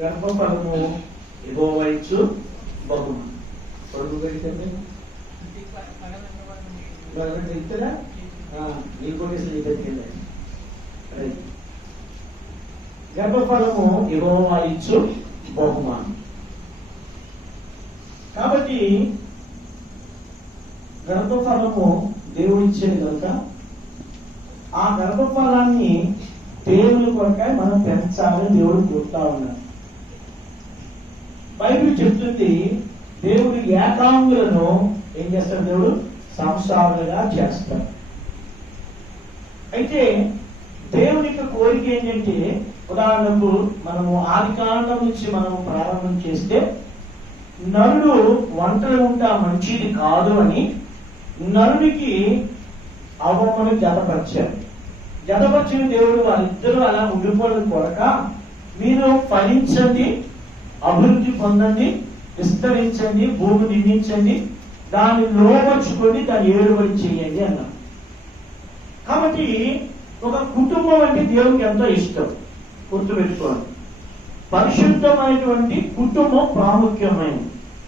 గర్భఫలము యెహోవా ఇచ్చు బహుమానం. పొడుగు పెడితే ఇస్తారా? నీ కొట్టేసి నీ పెట్టుకెళ్ళాలి. గర్భఫలము యెహోవా ఇచ్చు బహుమానం. కాబట్టి గర్భఫలము దేవుడు ఇచ్చేది కనుక ఆ గర్భఫలాన్ని దేవుని కొరకై మనం పెంచాలని దేవుడు చెప్తా ఉన్నాడు. బైబిల్ చెప్తుంది దేవుడు ఏకాంగులను ఏం చేస్తాడు? దేవుడు సంసారులుగా చేస్తాడు. అయితే దేవునికి కోరిక ఏంటంటే, ఉదాహరణకు మనము ఆదికాండం నుంచి మనం ప్రారంభం చేస్తే నరుడు ఒంటరి ఉంటా మంచిది కాదు అని నరుడికి అవ్వమని జతపరిచాడు. జతపరిచిన దేవుడు వాళ్ళిద్దరూ అలా ఉండిపోవడం కొరక మీరు ఫలించండి, అభివృద్ధి పొందండి, విస్తరించండి, భూమి నిర్మించండి, దాన్ని లోపరుచుకొని దాన్ని ఏడుబడి చేయండి అన్నాడు. కాబట్టి ఒక కుటుంబం అంటే దేవునికి ఎంతో ఇష్టం. గుర్తుపెట్టుకోండి, పరిశుద్ధమైనటువంటి కుటుంబం ప్రాముఖ్యమైనది.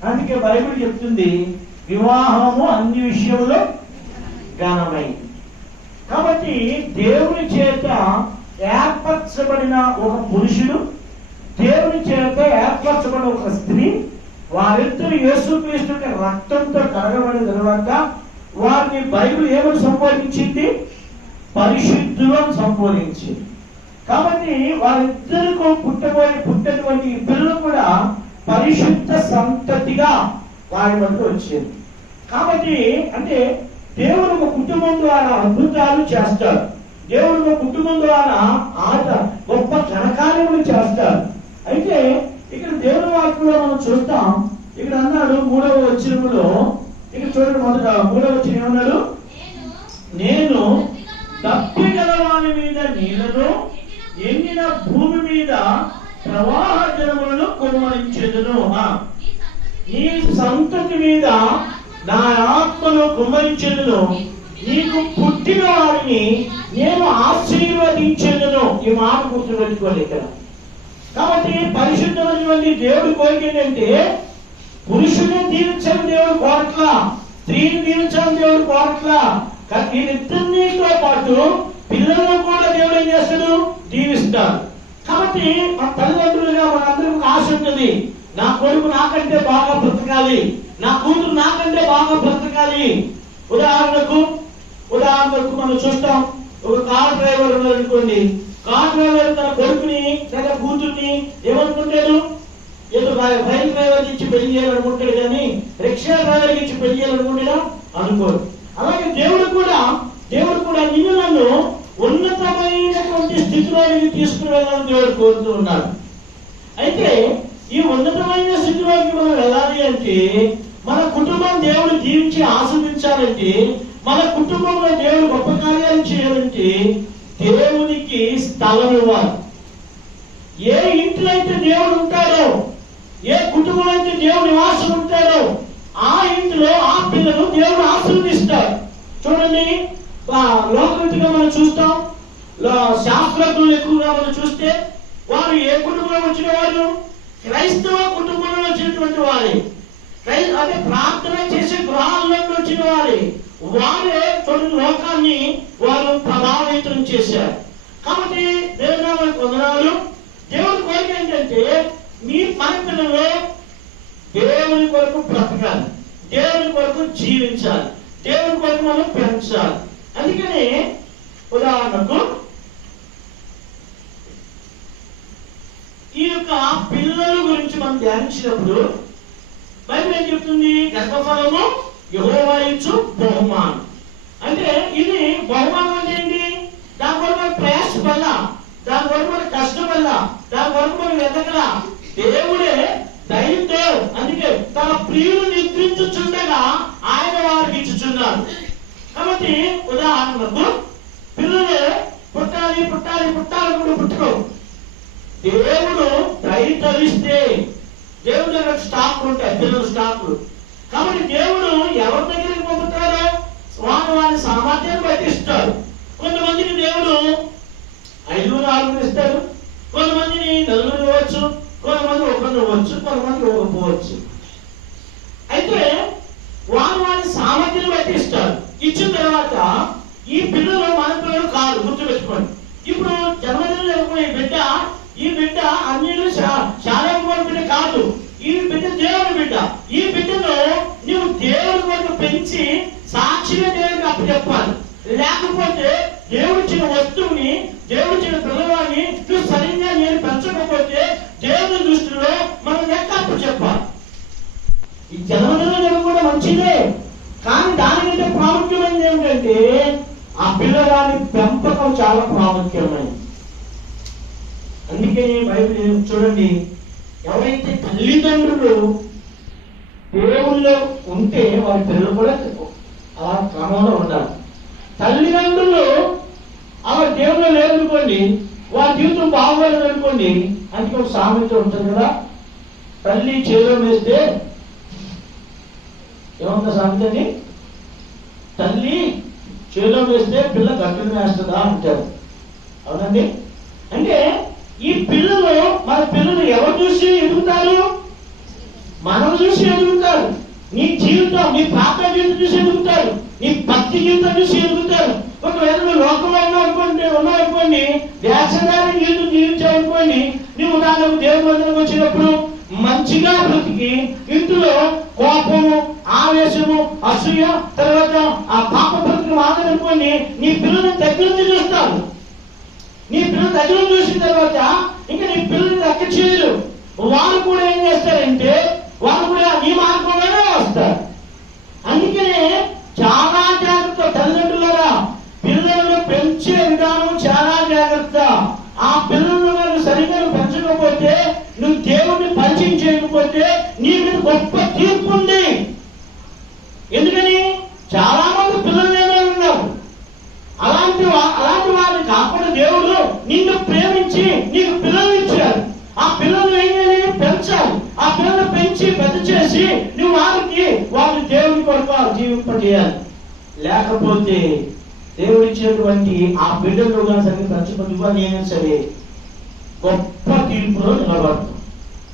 అందుకే బైబిల్ చెప్తుంది వివాహము అన్ని విషయంలో ఘనమైంది. కాబట్టి దేవుని చేత ఏర్పరచబడిన ఒక పురుషుడు, దేవుని చేత ఏర్పరచబడిన ఒక స్త్రీ, వారిద్దరు యేసుక్రీస్తు రక్తంతో కడగబడిన తర్వాత వారిని బైబిల్ ఏమని సంబోధించింది? పరిశుద్ధులను సంబోధించింది. కాబట్టి వారిద్దరికి పుట్టినటువంటి పిల్లలు కూడా పరిశుద్ధ సంతతిగా వారి వద్ద వచ్చేది. కాబట్టి అంటే దేవుడు ఒక కుటుంబం ద్వారా అద్భుతాలు చేస్తాడు. దేవుడు ఒక కుటుంబం ద్వారా గొప్ప ఘనకార్యములు చేస్తాడు. అయితే ఇక్కడ దేవుని వాక్యంలో మనం చూస్తాం. ఇక్కడ అన్నాడు 3వ వచనంలో, ఇక్కడ చూడండి, మొదట 3వ వచనం ఏమన్నాడు? నేను దప్పిగల వాని మీద నీళ్లను, ఎండిన భూమి మీద ప్రవాహ జలములను కుమ్మరించెదను. నీ సంతతి మీద నా ఆత్మను కుమ్మరించెదను, నీకు పుట్టిన వారిని నేను ఆశీర్వదించెదను. ఈ మాట గుర్తుపెట్టుకోవాలి ఇక్కడ. కాబట్టి పరిశుద్ధమైనటువంటి దేవుడి కోరిక ఏంటంటే, పురుషుని దీవించని దేవుడు కోరట్ల, స్త్రీని దీవించని దేవుడు కోరట్ల. వీరిద్దరితో పాటు పిల్లలను కూడా దేవుడు ఏం చేస్తాడు? దీవిస్తాడు. కాబట్టి మా తల్లిదండ్రులుగా మనందరికీ ఒక ఆశ ఉంటుంది, నా కొడుకు నాకంటే బాగా బ్రతకాలి, నా కూతురు నాకంటే బాగా బ్రతకాలి. ఉదాహరణకు మనం చూస్తాం, ఒక కార్ డ్రైవర్ ఉన్నారు అనుకోండి. కార్ డ్రైవర్ తన కొడుకుని లేదా కూతుర్ని ఏమనుకుంటాడు? ఏదో రైలు డ్రైవర్ ఇచ్చి పెళ్లి చేయాలనుకుంటాడు, కానీ రిక్షా డ్రైవర్ ఇచ్చి పెళ్లి చేయాలనుకుంటాడా? అనుకోడు. అలాగే దేవుడు కూడా నిన్ను నన్ను ఉన్నతమైనటువంటి స్థితిలో తీసుకుని వెళ్ళాలని దేవుడు కోరుతూ ఉన్నాడు. అయితే ఈ ఉన్నతమైన స్థితిలోకి మనం వెళ్ళాలి అంటే, మన కుటుంబం దేవుడు జీవించి ఆస్వాదించాలంటే, మన కుటుంబంలో దేవుడు గొప్ప కార్యాలు చేయాలంటే దేవునికి స్థలం ఇవ్వాలి. ఏ ఇంట్లో అయితే దేవుడు ఉంటాడో, ఏ కుటుంబంలో అయితే దేవుడు నివాసం ఉంటాడో, ఆ ఇంట్లో ఆ పిల్లలు దేవుడు ఆశీర్వదిస్తాడు. చూడండి, లోకరీతిగా మనం చూస్తాం, శాస్త్రజ్ఞులు ఎక్కువగా మనం చూస్తే వారు ఏ కుటుంబంలో వచ్చిన వారు? క్రైస్తవ కుటుంబంలో వచ్చినటువంటి వారే. అంటే ప్రార్థన చేసే గృహాల్లో వచ్చిన వారే. వారే చూడండి లోకాన్ని వారు ప్రభావితం చేశారు. కాబట్టి దేవుని వందనాలు. దేవుని కోరిక ఏంటంటే, మన పిల్లలు దేవుని కొరకు బ్రతకాలి, దేవుని కొరకు జీవించాలి, దేవుని కొరకు మనం పెంచాలి. అందుకని ఉదాహరణకు ఈ యొక్క పిల్లల గురించి మనం ధ్యానించినప్పుడు బైబిల్ ఏం చెప్తుంది? గర్భఫలము యెహోవా ఇచ్చు బహుమానం. అంటే ఇది బహుమానం అంటే ఏంటి? దాని వరకు మన ప్రయాస వల్ల, దాని వరకు మన కష్టం వల్ల, దాని వరకు మనం వెతకలా, దేవుడే దయతో, అందుకే తన ప్రియులు నిద్రించుచుండగా ఆయన వారికి ఇచ్చుచున్నాడు. కాబట్టి ఉదాహరణకు పిల్లలు పుట్టాలి కూడా పుట్టుకో. దేవుడు దయతలిస్తే దేవుడు దగ్గర స్టాక్ ఉంటాయి, పిల్లల స్టాక్లు. కాబట్టి దేవుడు ఎవరి దగ్గరికి పంపుతారో వారి సామర్థ్యాన్ని బట్టి ఇస్తాడు. కొంతమందికి దేవుడు 5 6 ఇస్తాడు, కొంతమందిని 4 ఇవ్వచ్చు, కొంతమంది ఒకరిని ఇవ్వచ్చు, కొంతమంది ఇవ్వకపోవచ్చు. అయితే వారి సామర్థ్యం బట్టి ఇస్తారు. ఇచ్చిన తర్వాత ఈ పిల్లలు మన పిల్లలు కాదు, గుర్తుపెట్టుకోండి. ఇప్పుడు జన్మదినం జరుపుకునే ఈ బిడ్డ అన్యులు శారీరక బిడ్డ కాదు. ఈ బిడ్డ దేవుని బిడ్డ. ఈ బిడ్డను నువ్వు దేవుని వరకు పెంచి సాక్షిగా దేవునికి అప్పచెప్పాలి. లేకపోతే దేవుడిచ్చిన వస్తువుని, దేవుడిచ్చిన పిల్లవాడిని నువ్వు సరిగ్గా నేను పెంచకపోతే దేవుని దృష్టిలో మనం లెక్క అప్పచెప్పాలి. ఈ జన్మదినం జరుపుకోవడం మంచిదే, కానీ దానికంటే ప్రాముఖ్యమైనది ఏమిటంటే ఆ పిల్లవాడి పెంపకం చాలా ప్రాముఖ్యమైనది. అందుకే బైబిల్ చూడండి, ఎవరైతే తల్లిదండ్రులు దేవుళ్ళు ఉంటే వారి పిల్లలు కూడా అలా క్రమంలో ఉండాలి. తల్లిదండ్రులు అలా దేవుళ్ళు లేదనుకోండి, వారి జీవితం బాగోలేదు అనుకోండి. అందుకే ఒక సామెత ఉంటుంది కదా, తల్లి చేలో వేస్తే ఏమన్నా సామెతని, తల్లి చేలో వేస్తే పిల్ల గట్టును వేస్తుందా అంటారు. అవునండి. అంటే ఈ పిల్లలు, మన పిల్లలు ఎవరు చూసి ఎదుగుతారు? మనం చూసి ఎదుగుతారు. నీ జీవితం, నీ ప్రార్థన జీవితం చూసి ఎదుగుతారు, నీ భక్తి జీవితం చూసి ఎదుగుతారు. ఒకవేళ నువ్వు లోకంలో ఉన్నావనుకోండి, వేషధారణ జీవితం జీవించావనుకోండి, నువ్వు దానికి దేవుని మందిరం వచ్చినప్పుడు మంచిగా బ్రతికి ఇంట్లో కోపము, ఆవేశము, అసూయ, తర్వాత ఆ పాప బ్రతుకు మాదనుకోండి, నీ పిల్లల్ని దగ్గర నుంచి చూస్తారు. నీ పిల్లలు దగ్గర చూసిన తర్వాత ఇంకా నీ పిల్లల్ని లెక్క చేయరు. వారు కూడా ఏం చేస్తారంటే వారు కూడా నీ మార్గంలోనే వస్తారు. అందుకనే చాలా జాగ్రత్త తల్లిదండ్రులారా, పిల్లలను పెంచే విధానం చాలా జాగ్రత్త. ఆ పిల్లలను సరిగ్గా పెంచకపోతే, నువ్వు దేవుడిని పరిచయం చేయకపోతే నీ మీద గొప్ప తీర్పు ఉంది. ఎందుకని చాలా మంది పిల్లలు ఉన్నారు. అలాంటి వారిని కాకుండా దేవుడు నిన్ను ప్రేమించి నీకు పిల్లలు ఇచ్చారు. ఆ పిల్లలు పెంచాలి. ఆ పిల్లలు పెంచి పెద్ద చేసి నువ్వు వారిని దేవుని కొరకు జీవింపజేయాలి. లేకపోతే దేవుడు ఇచ్చినటువంటి ఆ బిడ్డలు కానీ సరిగ్గా పెంచుకుంటూ నేను సరే గొప్ప తీర్పులో నిలబడతాం.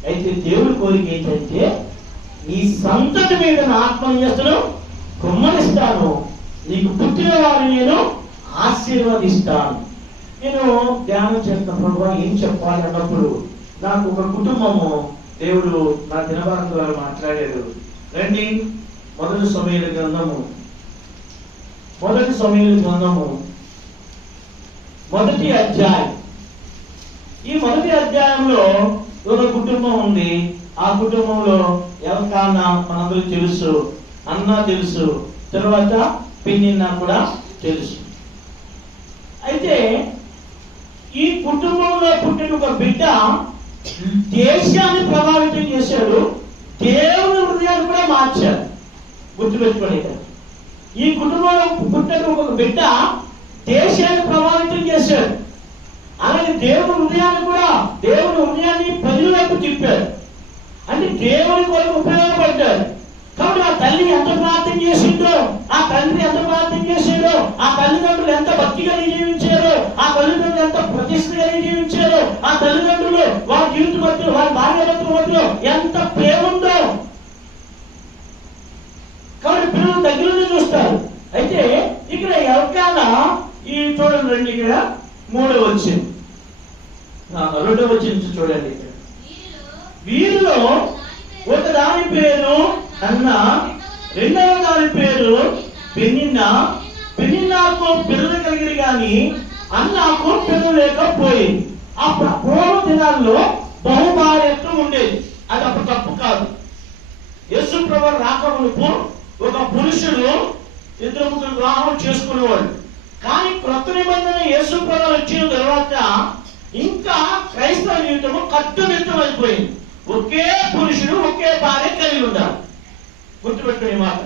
అయితే దేవుడి కోరిక ఏంటంటే నీ సంతతి మీద ఆత్మీయతను కుమ్మరిస్తాను, నీకు పుట్టిన వారిని నేను ఆశీర్వదిస్తాను. నేను ధ్యానం చేస్తున్నప్పుడు ఏం చెప్పాలి అన్నప్పుడు నాకు ఒక కుటుంబము దేవుడు నా దినభారం ద్వారా మాట్లాడాడు. రండి, మొదటి సమూయేలు గ్రంథము మొదటి అధ్యాయం. ఈ మొదటి అధ్యాయంలో ఒక కుటుంబం ఉంది. ఆ కుటుంబంలో ఎల్కానా మనందరికీ తెలుసు, అన్న తెలుసు, తర్వాత పెనిన్నా కూడా తెలుసు. అయితే ఈ కుటుంబంలో పుట్టిన ఒక బిడ్డ దేశాన్ని ప్రభావితం చేశాడు, దేవుని హృదయాన్ని కూడా మార్చాడు. గుర్తుపెట్టుకోండి, ఈ కుటుంబంలో పుట్టిన ఒక బిడ్డ దేశాన్ని ప్రభావితం చేశాడు. అలాగే దేవుని హృదయాన్ని ప్రజల వైపు తిప్పాడు. అంటే దేవుని కొరకు ఉపయోగపడ్డాడు. కాబట్టి ఆ తల్లి ఎంత ప్రార్థన చేసిందో, ఆ తండ్రి ఎంత ప్రార్థన చేశాడో, ఆ తల్లిదండ్రులు ఎంత భక్తిగా జీవించారో, ఆ తల్లిదండ్రులు ఎంత ప్రతిష్టగా జీవించారో, ఆ తల్లిదండ్రులు వారి జీవిత మధ్యలో, వారి భార్య మధ్యలో ఎంత ప్రేమ ఉందో. కాబట్టి పిల్లలు దగ్గర నుంచి చూస్తారు. అయితే ఇక్కడ ఎల్కానా ఈ చూడండి, రండి, ఇక్కడ 3వ వచనం, 2వ వచనం చూడండి. వీరిలో ఒక దాని పేరు అన్న, రెండవ దాని పేరు పెనిన్నా. పెనిన్నాకు పిల్లలు కలిగిన కానీ అన్నకు పిల్లలు లేకపోయింది. ఆ పూర్వ దినాల్లో బహుభార్యత్వం ఉండేది. అది అప్పుడు తప్పు కాదు. యేసు ప్రభువు రాకమునుపు ఒక పురుషుడు 2-3 వివాహం చేసుకునేవాడు. కానీ క్రొత్త నిబంధన యేసు ప్రభువు వచ్చిన తర్వాత ఇంకా క్రైస్తవ జీవితము కట్టుదిట్టం అయిపోయింది. ఒకే పురుషుడు ఒకే భార్య కలిగి ఉండాలి. గుర్తుపెట్టుకునే మాట,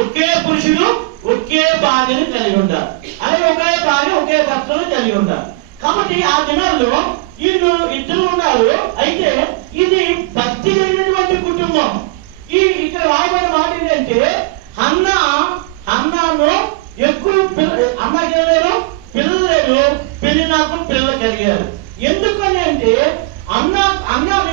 ఒకే పురుషుడు ఒకే భార్యను కలిగి ఉండాలి. అలాగే ఒకే భార్య ఒకే భర్తను కలిగి ఉండాలి. కాబట్టి ఆ దినాల్లో వీళ్ళు ఇద్దరు ఉన్నారు. అయితే ఇది భక్తి కలిగినటువంటి కుటుంబం. ఇక్కడ రాయబడిన మాట ఏంటంటే అన్నాను ఎక్కువ అన్నకి లేరు, పిల్లలు లేరు, పెనిన్నాకు పిల్లలు కలిగారు. ఎందుకని అంటే అన్నాను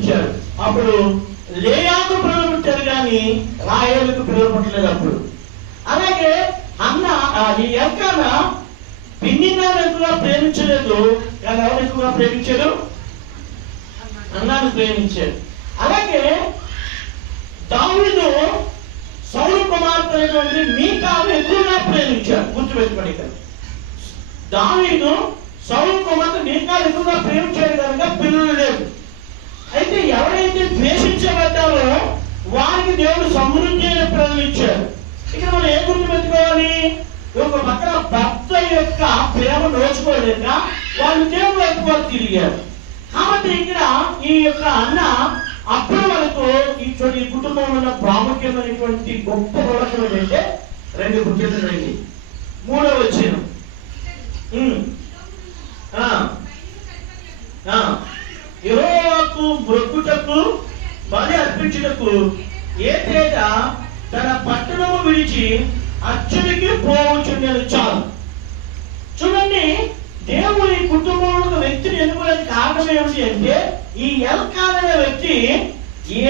ప్రేమించాడు. అప్పుడు లేయాకు పిల్లలు పుట్టారు కానీ రాహేలుకు పిల్లలు పుట్టలేదు అప్పుడు. అలాగే ఈ ఎల్కానా పిన్నినాను ఎక్కువగా ప్రేమించలేదు కానీ ఎవరు ఎక్కువగా ప్రేమించాడు? అన్నాను ప్రేమించాడు. అలాగే దావీదు సౌలు కుమార్తె అయినటువంటి మీకాను ఎక్కువగా ప్రేమించాడు. గుర్తుపెట్టుకోండి, ఇక్కడ దావీదు సౌలు కుమార్తె మీకాను ఎక్కువగా ప్రేమించాడు కనుక పిల్లలు లేదు. అయితే ఎవరైతే ద్వేషించబడ్డారో వారికి దేవుడు సమృద్ధి అయిన పిల్లలు ఇచ్చాడు. ఇక్కడ మనం ఏం గుర్తుపెట్టుకోవాలి? ఒక పక్కన భర్త యొక్క ప్రేమ నోచుకోలేక వాళ్ళు దేవుడు ఎక్కువ తిరిగారు. కాబట్టి ఇక్కడ ఈ యొక్క అన్న అప్పటి వరకు ఈ కుటుంబంలో ఉన్న ప్రాముఖ్యమైనటువంటి గొప్ప గుణం ఏంటంటే 2 గుర్తింపు రండి. 3వ వచనం, యెహోవాకు మొక్కుటకు బలి అర్పించుటకు ఏటేటా తన పట్టణము విడిచి అర్చునికి పోవచ్చుండేది. చాలు. చూడండి, దేవుని కుటుంబంలో వ్యక్తిని ఎన్నుకోవడానికి కారణం ఏమిటి అంటే ఈ ఎల్కానా అనే వ్యక్తి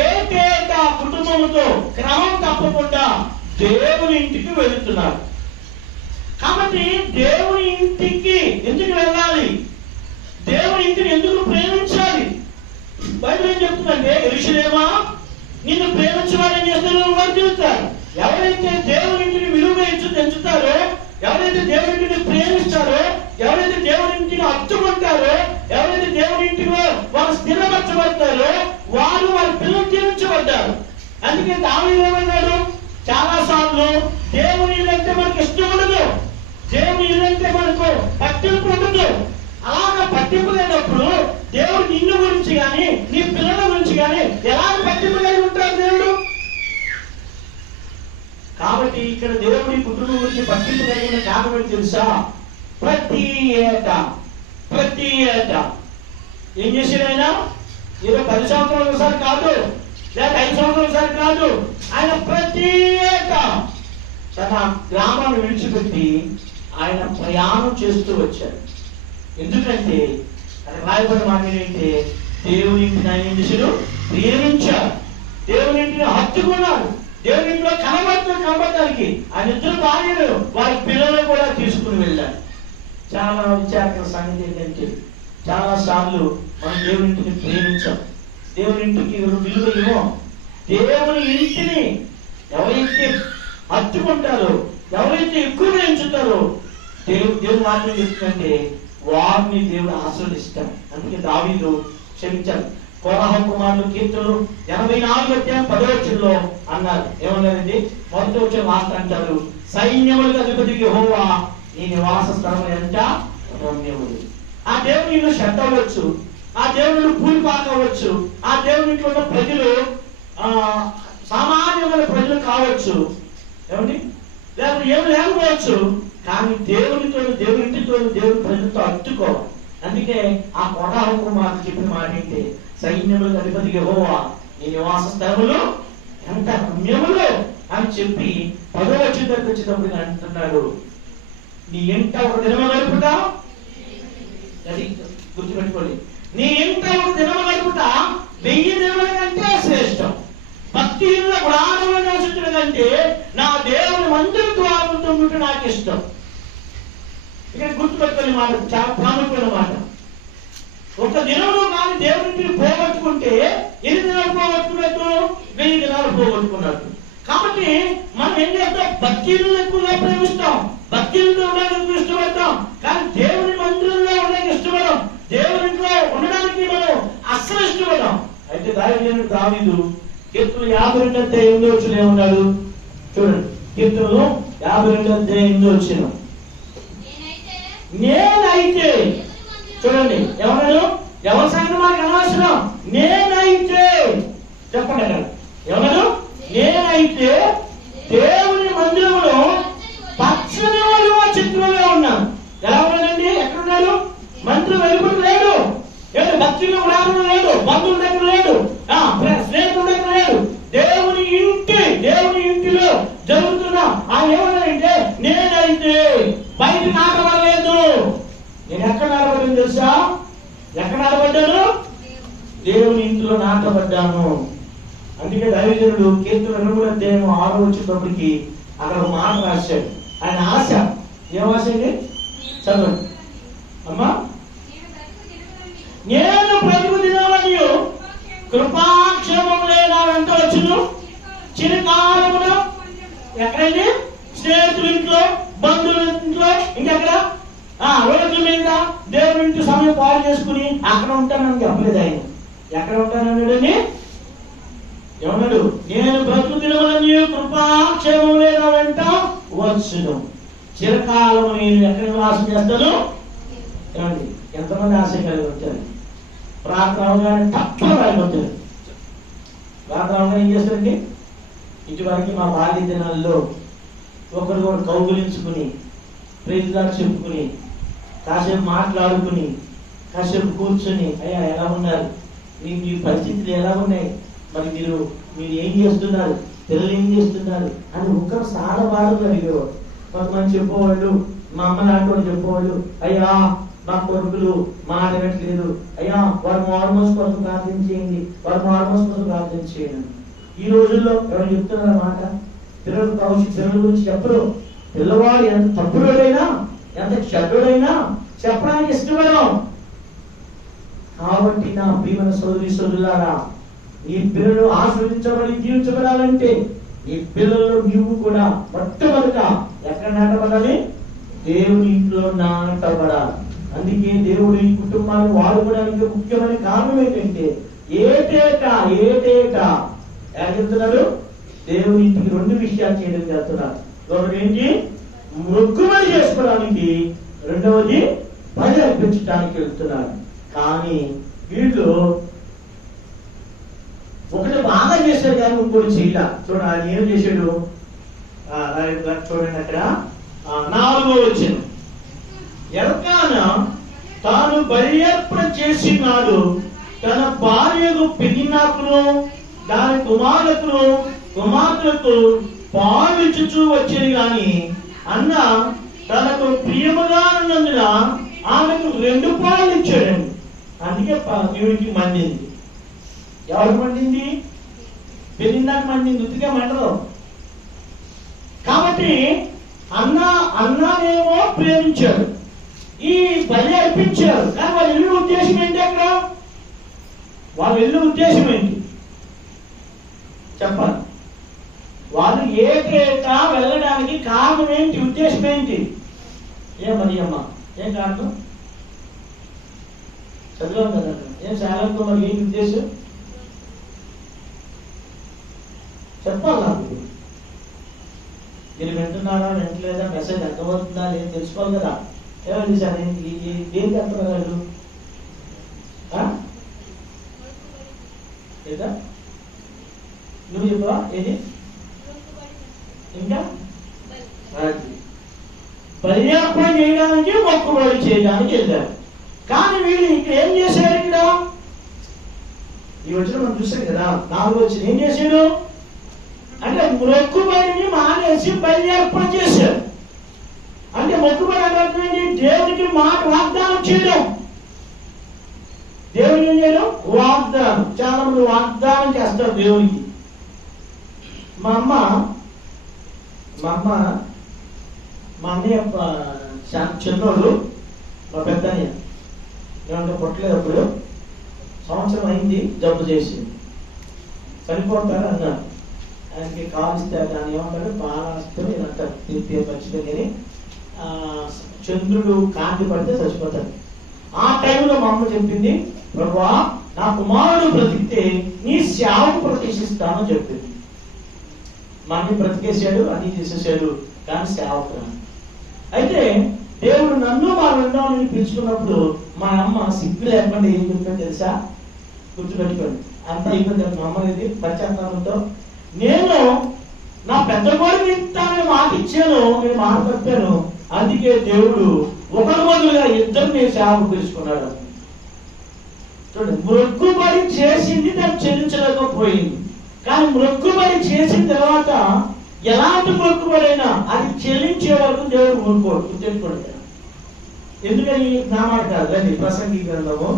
ఏటేటా కుటుంబంతో క్రమం తప్పకుండా దేవుని ఇంటికి వెళుతున్నారు. కాబట్టి దేవుని ఇంటికి ఎందుకు వెళ్ళాలి? దేవుని ఇంటిని ఎందుకు ప్రేమించాలి? బైబిల్ ఏం చెప్తుందంటే, యెరూషలేమా నిన్ను ప్రేమించవాలని చేస్తారు, వర్ధిల్లుతారు. ఎవరైతే దేవుని ఇంటిని విలువ ఎంచుతారో, ఎవరైతే దేవుని ఇంటిని ప్రేమిస్తారో, ఎవరైతే దేవుని ఇంటిని హత్తుకుంటారో, ఎవరైతే దేవుని ఇంటిలో వారు స్థిరపరచబడతారో వారు వారి పిల్లలు జీవించబడ్డారు. అందుకే దావీదు ఏమన్నాడు? చాలా సార్లు దేవుని ఇల్లు అంటే మనకు ఇష్టం ఉండదు, దేవుని ఇల్లు అంటే మనకు పట్టింపు ఉండదు. అలాగా పట్టింపు లేనప్పుడు దేవుడు నిన్ను గురించి కానీ నీ పిల్లల గురించి కానీ ఎలాగ పట్టింపు కలిగి ఉంటాడు దేవుడు? కాబట్టి ఇక్కడ దేవుడి కుటుంబం గురించి పట్టింపు కలిగిన కారణం తెలుసా? ప్రతి ఏటా ఏం చేశాడు ఆయన? ఏదో 10 సంవత్సరాలు ఒకసారి కాదు, లేక 5 సంవత్సరాలు ఒకసారి కాదు, ఆయన ప్రతి ఏటా తన గ్రామాన్ని విడిచిపెట్టి ఆయన ప్రయాణం చేస్తూ వచ్చాడు. ఎందుకంటే అది రాయబడిన మాట ఏంటంటే దేవుని ఇంటిని ఆయన ఏం చేశాడు? ప్రేమించాడు. దేవుని ఇంటిని హత్తుకున్నాడు. దేవుని ఇంట్లో కనబడటానికి ఆయన 2 భార్యలు వారి పిల్లలు కూడా తీసుకుని వెళ్ళాడు. చాలా విచారకర సంగతి ఏంటంటే చాలా సార్లు మనం దేవుని ఇంటిని ప్రేమించాం, దేవుని ఇంటికి విలువ ఇవ్వం. దేవుని ఇంటిని ఎవరైతే హత్తుకుంటారో, ఎవరైతే ఎక్కువగా ఎంచుతారో దేవుడు వాటిని చెప్తుంటే వారిని దేవుడు ఆశీర్వదిస్తాడు. అందుకే దావీదు క్షమించాడు. కోరహ కుమారులు కీర్తనలు 84:10 అన్నారు. ఏమన్నారండి? మొదటి వచ్చిన మాట అంటారు, సైన్యములకు అధిపతికి యెహోవా నీ నివాస స్థలం ఎంత రమ్యములు. ఆ దేవుని ఇల్లు శ్రద్ధ అవ్వచ్చు, ఆ దేవుని పూలు పాకవచ్చు, ఆ దేవుని ఇంట్లో ఉన్న ప్రజలు సామాన్యమైన ప్రజలు కావచ్చు, ఏమండి లేకపోతే ఏమి లేకపోవచ్చు, కానీ దేవునితో దేవుని ఇంటితో దేవుని ప్రజలతో అత్తుకోవాలి. అందుకే ఆ కోరహ కుమారులు చెప్పిన మాట ఏంటి? సైన్యములకు అధిపతికి యెహోవా నీ నివాస స్థలములు ఎంత రమ్యములు అని చెప్పి 10వ వచనం వచ్చేటప్పుడు అంటున్నాడు, నీ ఇంట ఒక దినము గడుపుతా, అది గుర్తుపెట్టుకోండి, నీ ఇంట ఒక దినము గడుపుతా 1000 దినముల కంటే శ్రేష్టం. భక్తిహీనుల గుడారంలో నివసించడం కంటే నా దేవుని మందిర ద్వారంతో ఉంటే నాకు ఇష్టం. ఇక్కడ గుర్తుపెట్టుకునే మాట చాలా ప్రాముఖ్యమైన మాట. ఒక దినంలో కానీ దేవునికి పోగొట్టుకుంటే ఎన్ని దినాలు పోగొట్టుకున్నట్టు? 1000 దినాలు పోగొట్టుకున్నట్టు. కాబట్టి మనం ఏం చేస్తాం? భక్తులను ఎక్కువగా ప్రేమిస్తాం, భక్తులతో ఉండడానికి ఇష్టపడతాం, కానీ దేవుని మందిరంలో ఉండడానికి ఇష్టపడం, దేవునిలో ఉండడానికి మనం అస్సలు ఇష్టపడతాం. అయితే దావీదు కీర్తనలు 52:8 ఏమన్నాడు? చూడండి, కీర్తనలు 52:8 నేనైతే, చూడండి ఎవరు ఎవరి సంగతి మనకు అనవసరం, నేనైతే చెప్పండి అక్కడ ఎవరు? నేనైతే దేవుని మందిరంలో పచ్చని ఒలివ చెట్టులో ఉన్నాను. ఎలా ఉన్నాడండి? ఎక్కడున్నాడు? మందిరం వెలుగుడు లేడు, భక్తులు గ్రామంలో లేడు, బంధువుల దగ్గర లేడు, స్నేహితుల దగ్గర లేడు, దేవుని ఇంటిలో జరుగుతున్న ఆయన ఏమన్నాడంటే నేనైతే బయట నాటబడలేదు. నేను ఎక్కడ నాటబడ్డాను తెలుసా? ఎక్కడ నాటబడ్డాను? దేవుని ఇంట్లో నాటబడ్డాను. ఇష్టపడ్డాను. అందుకే దైవజనుడు కీర్తన 23:6 వచ్చేటప్పటికి అక్కడ ఒక మాట రాశాడు. ఆయన ఆశ ఏం ఆశ అండి? చదవండి అమ్మా. నేను బ్రతుకు దినములన్నీ కృపాక్షేమములే నా వెంట వచ్చును. చిరకాలమున ఎక్కడండి? స్నేహితుల ఇంట్లో, బంధువుల ఇంట్లో, ఇంకెక్కడ? రోడ్ల మీద దేవుడి ఇంటి సమయం పాడు చేసుకుని అక్కడ ఉంటానని చెప్పలేదు ఆయన. ఎక్కడ ఉంటానన్నాడని ఏమన్నాడు? నేను బ్రతుకు దినములన్నీ కృపాక్షేమములే నా వెంట వచ్చును. చిరకాలము నేను ఎక్కడ నివాసం చేస్తాను? ఏమండి, ఎంతమంది ఆశ కలిగి వచ్చారు? ప్రార్థన అవగానే తప్ప రాయిపోతారు. ప్రార్థన అవగానే ఏం చేస్తారండి? ఇటువరకు మా బాల్య దినాల్లో ఒకరు కూడా కౌగులించుకుని ప్రేజులాగా చెప్పుకుని కాసేపు మాట్లాడుకుని కాసేపు కూర్చొని, అయ్యా ఎలా ఉన్నారు, మీ పరిస్థితులు ఎలా ఉన్నాయి, మరి మీరు ఏం చేస్తున్నారు, పిల్లలు ఏం చేస్తున్నారు అని ఒక్కరు చాలా బాధలు అడిగేవాడు. కొంతమంది చెప్పేవాళ్ళు, మా అమ్మ లాంటి వాళ్ళు చెప్పేవాళ్ళు, అయ్యా మా కొడుకులు మాట్లాడట్లేదు, అయ్యా వారు మారుమోస్ కోసం ప్రార్థించేయండి, వారు మారుమోస్ కోసం ప్రార్థించేయండి. ఈ రోజుల్లో ఎవరు చెప్తున్నారు మాట? పిల్లలు కావచ్చు, పిల్లల గురించి చెప్పరు. పిల్లవాడు ఎంత తప్పుడైనా, ఎంత చెడ్డోడైనా చెప్పడానికి ఇష్టపడడం. కాబట్టి నా ప్రియమైన సోదరి సోదరులారా, నీ పిల్లలు ఆస్వాదించబడి జీవించబడాలంటే నీ పిల్లలు నీవు కూడా మొట్టమొదట ఎక్కడ నాటబడాలి? దేవుని ఇంట్లో నాటబడాలి. అందుకే దేవుడు ఈ కుటుంబాన్ని వాడుకోవడానికి ముఖ్యమైన కారణం ఏంటంటే ఏటేటా ఏడుతున్నాడు? దేవుని ఇంటికి 2 విషయాలు చేయడం చేస్తున్నారు. ఒకటి ఏంటి? మొక్కుబడి చేసుకోవడానికి, రెండవది బలి అర్పించడానికి వెళ్తున్నారు. కానీ వీళ్ళు ఒకటి బాగా చేశాడు కానీ ఇంకోటి చేయలే. చూడండి ఆయన ఏం చేశాడు? చూడండి అక్కడ 4వ వచనం. ఎల్కానా తాను బలి అర్పణ చేసినాడు, తన భార్యకు పెనిన్నాకును దాని కుమార్తెలకు పాలించుచూ వచ్చేది గాని అన్న తనకు ప్రియముగా ఉన్నందున ఆమెకు 2 పాలు ఇచ్చాడండి. అందుకే దేవుడికి మండింది. ఎవరికి మండింది? పెనిన్నాకు మండింది, ఉత్తిగా మండదు. కాబట్టి అన్నానేమో ప్రేమించాడు, ఈ బలి అర్పించారు. కానీ వాళ్ళ ఇల్లు ఉద్దేశం ఏంటి? అక్కడ వాళ్ళ ఇల్లు ఉద్దేశం ఏంటి చెప్పాలి? వాళ్ళు ఏటేటా వెళ్ళడానికి కారణం ఏంటి? ఉద్దేశం ఏంటి? మరి అమ్మ ఏం కారణం? చదివాం కదా. ఏం శాలంతో మరి ఏంటి ఉద్దేశం చెప్పాలి నాకు. మీరు వింటున్నారా, వింటలేదా, మెసేజ్ అర్థమవుతుందా లేదు తెలుసుకోవాలి కదా. ఏమండి సార్ దేనికి అర్థమయ్యాడు? లేదా నువ్వు చెప్పవా? ఏది ఇంకా బలియార్పణ చేయడానికి, మొక్కుబడి చేయడానికి వెళ్ళారు. కానీ వీళ్ళు ఇక్కడ ఏం చేశారు? ఇక్కడ ఈ వచ్చిన మనం చూసాం కదా. 4వ వచనం ఏం చేశాడు అంటే మొక్కుబడిని మానేసి బలియార్పణ చేశారు. అంటే మొక్కుబడి అంటే దేవునికి మాట వాగ్దానం చేయడం. దేవునికి ఏం చేయడం? వాగ్దానం. చాలా మంది వాగ్దానం చేస్తారు దేవునికి. మా అన్నయ్య చిన్నోడు, మా పెద్దయ్య ఏమంటే పుట్టలేదు. అప్పుడు సంవత్సరం అయింది, జబ్బు చేసింది, చనిపోతారు అన్నారు. ఆయనకి కాలిస్తే దాన్ని ఏమంటారు? బాలాస్తే అంటారు, తిరిగి మంచిది కానీ చంద్రుడు కాంతి పడితే చచ్చిపోతాడు. ఆ టైంలో మా అమ్మ చెప్పింది, ప్రభువా నా కుమారుడు బ్రతికితే నీ సేవకు ప్రతిష్ఠిస్తాను చెప్పింది. మా అన్ని బ్రతికేశాడు, అన్ని చేసేసాడు, కానీ సేవకు. అయితే దేవుడు నన్ను మా రెండవని పిలుచుకున్నప్పుడు మా అమ్మ సిగ్గు లేకుండా ఏం చెప్పిందో తెలుసా? గుర్తుపెట్టుకోండి. అంత అయిపోయింది మా అమ్మ అనేది పశ్చాత్తాపంతో. నేను నా పెద్ద కొడుకు ఇస్తానని మాట ఇచ్చాను, నేను మాట తప్పాను. అందుకే దేవుడు ఒకరి మొదలుగా 2 నేను సేవకు పిలుచుకున్నాడు. చూడండి, మొక్కుబడి చేసింది దాన్ని చెల్లించలేకపోయింది. కానీ మొక్కుబడి చేసిన తర్వాత ఎలాంటి మొక్కుబడైనా అది చెల్లించే వరకు దేవుడు ఊరుకోడు. గుర్తుపెట్టుకోండి. ఎందుకని నా మాట కాదు, అది ప్రసంగి గ్రంథము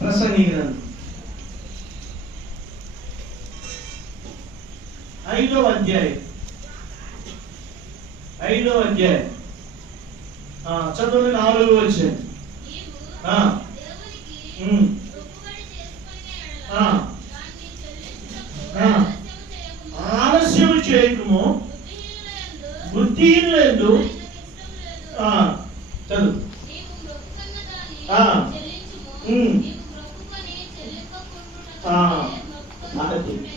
ప్రసంగి గ్రంథం 5వ అధ్యాయం చదువు 4వ వచనం. ఆలస్యం చేయకము, బుద్ధిహీనులందు చదువు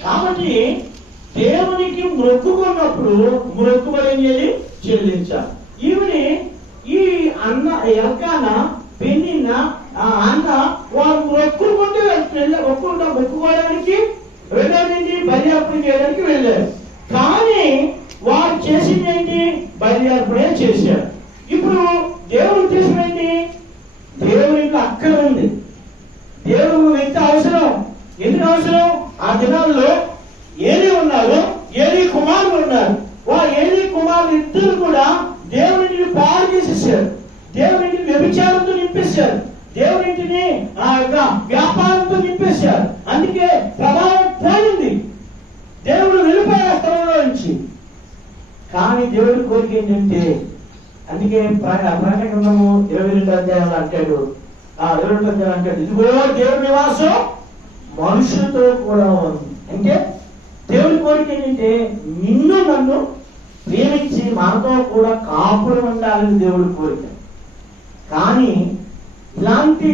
కాబట్టి దేవునికి మొక్కుకున్నప్పుడు మొక్కుబడి చెల్లించాలి. ఈవిని ఈ అన్న ఎల్కాన పెన్నిన్న అన్న వారు మొక్కుకోవడానికి వెళ్ళారండి, బలి అర్పణ చేయడానికి వెళ్ళారు. కానీ వారు చేసింది ఏంటి? బలి అర్పణ చేశారు. ఇప్పుడు దేవుని ఉద్దేశం ఏంటి? దేవునికి అక్కర ఉంది, దేవుడు వ్యక్తి అవసరం. ఎందుకు అవసరం? ఆ దినాల్లో ఏలీ ఉన్నారు, ఏలీ కుమారులు ఉన్నారు. వారు ఏలీ కుమారులు ఇద్దరు కూడా దేవునిని పాడు చేసేసారు, దేవునిని వ్యభిచారంతో నింపేశారు, దేవునింటిని ఆ యొక్క వ్యాపారంతో నింపేశారు. అందుకే ప్రభావం పోయింది, దేవుడు వెళ్ళిపోయే స్థలంలో నుంచి. కానీ దేవుడి కోరిక ఏంటంటే, అందుకే ప్రకటన గ్రంథము 22వ అధ్యాయంలో అంటాడు, 22వ అధ్యాయం అంటాడు, ఇదిగో దేవుడి నివాసం మనుషులతో కూడా ఉంది. అంటే దేవుడి కోరిక ఏంటంటే నిన్ను నన్ను ప్రేమించి మనతో కూడా కాపులు ఉండాలని దేవుడి కోరిక. కానీ ఇలాంటి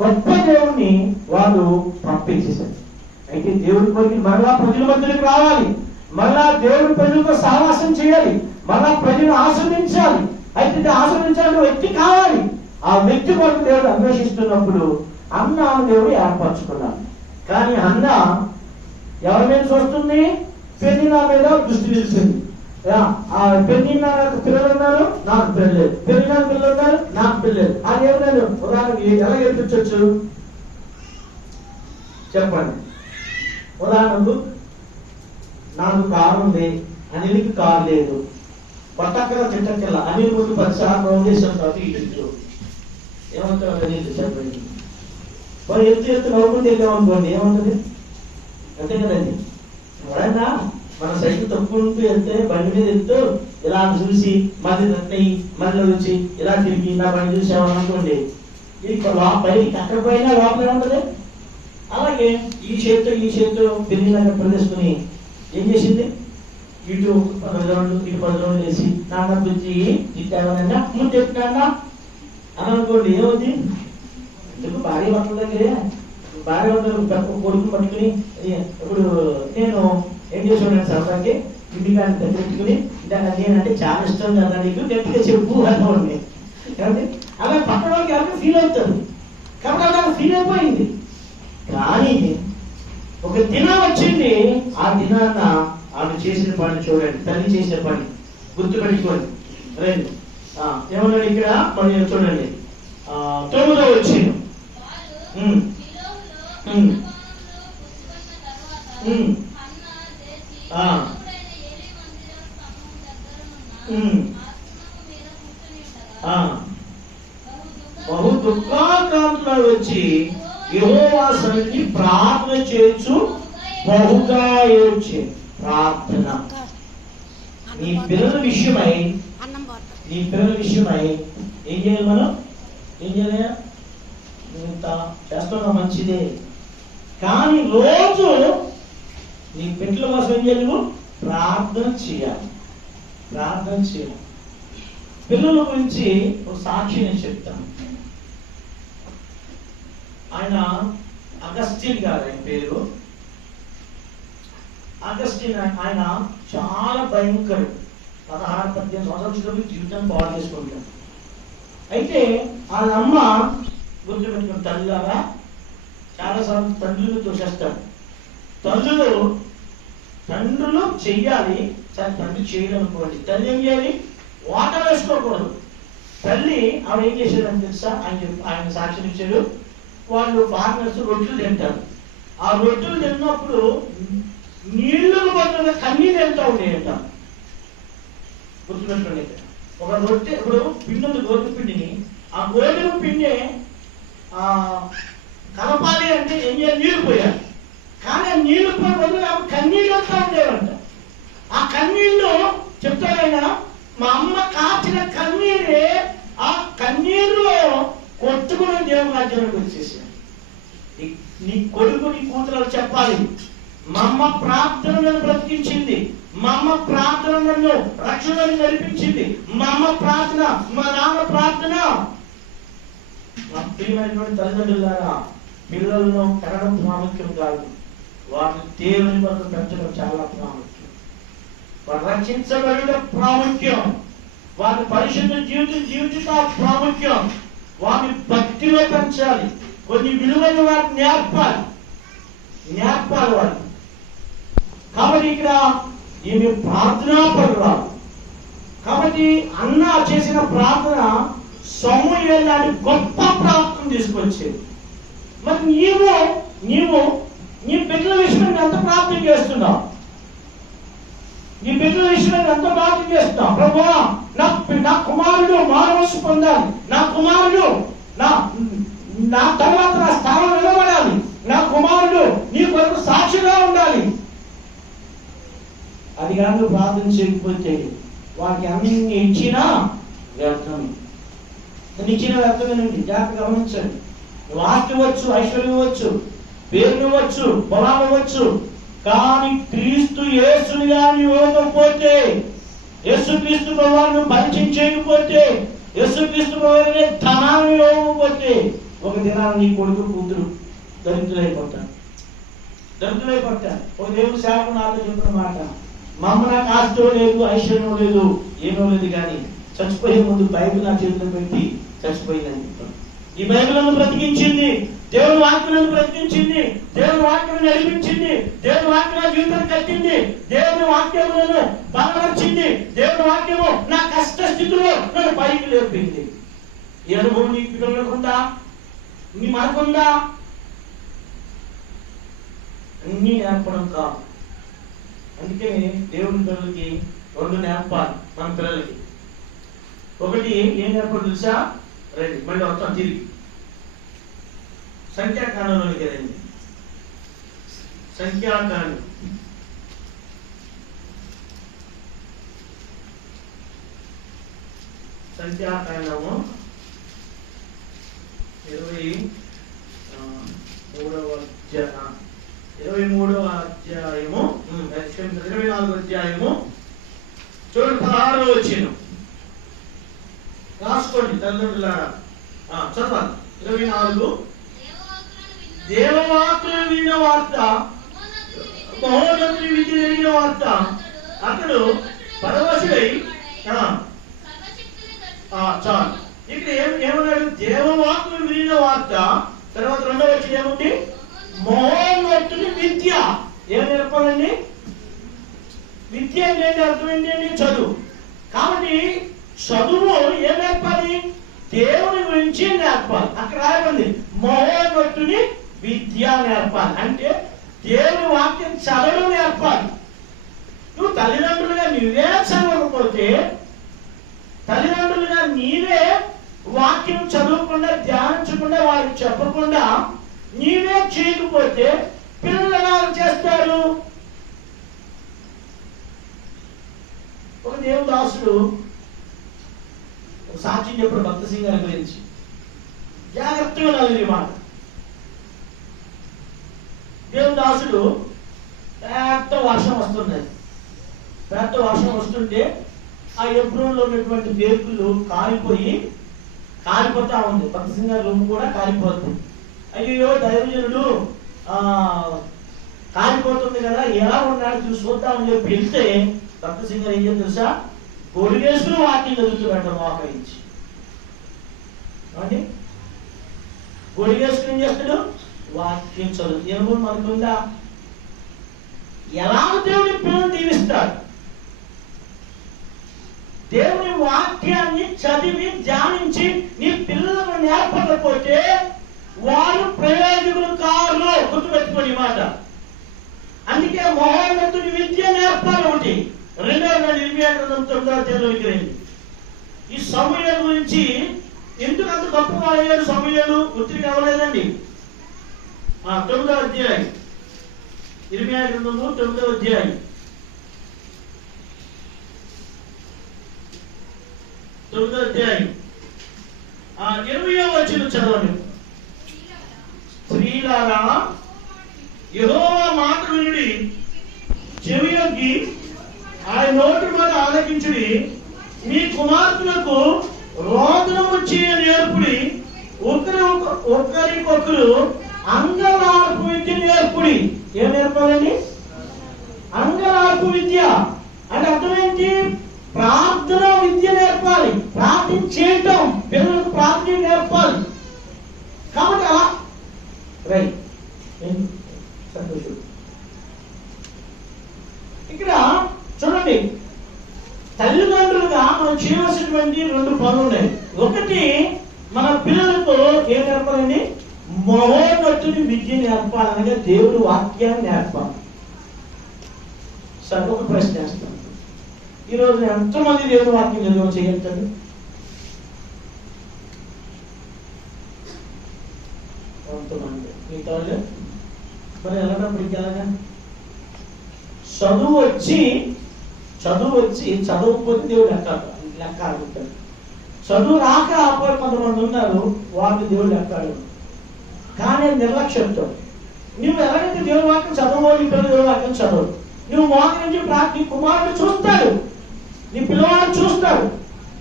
గొప్ప దేవుణ్ణి వాళ్ళు పంపించేశారు. అయితే దేవుడి కోరిక మరలా ప్రజల మధ్యలోకి రావాలి, మరలా దేవుడి ప్రజలతో సహవాసం చేయాలి, మరలా ప్రజలను ఆశ్రమించాలి. అయితే ఆశ్రమించాలంటే వ్యక్తి కావాలి. ఆ వ్యక్తి కొరకు దేవుడు అన్వేషిస్తున్నప్పుడు అన్న దేవుడు ఏర్పరచుకున్నాడు. కానీ అన్న ఎవరి మీద చూస్తుంది? పెన్నినా మీద దృష్టి నిలిచింది. పెన్నిన పిల్లలు ఉన్నారు, నాకు పిల్లలేదు, పెన్నిన పిల్లలు ఉన్నారు, నాకు పిల్లలేదు. అది ఏమన్నారు? ఉదాహరణకి ఎలా ఏర్పించవచ్చు చెప్పండి. ఉదాహరణకు నాకు కారు ఉంది, అనిల్కి కారు లేదు. పట్టక్కల తిట్టక్కల అనిల్ ముందు 10 సార్లు చేసిన తర్వాత ఇటు ఏమంటారు అనిల్ చెప్పండి. ఎత్తు నవ్వుకుంటూ వెళ్ళామనుకోండి, ఏముంటుంది? అంతే కదండి. ఎవరైనా మన సైకిల్ తప్పుకుంటూ వెళ్తే బండి మీద వెళ్తూ ఇలా చూసి మళ్ళీ రత్నయ్యి మళ్ళీ వచ్చి ఇలా తిరిగి నా బండి చూసామనుకోండి, ఇది బయటికి అక్కడ పోయినా లోపల ఉంటుంది. అలాగే ఈ చేతితో పెరిగినాక ప్రదేశకుని ఏం చేసింది? ఇటు 10 రౌండ్లు ఇటు 10 రౌండ్లు వేసి నాన్న గురించి తిట్టామన్నా ముందు చెప్తున్నా అని అనుకోండి, ఏమవుతుంది? ఎందుకు భార్య భర్తల దగ్గరే భార్య కొడుకుని పట్టుకుని ఇప్పుడు నేను ఏం చేసాను సరదాకి ఇంటికాన్ని పెట్టుకుని నేనంటే చాలా ఇష్టం కదా నీకు గట్టిగా చెప్పు అనుకోండి. కాబట్టి అలా పక్కన వాళ్ళకి ఎవరికి ఫీల్ అవుతారు, కాబట్టి అలా ఫీల్ అయిపోయింది. కానీ ఒక దినం వచ్చింది, ఆ దినాన్న ఆమె చేసిన పని చూడండి, తల్లి చేసిన పని గుర్తుపెట్టుకోండి. రండి ఏమన్నాడు ఇక్కడ మనం చూడండి 9వ వచనం. బహు దుఃఖాక్రాంతులు వచ్చి యెహోవా సన్నిధికి ప్రార్థన చేయొచ్చు, బహుగా ఏడ్చి ప్రార్థన. నీ పిల్లల విషయమై ఏం చేయాలి? మనం ఏం చేయాలి? ఇంత చేస్తున్నా మంచిదే, కానీ రోజు నీ బిడ్డల కోసం ఏం చేయాలి? ప్రార్థన చేయాలి. పిల్లల గురించి ఒక సాక్షి నేను చెప్తాను. ఆయన అగస్టిన్ గారు, ఆయన పేరు అగస్టిన్. ఆయన చాలా భయంకరుడు. 16-18 సంవత్సరాల చిన్న జీవితాన్ని పాడు చేసుకుంటాడు. అయితే వాళ్ళ అమ్మ గుర్తుపెట్టుకున్న తల్లిలాగా చాలాసార్లు తండ్రులు తోసేస్తాడు. తండ్రులు చెయ్యాలి, తండ్రి చేయడం అనుకోండి. తల్లి ఏం చేయాలి? వాటర్ వేసుకోకూడదు. తల్లి ఆవిడ ఏం చేసేదని తెలుసా? ఆయన సాక్ష్యం ఇచ్చాడు. వాళ్ళు ఫార్మర్స్ రొట్టెలు తింటారు. ఆ రొట్టెలు తిన్నప్పుడు నీళ్లు బదులుగా కన్నీళ్ళు వెళ్తూ ఉండేయంట. గుర్తుపెట్టుకోండి. ఒక రొట్టె ఇప్పుడు పిండి, గోధుమ పిండిని ఆ గోధుమ పిండి కలపాలి అంటే ఏం చేయాలి? నీళ్ళు పోయాలి. కానీ ఆ నీళ్ళు పోయే బదులు ఆమె కన్నీళ్ళు వస్తూ ఉండేవంట. ఆ కన్నీళ్ళు చెప్తారైనా మా అమ్మ కాచిన కన్నీరే ఆ కన్నీరులో కొట్టుకుని దేవుని రాజ్యానికి వచ్చేసాడు. నీ కొడుకు నీ కూతురు చెప్పాలి, మా అమ్మ ప్రార్థన నన్ను బ్రతికించింది, మా అమ్మ ప్రార్థన నన్ను రక్షణను నడిపించింది, మా అమ్మ ప్రార్థన, మా నాన్న ప్రార్థన. మా ప్రియమైనటువంటి తల్లిదండ్రులారా, పిల్లలను కనడం ప్రాముఖ్యం కాదు, వారిని దేవుని వరకు పెంచడం చాలా ప్రాముఖ్యం. వారు రక్షించబడడం ప్రాముఖ్యం, వారి పరిశుద్ధ జీవితం జీవించడం ప్రాముఖ్యం. వారిని భక్తిలో పెంచాలి, కొన్ని విలువలు వారికి నేర్పాలి వారు. కాబట్టి ఇక్కడ ఈమె ప్రార్థనా పరురాలు. కాబట్టి అన్న చేసిన ప్రార్థన సమూయేలు గొప్ప ప్రార్థన తీసుకొచ్చేది. మరి నీవు నీ బిడ్డల విషయంలో ఎంత ప్రార్థన చేస్తున్నావు? నీ బిడ్డల విషయంలో ఎంత ప్రార్థన చేస్తున్నావు? ప్రభువా, నా కుమారుడు మానవసు పొందాలి, నా కుమారుడు నా తర్వాత నా స్థానం నిలబడాలి, నా కుమారుడు నీ కొరకు సాక్షిగా ఉండాలి. అది కానీ ప్రార్థన చేయకపోతే వారికి అన్ని ఇచ్చినా వ్యర్థమే. ఇచ్చిన వ్యర్థమేనండి. జాగ్రత్త గమనించండి. నువ్వు ఆస్తి ఇవ్వచ్చు, ఐశ్వర్యం ఇవ్వచ్చు, పేరు ఇవ్వచ్చు, పొలాలు ఇవ్వచ్చు, కానీ క్రీస్తు యేసుని గాని ఇవ్వకపోతే, యేసుక్రీస్తు ప్రభువును పరిచయం చేయకపోతే, యేసుక్రీస్తు ప్రభువునే ధనాన్ని ఇవ్వకపోతే ఒక దినాన్ని నీ కొడుకు కూతురు దరిద్రులైపోతాడు. ఒక దేవుని సేవకు నాతో చెప్పిన మాట, మా అమ్మ నాకు ఆస్తి లేదు, ఐశ్వర్యం లేదు, ఏమో లేదు, కానీ చచ్చిపోయే ముందు బైబిల్ నా చేతిలో పెట్టి చచ్చిపోయిందని చెప్పాను. ఈ బైబిల్ నన్ను బ్రతికించింది, దేవుని వాక్యం నన్ను బ్రతికించింది, దేవుని వాక్యం నడిపించింది, దేవుని వాక్యం నా జీవితాన్ని కట్టింది, దేవుని వాక్యం నన్ను బలపరిచింది, దేవుని వాక్యము నా కష్ట స్థితిలో నన్ను పైకి లేపింది. ఈ అనుభవం నీ పిల్లలకుందా? నీ మనకుందా? అన్ని నేర్పడం కాదు. అందుకే దేవుని పిల్లలకి రెండు నేర్పాలి మన పిల్లలకి. ఒకటి ఏం నేర్పడం తెలుసా? రండి మళ్ళీ వస్తాం తిరిగి సంఖ్యాకాండంలోనికి రండి. సంఖ్యాకాండం 23వ అధ్యాయము 24వ అధ్యాయము చూడండి, 16వ వచనం రాసుకోండి తల్లిదండ్రులారా. చదవాలి. 24 దేవవాక్కులను విన్న వార్త, మహోన్నతుని విధి జరిగిన వార్త, అతడు పరవశుడై చాలు. ఇక్కడ ఏమన్నాడు? దేవవాక్కులను విన్న వార్త. తర్వాత రెండవ వచ్చి ఏముంది? మహోన్నతుని విద్య. ఏం నేర్పాలండి? విద్య అనేది అర్థం ఏంటండి? చదువు. కాబట్టి చదువు ఏం నేర్పాలి? దేవుని గురించి నేర్పాలి. అక్కడ రాయబడింది మహోన్నతుని విద్య నేర్పాలి. అంటే దేవుని వాక్యం చదవడం నేర్పాలి. నువ్వు తల్లిదండ్రులుగా నువ్వే చదవకపోతే, తల్లిదండ్రులుగా నీవే వాక్యం చదవకుండా, ధ్యానించకుండా, వారికి చెప్పకుండా నీవే చేయకపోతే పిల్లలు ఎలా చేస్తారు? ఒక దేవదాసుడు సాక్షి చెప్పాడు భక్త సింగ్ గారి గురించి. జాగ్రత్తగా నలుగురి మాట. దేవదాసుడు పెద్ద వర్షం వస్తుంది. పెద్ద వర్షం వస్తుంటే ఆ ఎబ్రోన్లో ఉన్నటువంటి పేరుకులు కాలిపోతా ఉంది. భక్త సింగ్ గారి రూమ్ కూడా కాలిపోతుంది. అయ్యో దైవజనుడు కాలిపోతుంది కదా, ఎలా ఉన్నాడు చూసి చూద్దామని చెప్పి వెళ్తే భక్త సింగ్ గారు ఏం చేసి తెలుసా? గొడిగేసుకుని వాక్యం చదువుతున్నాడు. మోకరించి గొడిగేసుకుని ఏం చేస్తాడు? వాక్యం చదువు. ఏమో మనకుందా? ఎలా దేవుని పిల్లలు దీవిస్తాడు? దేవుని వాక్యాన్ని చదివి ధ్యానించి నీ పిల్లలను నేర్పకపోతే వారు ప్రయోజకులు కారు. గుర్తుపెట్టుకోండి ఈ మాట. అందుకే మహోన్నతుని విద్య నేర్పాలి. ఒకటి. రెండవ 29వ అధ్యాయంలోకి రండి. ఈ సమూయేలు గురించి ఎందుకు అంత గొప్పగా అయ్యాడు సమూయేలు? ఉత్తికి అవ్వలేదండి. 9వ అధ్యాయం, ఇర్మియా గ్రంథము 9వ అధ్యాయం 20వ వచనం చదవండి. స్త్రీలారా, యెహోవా మాట వినుడి, చెవియొగ్గి ఆయన నోటి మాట ఆలకించుడి. మీ కుమార్తెలకు రోదనము చేయ నేర్పుడి, ఒకరికొకరు అంగలార్పు విద్య నేర్పుడి. ఏం నేర్పాలండి? అంగలార్పు విద్య అంటే అర్థమేంటి? ప్రార్థన విద్య నేర్పాలి. ప్రార్థన చేయటం, పిల్లలకు ప్రార్థన నేర్పాలి. కాబట్టి అలా రైట్. ఇక్కడ చూడండి, తల్లిదండ్రులుగా మనం చేయవలసినటువంటి 2 పనులు ఉన్నాయి. ఒకటి, మన పిల్లలకు ఏం నేర్పాలండి? మహోన్నతుని విద్య నేర్పాలనగా దేవుడి వాక్యాన్ని నేర్పాలి. సరే, ఒక ప్రశ్న వేస్తాను. ఈరోజు ఎంతమంది దేవుడి వాక్యం చదువు చేయగలుగుతారు? కొంతమంది. మిగతా మరి వెళ్ళినప్పటికి ఎలాగా? చదువు వచ్చి చదవకపోతే దేవుడు లెక్క అడుగుతాడు. చదువు రాక ఆపోయి కొంతమంది ఉన్నారు, వాళ్ళు దేవుడు లెక్క అడుగు. కానీ నిర్లక్ష్యంతో నువ్వు ఎలాగైతే దేవుడి వాక్యం చదవాలి, దేవుడి వాక్యం చదవదు. నువ్వు మోకరించి నీ కుమారుడు చూస్తాడు, నీ పిల్లవాడు చూస్తాడు.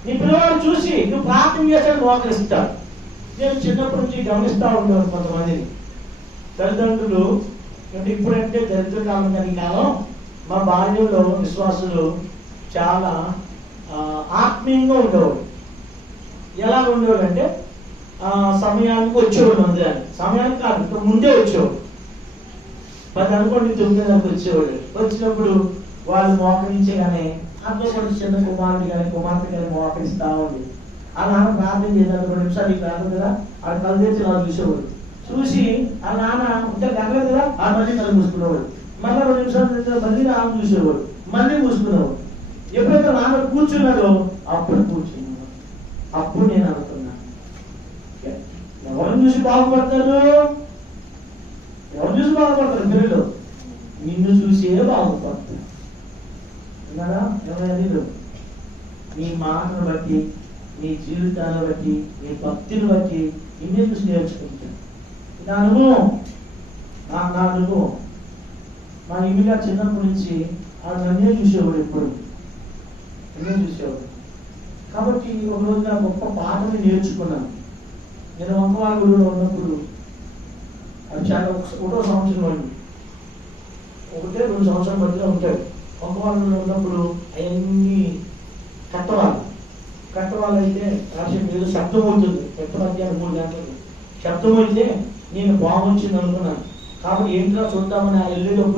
నీ పిల్లవాడు చూసి నువ్వు ప్రార్థన చేస్తాడు, మోకరిస్తాడు. నేను చిన్నప్పటి నుంచి గమనిస్తూ ఉండేవాడు కొంతమందిని. తల్లిదండ్రులు అంటే ఇప్పుడంటే దరిద్ర కాలం కానీ కాలం, మా బాల్యంలో విశ్వాసులు చాలా ఆత్మీయంగా ఉండేవాడు. ఎలా ఉండేవాడు అంటే సమయానికి వచ్చేవాడు. అందరూ సమయానికి కాదు, ఇంకా ముందే వచ్చేవాడు. 10 అనుకోండి 9 వచ్చేవాడు. వచ్చినప్పుడు వాళ్ళు మోకరించగానే అందులో కూడా చిన్న కుమారుడు కానీ కుమార్తె కానీ మోకరిస్తా ఉంది. ఆ నాన్న ప్రార్థన చేశారు. 2 నిమిషాలు ఈ ప్రార్థన కదా, ఆడు కళ్ళు తెచ్చి అలా చూసేవాడు. చూసి ఆ నాన్న ఇంకా కనలేదు కదా, ఆ మళ్ళీ కళ్ళు మూసుకునేవాడు. మళ్ళీ 2 నిమిషాలు మళ్ళీ నాన్న చూసేవాడు, మళ్ళీ మూసుకునేవాడు. ఎప్పుడైతే నాన్న కూర్చున్నాడో అప్పుడు కూర్చున్నాడు. అప్పుడు నేను అనుకున్నాను, ఎవరిని చూసి బాగుపడతారు? ఎవరు చూసి బాగుపడతారు? పిల్లలు నిన్ను చూసే బాగుపడతారు. విన్నారా? ఎవరైనా నీ మాటను బట్టి, నీ జీవితాన్ని బట్టి, నీ భక్తిని బట్టి నిన్నే చూసి నేర్చుకుంటాను. నా అనుభవం, నా అనుభవం. మా ఇమిగా చిన్నప్పటి నుంచి నన్నే చూసేవాడు, ఎప్పుడు నన్నే చూసేవాడు. కాబట్టి ఒకరోజు నా గొప్ప పాటని నేర్చుకున్నాను. నేను అమ్మవారిలో ఉన్నప్పుడు, అది చాలా 1వ సంవత్సరం అండి, 1-2 సంవత్సరం మధ్యలో ఉంటాయి. అమ్మవారిలో ఉన్నప్పుడు అవన్నీ కట్టవాళ్ళు అయితే రాష్ట్రం ఏదో శబ్దం అవుతుంది. ఎప్పుడు మధ్యాహ్నం 3 గంటలకు శబ్దం అయితే నేను బాగుంచింది అనుకున్నాను. కాబట్టి ఏంటో చూద్దామని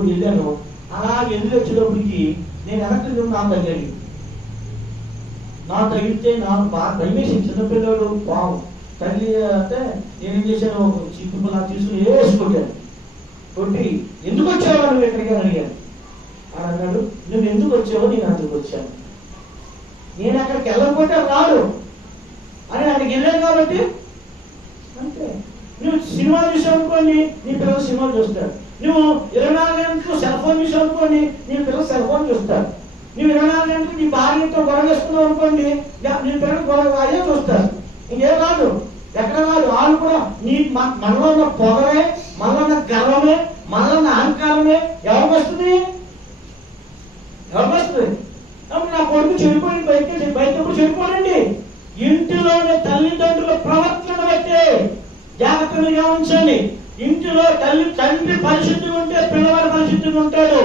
వెళ్ళాను. అలా వెళ్ళి వచ్చేటప్పటికి నేను వెనక్కి నాకు తగిలితే నాకు బాగా భయమేసింది. చిన్నపిల్లలు బాగు తల్లి అంటే నేనేం చేశాను, చిక్కులు నాకు తీసుకుని వేసుకుంటాను. కొట్టి ఎందుకు వచ్చావు నువ్వు ఎక్కడికి అని అడిగాను. అని అన్నాడు, నువ్వు ఎందుకు వచ్చావో నేను అందుకు వచ్చాను. నేను అక్కడికి వెళ్ళకపోతే రాడు అని అక్కడికి వెళ్ళాను కాబట్టి అంతే. నువ్వు సినిమా చూసావు అనుకోండి, నీ పిల్లలు సినిమా చూస్తారు. నువ్వు 24 గంటలు సెల్ ఫోన్ చూసావు అనుకోండి, నీ పిల్లలు సెల్ ఫోన్ చూస్తారు. నువ్వు 24 గంటలు నీ భార్యతో గొడవ వేసుకున్నావు అనుకోండి, నీ పిల్లలు గొడవ అయ్యే చూస్తారు. ఇంకేం రాదు, ఎక్కడ రాదు. వాళ్ళు కూడా నీ మనలో ఉన్న పొగరే, మనలో ఉన్న గర్వమే, మనలో ఉన్న అహంకారమే ఎవరికి వస్తుంది? కాబట్టి నా కొడుకు చెడిపోయింది, బయట ఎప్పుడు చెడిపోనండి. ఇంటిలోనే తల్లిదండ్రుల ప్రవర్తన బట్టే జాగ్రత్తగా గమనించండి. ఇంటిలో తండ్రి పరిశుద్ధిగా ఉంటే పిల్లవాడు పరిశుద్ధిగా ఉంటాడు.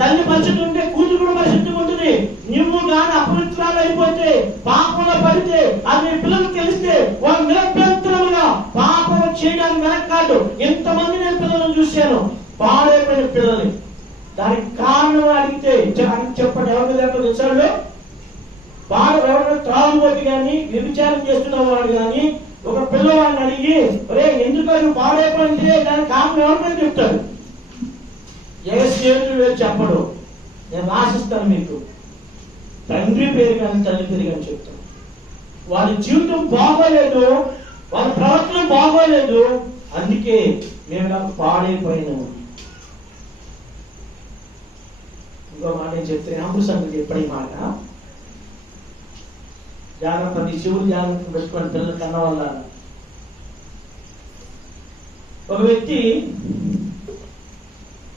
తల్లి పరిశుద్ధి ఉంటే కూతురు కూడా పరిశుద్ధిగా ఉంటుంది. నువ్వు కానీ అపవిత్రాలు అయిపోతే, పాపంలో పడితే, అది నీ పిల్లలకు తెలిస్తే వాళ్ళు నిరభ్యంతరముగా పాపం చేయడానికి వెనకాడు. ఎంతమంది నేను పిల్లలను చూశాను, పాడైపోయిన పిల్లల్ని. దానికి కారణం అడిగితే చెప్పండి, ఎవరి మీద తెచ్చాడు? ఎవరైనా త్రాగుబోతు కానీ వ్యభిచారం చేస్తున్న వాడు కానీ ఒక పిల్లవాడిని అడిగి, ఒరే ఎందుకు నువ్వు పాడైపోయింటే దానికి కారణం ఎవరికైనా చెప్తాడు. ఏ స్నేహితుడు చెప్పడు. నేను రాసిస్తాను మీకు, తండ్రి పేరు కానీ తల్లి పేరు కానీ చెప్తాను. వాళ్ళ జీవితం బాగోలేదు, వాళ్ళ ప్రవర్తన బాగోలేదు, అందుకే మేము నాకు పాడైపోయినాము. ఇంకో మాట నేను చెప్తే ఆంబు సంగతి చెప్పిన ఈ మాట జాగ్రత్త, నీ శివుడు జాగ్రత్త పెట్టుకోండి పిల్లలు కన్న వల్ల. ఒక వ్యక్తి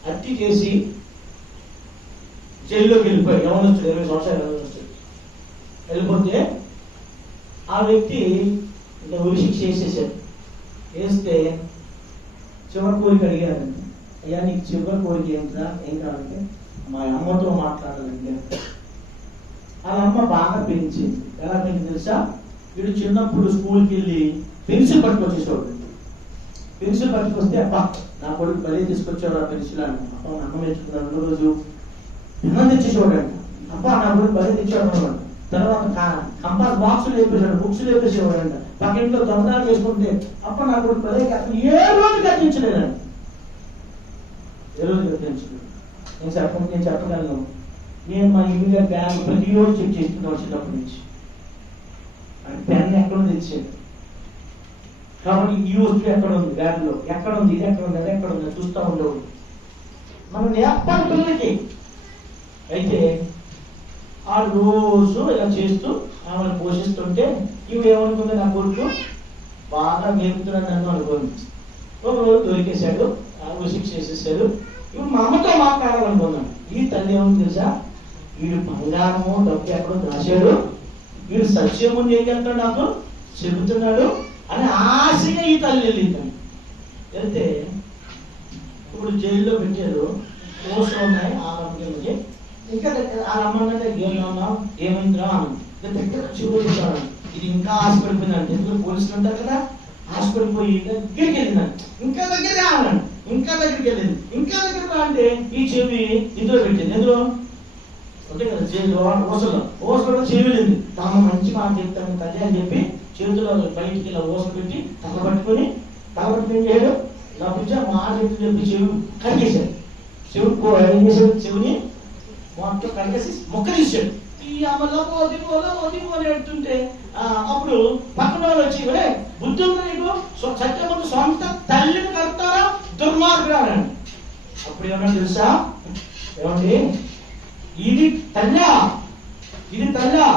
హత్య చేసి జైల్లోకి వెళ్ళిపోయాడు. యవనస్తుడు, 20 సంవత్సరాలు యవనస్తుడు. వెళ్ళిపోతే ఆ వ్యక్తి ఉరిశిక్ష వేసేసాడు. వేస్తే చివరి కోరిక అడిగాడు, అయ్యా నీకు చివరి కోరిక ఏంటా, ఏం కావాలంటే మా అమ్మతో మాట్లాడాలండి. వాళ్ళ అమ్మ బాగా పెంచింది. ఎలా పెంచింది తెలుసా? వీడు చిన్నప్పుడు స్కూల్కి వెళ్ళి పెన్సిల్ పట్టుకొచ్చేసేవాడు. పెన్సిల్ పట్టుకొస్తే అప్ప నా కొడుకు బలి తీసుకొచ్చేవాడు ఆ పెన్సిల్ అని. అప్ప నా అమ్మ నేర్చుకున్నాడు. రోజు అన్నం తెచ్చేసేవాడు అంట. అప్ప నా కొడుకు బలి తెచ్చేవాడు అనమాట. తర్వాత కంపాస్ బాక్సులు వేపేసాడు, బుక్స్ వేపేసేవాడు అంట. పక్కింట్లో దొంగదాలు చేసుకుంటే అప్ప నా కొడుకు బలి అసలు ఏ రోజు కట్టించలేదండి. ఏ రోజు కట్టించలేదు. నేను చెప్పగలను, నేను మా ఇండియా బ్యాగ్ ప్రతిరోజు చెక్ చేస్తున్నాను చిన్నప్పటి నుంచి. పెన్ ఎక్కడ ఉంది తెచ్చాడు కాబట్టి ఈ వస్తువు ఎక్కడ ఉంది బ్యాగ్ లో, ఎక్కడ ఉంది, ఇది ఎక్కడ ఉంది, అది ఎక్కడ ఉంది చూస్తూ ఉండేవాడు. మనం నేర్పాలి పిల్లలకి. అయితే ఆ రోజు ఇలా చేస్తూ ఆమెను పోషిస్తుంటే ఇవి ఏమనుకుంది, నా కొడుకు బాగా నేర్పుతున్నాడు నన్ను అనుకోండి. ఒక రోజు దొరికేశాడు, శిక్ష చేసేసాడు. ఇప్పుడు మా అమ్మతో మాట్లాడాలనుకున్నాడు. ఈ తల్లి ఏమని తెలుసా? వీడు బంగారము డబ్బు ఎక్కడో దాచాడు, వీడు సత్యం ముందు ఏం చేస్తాడు నాకు చెబుతున్నాడు అని ఆశగా ఈ తల్లి వెళ్ళింది. వెళ్తే ఇప్పుడు జైల్లో పెట్టారు, పోస్టులు ఉన్నాయి. ఆ అమ్మకి ఇంకా ఆ అమ్మంటే ఏమన్నావు, ఏమైందిరా అని దగ్గర చూపించాడు. ఇది ఇంకా ఆశపడిపోయిందండి. ఎందుకంటే పోలీసులు ఉంటారు కదా, ఆశపడిపోయి దగ్గరికి వెళ్ళిందండి. ఇంకా దగ్గర రావాలండి, ఇంకా దగ్గరికి వెళ్ళింది. ఇంకా దగ్గర అంటే ఈ చెవి ఇందులో పెట్టింది. ఎందులో అంతే కదా, జైలు ఓసలో చెవి వెళ్ళింది. తాము మంచి మాట చెప్తాను తల్లి అని చెప్పి చేతిలో బయటికి ఇలా ఓస పెట్టి తల పట్టుకొని ఏం చేయడు, నా పిచ్చ మాట చెప్పి చెవి కడిగేశాడు. ఏం చేశాడు, చెవిని మొత్తం కడిగేసి మొక్క తీసాడు. ఈ అమ్మలో ఓదిపోని పెడుతుంటే అప్పుడు పక్కన వాళ్ళు వచ్చి బుద్ధి ఉందా నీకు, సత్యమంది సొంత తల్లిని కలుపుతారా దుర్మార్గురాలని. అప్పుడు ఏమన్నా తెలుసా, ఏమండి ఇది తల్లా, ఇది తల్లా,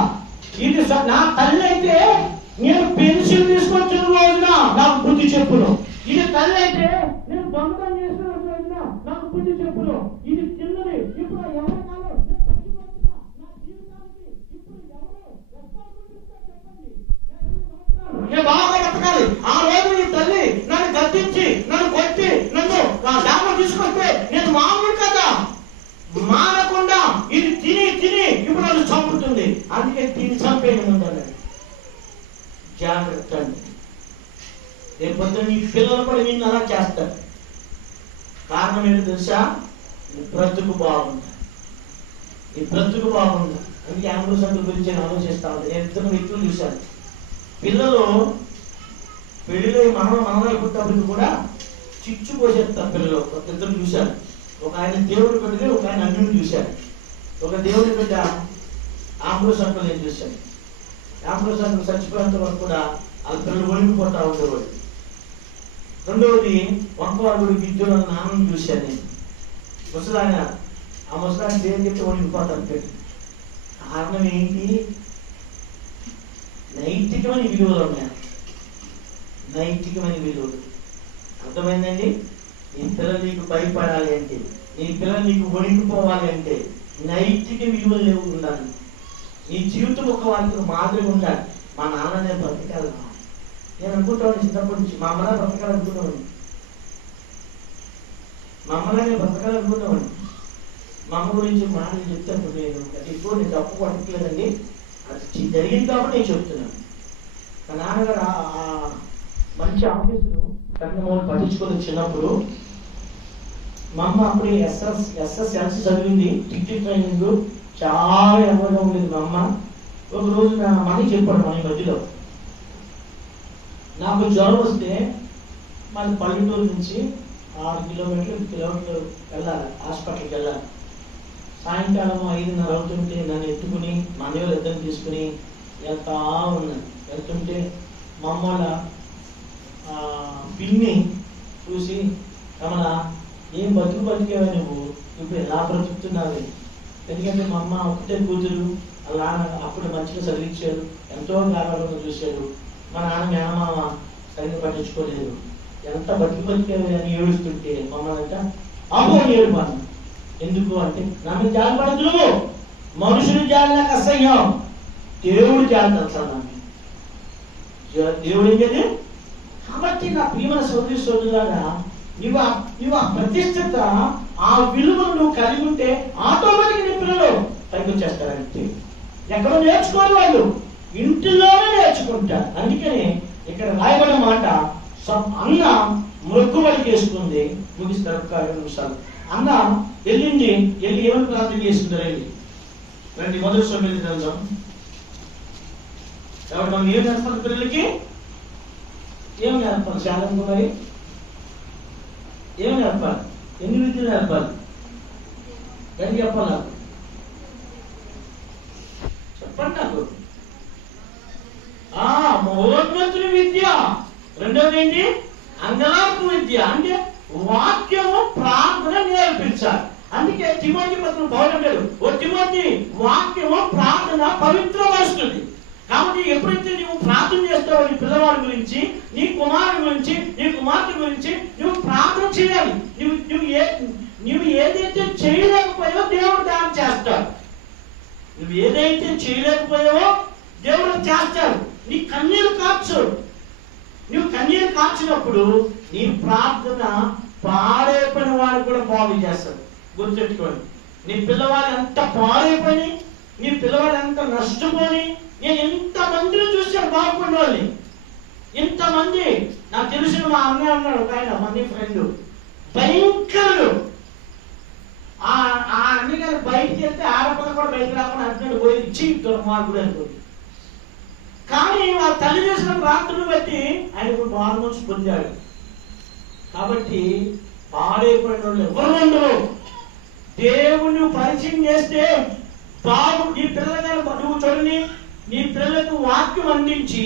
ఇది నా తల్లి అయితే నేను పెన్సిల్ తీసుకొచ్చిన రోజున నాకు బుద్ధి చెప్పును. ఇది తల్లి అయితే నేను దొంగతనం చేసిన రోజున నాకు బుద్ధి చెప్పును. ఇది తిన్నది ఇప్పుడు ఎవరు బాగా బతకాలి. ఆ రోజు నీ తల్లి నన్ను గద్దించి నన్ను కొట్టి నన్ను డాక్టర్ తీసుకొస్తే నేను మామూలు కదా, మానకుండా ఇది తిని ఇప్పుడు నన్ను చంపుతుంది. అందుకే తిని చంపేయడం ఉందండి. జాగ్రత్త అండి. రేపొద్దు నీ పిల్లలు కూడా నిన్ను అలా చేస్తారు. కారణం ఏంటో తెలుసా? నీ బ్రతుకు బాగుంది, నీ బ్రతుకు బాగుంది. అందుకే ఆంబుసంతుల గురించి నేను ఆలోచిస్తా ఉంది. నేను ఇద్దరు వ్యక్తులు చూశాను. పిల్లలు పెళ్లిలో మనవరాలు పుట్టినప్పటికి కూడా చిచ్చు పోసేస్తారు పిల్లలు. ఇద్దరు చూశారు. ఒక ఆయన దేవుడి బిడ్డని, ఒక ఆయన అన్యుని చూశారు. ఒక దేవుడి బిడ్డ ఆంబుసంతులు నేను చూశాను. ఆంబుసంతులు చచ్చిపోయేంత వరకు కూడా వాళ్ళ పిల్లలు వణికిపోతా ఉండేవాడు. రెండవది వంకవాడు విద్యుడు నాన్నని చూశాను నేను. ముసలాయన, ఆ ముసలాయన దేవుని చెప్తే వణికిపోతాను పెట్టి. కారణం ఏంటి? నైతికమైన విలువలు ఉన్నాయి. నైతికమైన విలువలు అర్థమైందండి. నీ పిల్లలు నీకు భయపడాలి అంటే, నీ పిల్లలు నీకు వణికిపోవాలి అంటే నైతిక విలువలు లేవు ఉండాలి. నీ జీవితం ఒక వాళ్ళకి మాదిరిగా ఉండాలి. మా నాన్న నేను బ్రతకాలి. నేను అనుకుంటాను చిన్నప్పటి నుంచి మా అమ్మలా బ్రతకాలనుకున్నాను. మా అమ్మలా నేను బ్రతకాలనుకున్నాను. మా అమ్మ గురించి మాటలు చెప్తాను. నేను తప్పు పట్టట్లేదండి, అది జరిగింది కాబట్టి నేను చెప్తున్నాను. మా నాన్నగారు మంచి ఆఫీసులు కన్నమూలు పట్టించుకొని చిన్నప్పుడు మా అమ్మ అప్పుడు ఎస్ఎస్ఎల్సి చదివింది, టికెట్ ట్రైనింగ్ చాలా ఎవరిగా ఉండేది మా అమ్మ. ఒక రోజు నా మనీ చెప్పాడు, మన మధ్యలో నాకు జ్వరం వస్తే మన పల్లెటూరు నుంచి 6 కిలోమీటర్లు వెళ్ళాలి, హాస్పిటల్కి వెళ్ళాలి. సాయంకాలం 5:30 అవుతుంటే నన్ను ఎత్తుకుని మా అన్నయ్యలు ఇద్దరిని తీసుకుని వెళ్తా ఉన్నాను. వెళ్తుంటే మా అమ్మల పిన్ని చూసి, రమణ ఏం బతికేవా నువ్వు, ఇప్పుడు ఎలా బ్రతుకుతున్నావు? ఎందుకంటే మా అమ్మ ఒకటే కూతురు, అలా అప్పుడు మంచిగా చదివించాడు, ఎంతో గారాబంగా చూశాడు. మా నాన్న మేనమామ సరిగ్గా పట్టించుకోలేదు. ఎంత బతికేవా అని ఏడుస్తుంటే మమ్మల్ని అంట అమ్మో ఏడుపాను. ఎందుకు అంటే నా మీద జాలి పడదు, నువ్వు మనుషులు జాలి నాకు అసహ్యం, దేవుడు జాలి తెలుసా, దేవుడు ఏం చేయాలి. కాబట్టి నా ప్రియమైన సోదరి సోదరులారా, నువ్వు ఆ ప్రతిష్టత, ఆ విలువను నువ్వు కలిగి ఉంటే ఆటోమేటిక్ నీ పిల్లలు పైకి వచ్చేస్తారంటే. ఎక్కడో నేర్చుకోవాలి, వాళ్ళు ఇంటిలోనే నేర్చుకుంటారు. అందుకని ఇక్కడ రాయబడిన మాట, అన్న మొక్కుబడి చేసుకుంది. ముగిస్తారు 2 నిమిషాలు. అన్న వెళ్ళి ఏమని ప్రార్థన చేస్తుందో రండి. మొదటి సమయంలో చదువుదాం. కాబట్టి మనం ఏం నేర్పాలి పిల్లలకి? ఏం నేర్పాలి? శాలం మరి ఏం నేర్పాలి? ఎన్ని విద్యలు నేర్పాలి? ఎన్ని చెప్పాలి నాకు? చెప్పండి నాకు. మహోన్నతుని విద్య. రెండోది ఏంటి? అంగలార్పు విద్య. అంటే వాక్యము ప్రార్థన నేర్పించాలి. అందుకే తిమోతి పత్రం పౌలు అంటాడు, ఓ తిమోతి, వాక్యము ప్రార్థన పవిత్రపరుస్తుంది. కాబట్టి ఎప్పుడైతే నువ్వు ప్రార్థన చేస్తావో నీ పిల్లవాడి గురించి, నీ కుమారుడి గురించి, నీ కుమార్తె గురించి నువ్వు ప్రార్థన చేయాలి. నువ్వు ఏదైతే చేయలేకపోయావో దేవుడు దాన్ని చేస్తాడు. నువ్వు ఏదైతే చేయలేకపోయావో దేవుడు చేస్తాడు. నీ కన్నీరు కార్చు. నువ్వు కన్నీరు కార్చినప్పుడు నీ ప్రార్థన పాడైపోయిన వాడు కూడా బాగు చేస్తాడు. గుర్తుపెట్టుకోండి. నీ పిల్లవాడు ఎంత పాడైపోయి, నీ పిల్లవాడు ఎంత నష్టపోయి, నేను ఇంతమందిని చూశాను బాగుపడిన వాళ్ళని. ఇంతమంది నాకు తెలిసిన మా అన్నయ్య అన్నాడు, ఒక ఆయన మంది ఫ్రెండ్, భయంకరుడు. ఆ అన్ని గారు బయటికి వెళ్తే ఆడపిల్ల కూడా బయటకు రాకుండా అంటున్నాడు, పోయి ఇచ్చి దుర్మార్గుడు అనుకోండి. కానీ వాళ్ళ తల్లి చేసిన ప్రార్థనను బట్టి ఆయన ఇప్పుడు మార్మోన్స్ పొందాడు. కాబట్టి పాడైపోయిన వాళ్ళు ఎవరు ఉండరు. దేవుణ్ణి పరిచయం చేస్తే బాగు. నీ పిల్లలు నువ్వు చూడండి, నీ పిల్లలకు వాక్యం అందించి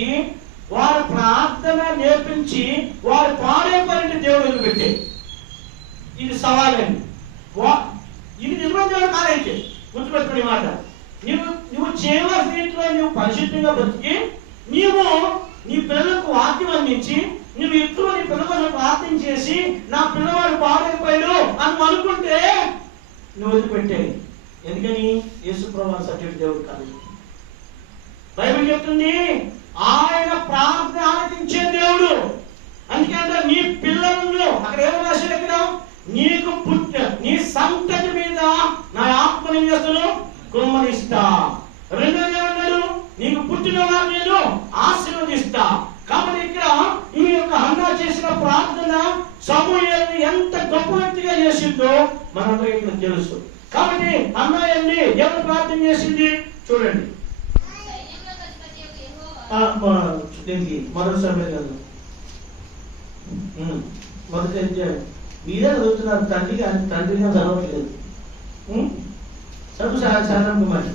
వారు ప్రార్థన నేర్పించి వారు పాడైపోయిన దేవుడు పెట్టే. ఇది సవాలండి. ఇది నిజమైన దేవుడు కాదైతే గుర్తుపెట్టుకునే మాట. నువ్వు చేయవలసిన రీతిలో నువ్వు పరిశుద్ధంగా బతికి నీ పిల్లలకు వాక్యం అందించి నువ్వు ఎక్కువ నీ పిల్లలను ప్రార్థన చేసి నా పిల్లవాడు పాడైపోయాడు అని అనుకుంటే నువ్వు వదిలిపెట్టేది. ఎందుకని? యేసుప్రభువు సత్యుడు దేవుడు కాదు. బైబిల్ చెప్తుంది ఆయన ప్రార్థన ఆలకించే దేవుడు. అందుకంటే నీ పిల్లలను అక్కడ ఏమో రాశాడు, అక్కడ నీకు నీ సంతతి మీద నా ఆత్మని చేస్తాను కుమ్మరిస్తా. రెండోది ఏమన్నాడు? నీకు పుట్టిన వారిని నేను ఆశీర్వదిస్తా. కాబట్టి ఇక్కడ ఈ యొక్క హన్నా చేసిన ప్రార్థన సమూయేలుని ఎంత గొప్ప వ్యక్తిగా చేసిందో మనందరికీ తెలుసు. కాబట్టి హన్నా వెళ్ళి ఎవరు ప్రార్థన చేసింది చూడండి. దీనికి మొదటి సమయం కాదు, మొదటి మీరే చదువుతున్నారు. తండ్రిగా చదవట్లేదు. చదువు శాంతం కుమార్.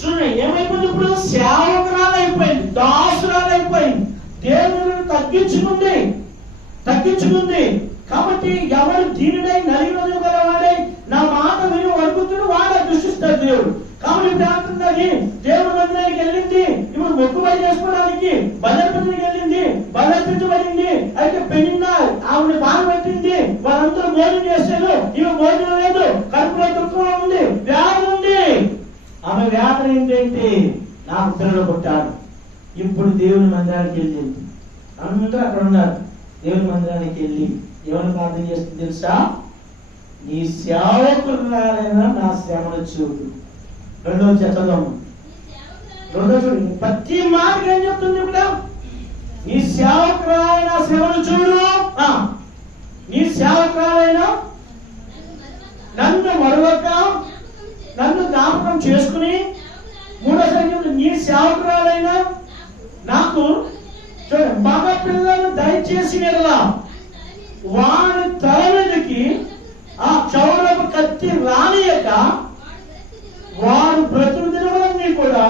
చూడండి ఏమైపోయింది. ఇప్పుడు సేవకురాలు అయిపోయింది, దాసురాలు అయిపోయింది. దేవుని తగ్గించుకుంది. కాబట్టి ఎవరు దీనిడై నలిగినది గలవాడై నా మాట విని వణుకుతుడు వాడే దృష్టిస్తాడు దేవుడు. కాబట్టి ఇప్పుడు ఏమంటున్నది, దేవుడి మందిరానికి వెళ్ళింది, ఇప్పుడు మొక్కుబడి చేసుకోవడానికి బలర్పించడానికి వెళ్ళింది, బలర్పించబడింది. అయితే పెళ్ళిన ఆవిడ బాధ పెట్టింది, వాళ్ళందరూ భోజనం చేశారు, ఇవి భోజనం లేదు, కడుపులో దుఃఖంలో ఉంది, వ్యాధి ఉంది. ఆమె వ్యాధి ఏంటంటే నాకు పిల్లలు పుట్టారు. ఇప్పుడు దేవుని మందిరానికి వెళ్ళింది. అందరూ అక్కడ ఉన్నారు. దేవుని మందిరానికి వెళ్ళి ఎవరు ప్రార్థన చేస్తుంది తెలుసా? నీ సేవకురాలైనా నా శ్రమను చూడు. రెండో చదవము. రెండో చూడు. ప్రతి మాట ఏం చెప్తుంది ఇప్పుడు? నీ సేవకురాలైన శ్రమను చూడు. నీ సేవకురాలైన నన్ను మరొక నన్ను జ్ఞాపకం చేసుకుని. మూడో సంఖ్య నీ సేవకురాలైన నాకు మగ పిల్లలు దయచేసి వెళ్ళా వారి తల మీదకి ఆ క్షౌరపు కత్తి రానియక వారు బ్రతుకు దినములన్నీ కూడా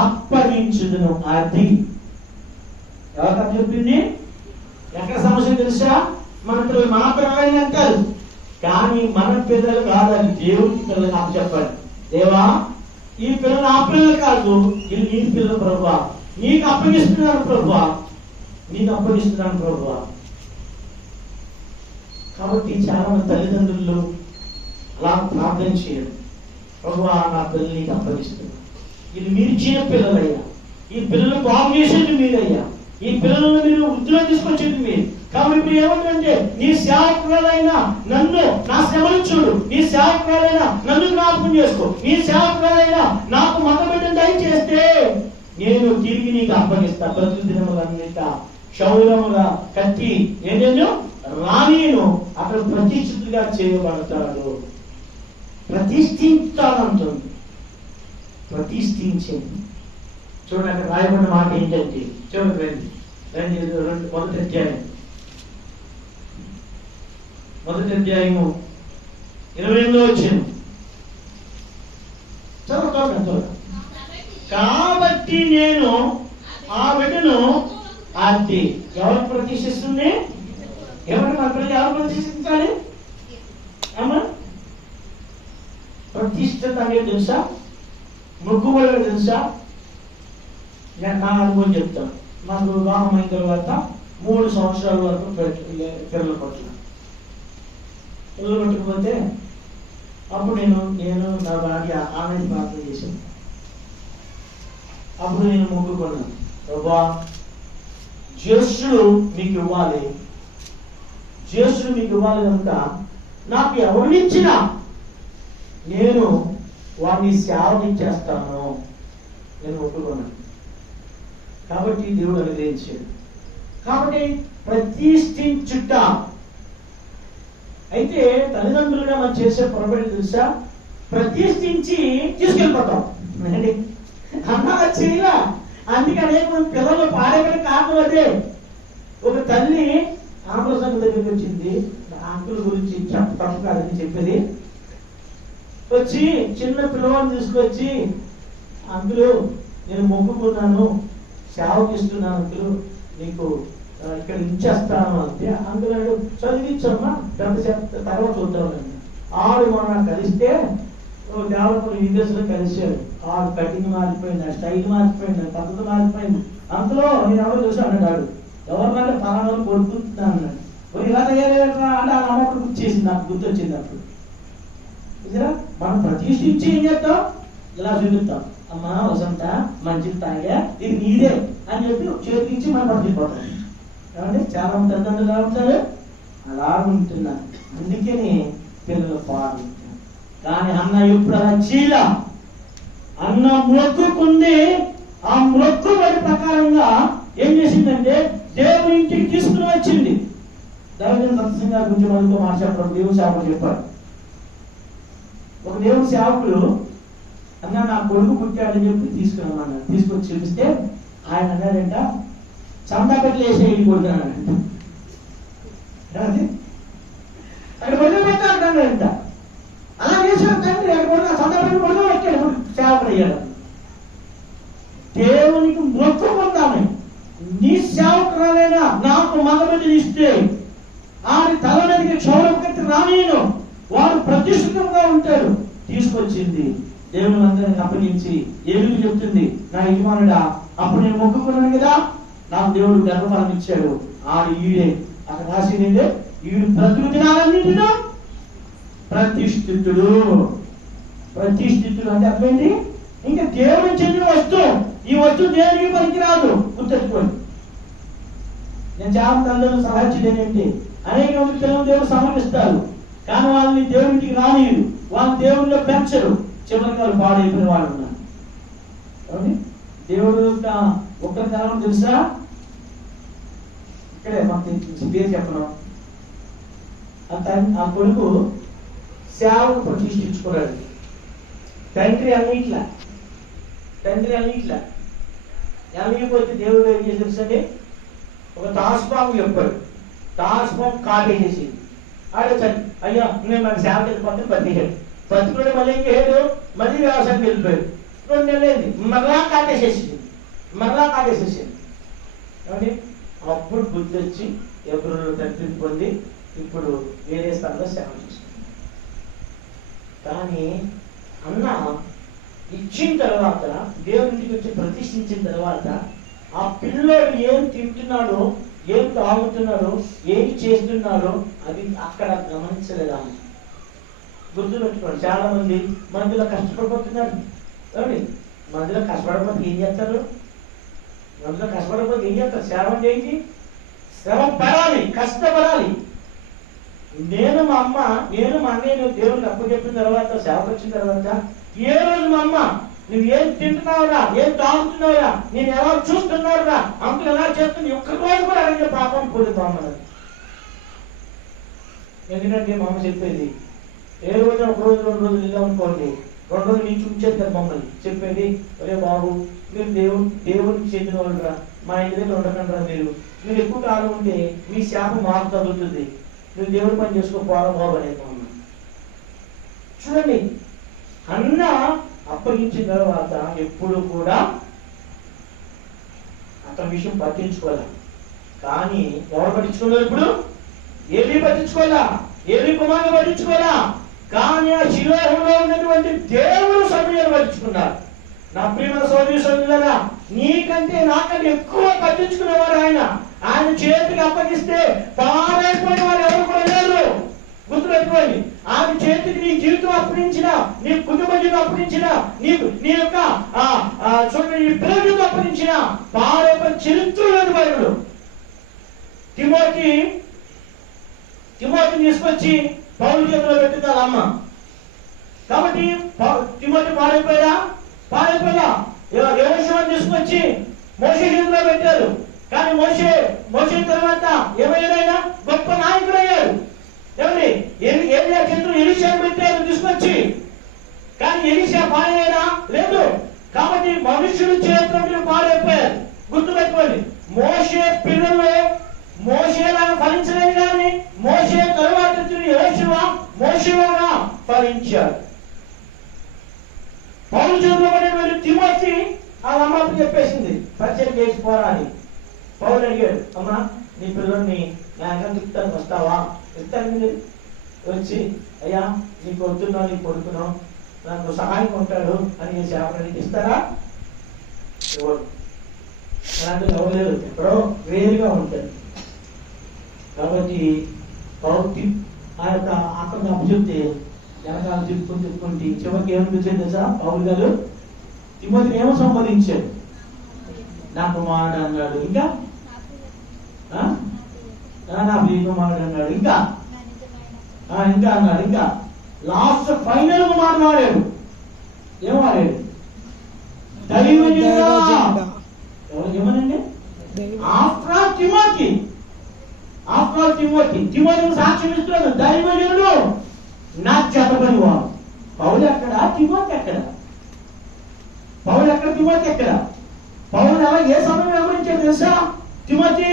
అప్పగించుదును. అది ఎవరు చెప్పింది? ఎక్కడ సమస్య తెలుసా? మన పిల్లలు మా పిల్లలని అంటారు, కానీ మన పిల్లలు కాదని దేవుడికి పిల్లలు నాకు చెప్పండి. దేవా, ఈ పిల్లలు నా పిల్లలు కాదు, ఇది నీ పిల్లలు ప్రభువా, నీకు అప్పగిస్తున్నాను ప్రభువా, నీకు అప్పగిస్తున్నాను ప్రభువా. కాబట్టి చాలా మంది తల్లిదండ్రులు అలా ప్రార్థన చేయరు. ప్రభువా, నా పిల్లలు నీకు అప్పగిస్తున్నాను, ఇది మీరు ఇచ్చిన పిల్లలయ్యా, ఈ పిల్లలు బాగు చేసేది మీరయ్యా, ఈ పిల్లలను మీరు వృద్ధిలో తీసుకొచ్చేది మీరు. కాబట్టి ఇప్పుడు ఏమంటే, నీ సేవకురాలైనా నన్ను, నా శ్రమను చూడు, నీ సేవకురాలైనా నన్ను జ్ఞాపకం చేసుకో, నీ సేవకురాలైనా నాకు మతబిడ్డను దయచేస్తే నేను తిరిగి నీకు అప్పగిస్తా. బ్రతుకు దినములన్నిట క్షౌరముగా కత్తి ఏదేను రాణిను అక్కడ ప్రతిష్ఠితుగా చేయబడతాడు. ప్రతిష్ఠించాలంటుంది, ప్రతిష్ఠించింది. చూడండి అక్కడ రాయబడిన మాట ఏంటంటే, చూడండి మొదటి అధ్యాయము 28వ వచనం. కాబట్టి నేను ఆ బిడ్డను అది ఎవరు ప్రతిష్ఠిస్తుంది? ఎవరు మన పిల్లలు ఎవరు ప్రతిష్ఠించాలి అమ్మా? ప్రతిష్ఠత అనేది తెలుసా? మొక్కుబడి తెలుసా? నేను నా అనుభవం చెప్తాను. నాకు వివాహం అయిన తర్వాత 3 సంవత్సరాల వరకు పిల్లలు పట్టకపోతే అప్పుడు నేను నా భార్య ఆమె ప్రార్థన చేశాను. అప్పుడు నేను మొక్కుకున్నాను, ప్రభా, జ్యేష్ఠుడు మీకు ఇవ్వాలి, జ్యేష్ఠుడు మీకు ఇవ్వాలి కనుక నాకు ఎవరినిచ్చినా నేను వాడిని సేవనిచ్చేస్తాను నేను ఒప్పుకున్నాను. కాబట్టి దేవుడు అనుగ్రహించాడు. కాబట్టి ప్రతిష్ఠించుట. అయితే తల్లిదండ్రులుగా మనం చేసే పొరపాటు తెలుసా? ప్రతిష్ఠించి తీసుకెళ్ళిపోతాం. అన్నా చేయలా. అందుకే అనేక పిల్లలు పాడగల కారణం అదే. ఒక తల్లి ఆంధ్ర సంఘ దగ్గరికి వచ్చింది, అంకుల్ గురించి తప్పని చెప్పేది. వచ్చి చిన్న పిల్లవాడిని తీసుకొచ్చి, అంకులు నేను మొక్కుకున్నాను, సేవకి ఇస్తున్నాను అంకులు, నీకు ఇక్కడ ఇచ్చేస్తాను అంటే, అంకులు చదివించమ్మా, తర్వాత చూద్దామండి. ఆడు మొన్న కలిస్తే డెవలపర్ యూనివర్సిటీలో కలిసాడు. ఆడు కటింగ్ మారిపోయింది, స్టైల్ మారిపోయింది, పద్ధతి మారిపోయింది. అందులో నేను ఎవరో చూసి అన్నాడు, ఎవరినంటే పలానా కొడుకుతున్నాను అన్నాడు. ఇలా తయారయ్యా అంటే ఆ అమ్మప్పుడు గుర్తొచ్చేసింది, నాకు గుర్తొచ్చింది. అప్పుడు మనం ప్రతిష్ఠించి ఏం చేస్తాం? ఇలా చూపిస్తాం, అమ్మా వసంత మంచిది తాగా, ఇది నీదే అని చెప్పి చేతికిచ్చి మనం పట్టుకుపోతాం. ఏమంటే చాలా మంది తల్లిదండ్రులు ఎలా ఉంటారు? అలా ఉంటున్నారు. అందుకని పిల్లలు పాడు. కానీ అన్న ఎప్పుడు అలా చేయలా. అన్న మొక్కుకుంది. ఆ మొక్కుబడి ప్రకారంగా ఏం చేసిందంటే దేవుని ఇంటికి తీసుకుని వచ్చింది. దైవజన సత్సంగా గురించి మనతో మాట్లాడతారు. దేవుని సేవకుడు చెప్పారు, ఒక దేవుని సేవకుడు అన్న నా కొడుకు పుట్టాడని చెప్పి తీసుకున్నామన్నారు. తీసుకొచ్చి చూపిస్తే ఆయన అన్నాడంట, చందా పెట్టి వేసేయండి కొడుకున్నాడంట. అక్కడ కొడుకు పెట్టా అంటాడంట. అలా చేసిన తండ్రి అక్కడ చందా పెట్టి కొడుకు పెట్టాడు, సేవకుడు అయ్యాడు. దేవునికి మొక్కుకుందామని నీ సేవకురాలైనా నాకు మగబిడ్డలు ఇస్తే ఆడి తల మీదకి క్షౌరపు కత్తి రానియను, వాడు ప్రతిష్ఠితంగా ఉంటాడు. తీసుకొచ్చింది, దేవుని అందరిని అప్పగించి ఏమి చెప్తుంది, నా యజమానుడా అప్పుడు నేను మొక్కుకున్నాను కదా, నాకు దేవుడు గర్భఫలం ఇచ్చాడు. ఆడు ఈడే అక్కడ రాసిందే, ఈడు బ్రతుకు దినాలన్నింటిలో ప్రతిష్ఠితుడు. ప్రతిష్ఠితుడు అంటే అర్థమైంది, ఇంకా దేవుడికి చెందిన వస్తువు. ఈ వస్తువు దేనికి పనికిరాదు, గుర్తెట్టుకోండి. నేను చాలా తల్లిదండ్రులు సలహా ఏంటి, అనేక మంది పిల్లలు దేవుడు సమర్పిస్తారు, కానీ వాళ్ళని దేవుడికి రానియరు, వాళ్ళని దేవుడిలో పెంచరు. చివరికి వాళ్ళు పాడైపోయిన వాళ్ళు ఉన్నారు. దేవుడు ఒక్క కాలం తెలుసా? ఇక్కడే మాకు పేరు చెప్పడం. ఆ కొడుకు సేవకు ప్రతిష్ఠించుకున్నాడు. తండ్రి అన్నిట్లా ఎలాగైపోతే దేవుడు ఏం చేసి తెలుసండి, ఒక తాసుపాము చెప్పాడు. తాసుపాము కాటేసేసింది. ఆడొచ్చాడు, అయ్యా నేను మన సేవకి వెళ్ళిపోతే బతికాడు. బతికుడు మళ్ళీ ఏం చేయడు, మళ్ళీ వ్యవసాయానికి వెళ్ళిపోయాడు. 2 నెలలైంది, మరలా కాటేసేసింది. కాబట్టి అప్పుడు బుద్ధి వచ్చి ఎబ్రోనులో తండ్రిని పొంది ఇప్పుడు వేరే స్థానంలో సేవ చేసుకుంది. కానీ అన్న ఇచ్చిన తర్వాత, దేవునికి వచ్చి ప్రతిష్ఠించిన తర్వాత, ఆ పిల్లోడు ఏం తింటున్నాడో, ఏం తాగుతున్నాడో, ఏమి చేస్తున్నాడో అది అక్కడ గమనించలేదా? గుర్తుపెట్టుకోండి, చాలా మంది మందిలో కష్టపడిపోతున్నారు. మందిలో కష్టపడకపోతే ఏం చేస్తారు? సేవ చేయించి శ్రమ పడాలి, కష్టపడాలి. నేను మా అన్నయ్య దేవునికి అప్పచెప్పిన తర్వాత, సేవకు వచ్చిన తర్వాత ఏ రోజు మా అమ్మ నువ్వు ఏం తింటున్నావురా, ఏం తాగుతున్నావురా, నేను ఎలా చూస్తున్నావురా, అంకులు ఎలా చేస్తుంది, ఒక్క రోజు కూడా అడిగే పాపం పోలేదు అమ్మని. ఎందుకంటే మా అమ్మ చెప్పేది, ఏ రోజు 1 రోజు 2 రోజులు ఇలా అనుకోండి, 2 రోజులు నుంచి ఉంచేది కదా మమ్మల్ని. చెప్పేది, ఒరే బాబు మీరు దేవునికి చెందిన వాళ్ళరా, మా ఇంటి దగ్గర ఉండకండి రా, మీరు ఎక్కువ కాలం ఉంటే మీ శాపం మాకు తగ్గుతుంది, నువ్వు దేవుడి పని చేసుకోపోవడం బాబు అనేది మా అమ్మ. చూడండి, అన్న అప్పగించిన తర్వాత ఎప్పుడు కూడా అతని విషయం పట్టించుకోలే. కానీ ఎవరు పట్టించుకోలేదు? ఇప్పుడు ఏమీ పట్టించుకోలే, ఏమీ కుమారులు పట్టించుకోలే. కానీ ఆ శిలోహంలో ఉన్నటువంటి దేవుడు సమయాన్ని పట్టించుకున్నారు. నా ప్రియమైన సోదరి సోదరులారా, నీకంటే నాకంటే ఎక్కువ పట్టించుకునేవారు ఆయన. ఆయన చేతికి అప్పగిస్తే పాడైపోయిన వారు ఎవరు కూడా లేరు. గుర్తుపెట్టుకోండి, ఆయన చేతికి నీ జీవితం అప్పగించిన, నీ కుటుంబ జీవితం అప్పగించిన, నీ యొక్క చూడండి నీ పిల్లల జీవితం అప్పగించిన పాడైపోయిన చరిత్ర లేదు బైబిల్. తిమోతిని తీసుకొచ్చి పౌలు చేతిలో పెట్టింది అమ్మ. కాబట్టి తిమోతి పాడైపోయా యెహోషువను తీసుకొచ్చి మోషే చేతిలో పెట్టారు. కానీ మోషే తర్వాత ఏమయ్యారైనా గొప్ప నాయకుడు అయ్యాడు. ఏలియా చేతులు ఎలీషాను పెట్టారు తీసుకొచ్చి. కానీ ఎలీషా పాడయ్యాడా? లేదు. కాబట్టి మనుషులు చేతులు పాడైపోయారు. గుర్తుపెట్టుకోండి, మోషే పిల్లలు మోషేలాగా ఫలించలేదు, కానీ మోషే తరువాత యెహోషువ మోషేలాగా ఫలించాడు. పౌలు చేతిలో పడినటువంటి తిమోతి ఆ అమ్మకు చెప్పేసింది, పరిచయం చేసిపోరా అని. పౌలు అడిగాడు, అమ్మా నీ పిల్లల్ని నా తిప్పుతానికి వస్తావా? చెప్తాను వచ్చి, అయ్యా నీకు వద్దున్నావు, నీకు కొడుకున్నావు, నాకు సహాయం ఉంటాడు అని సేవకుడికి ఇస్తారా? ఎవరు అలాంటి ఎవరు ఎక్కడో వేరుగా ఉంటాడు. కాబట్టి పౌరు ఆ యొక్క అక్కడ అప్పచెప్తే వెనకాల తిప్పుకుంటే చివరికి ఏమనిపించింది తెలుసా? పౌలు గారు తిమోతిని ఏమో సంపాదించాడు, నా కుమారుడు అన్నాడు, ఇంకా నా ప్రియ కుమారుడు అన్నాడు, ఇంకా అన్నాడు, ఇంకా లాస్ట్ ఫైనల్ కుమారుడు వాడాడు. ఏం వాడాడు? ఏమనండి? ఆఫ్టర్ తిమోతిని సాక్ష్యం ఇస్తున్నాడు, దైవజనుడు నా చేతపని వాడు. పౌలు ఎక్కడ, తిమోతి ఎక్కడ? తిమోతి ఎక్కడ? పౌలు ఏ సమయం వివరించాడు తెలుసా? తిమోతి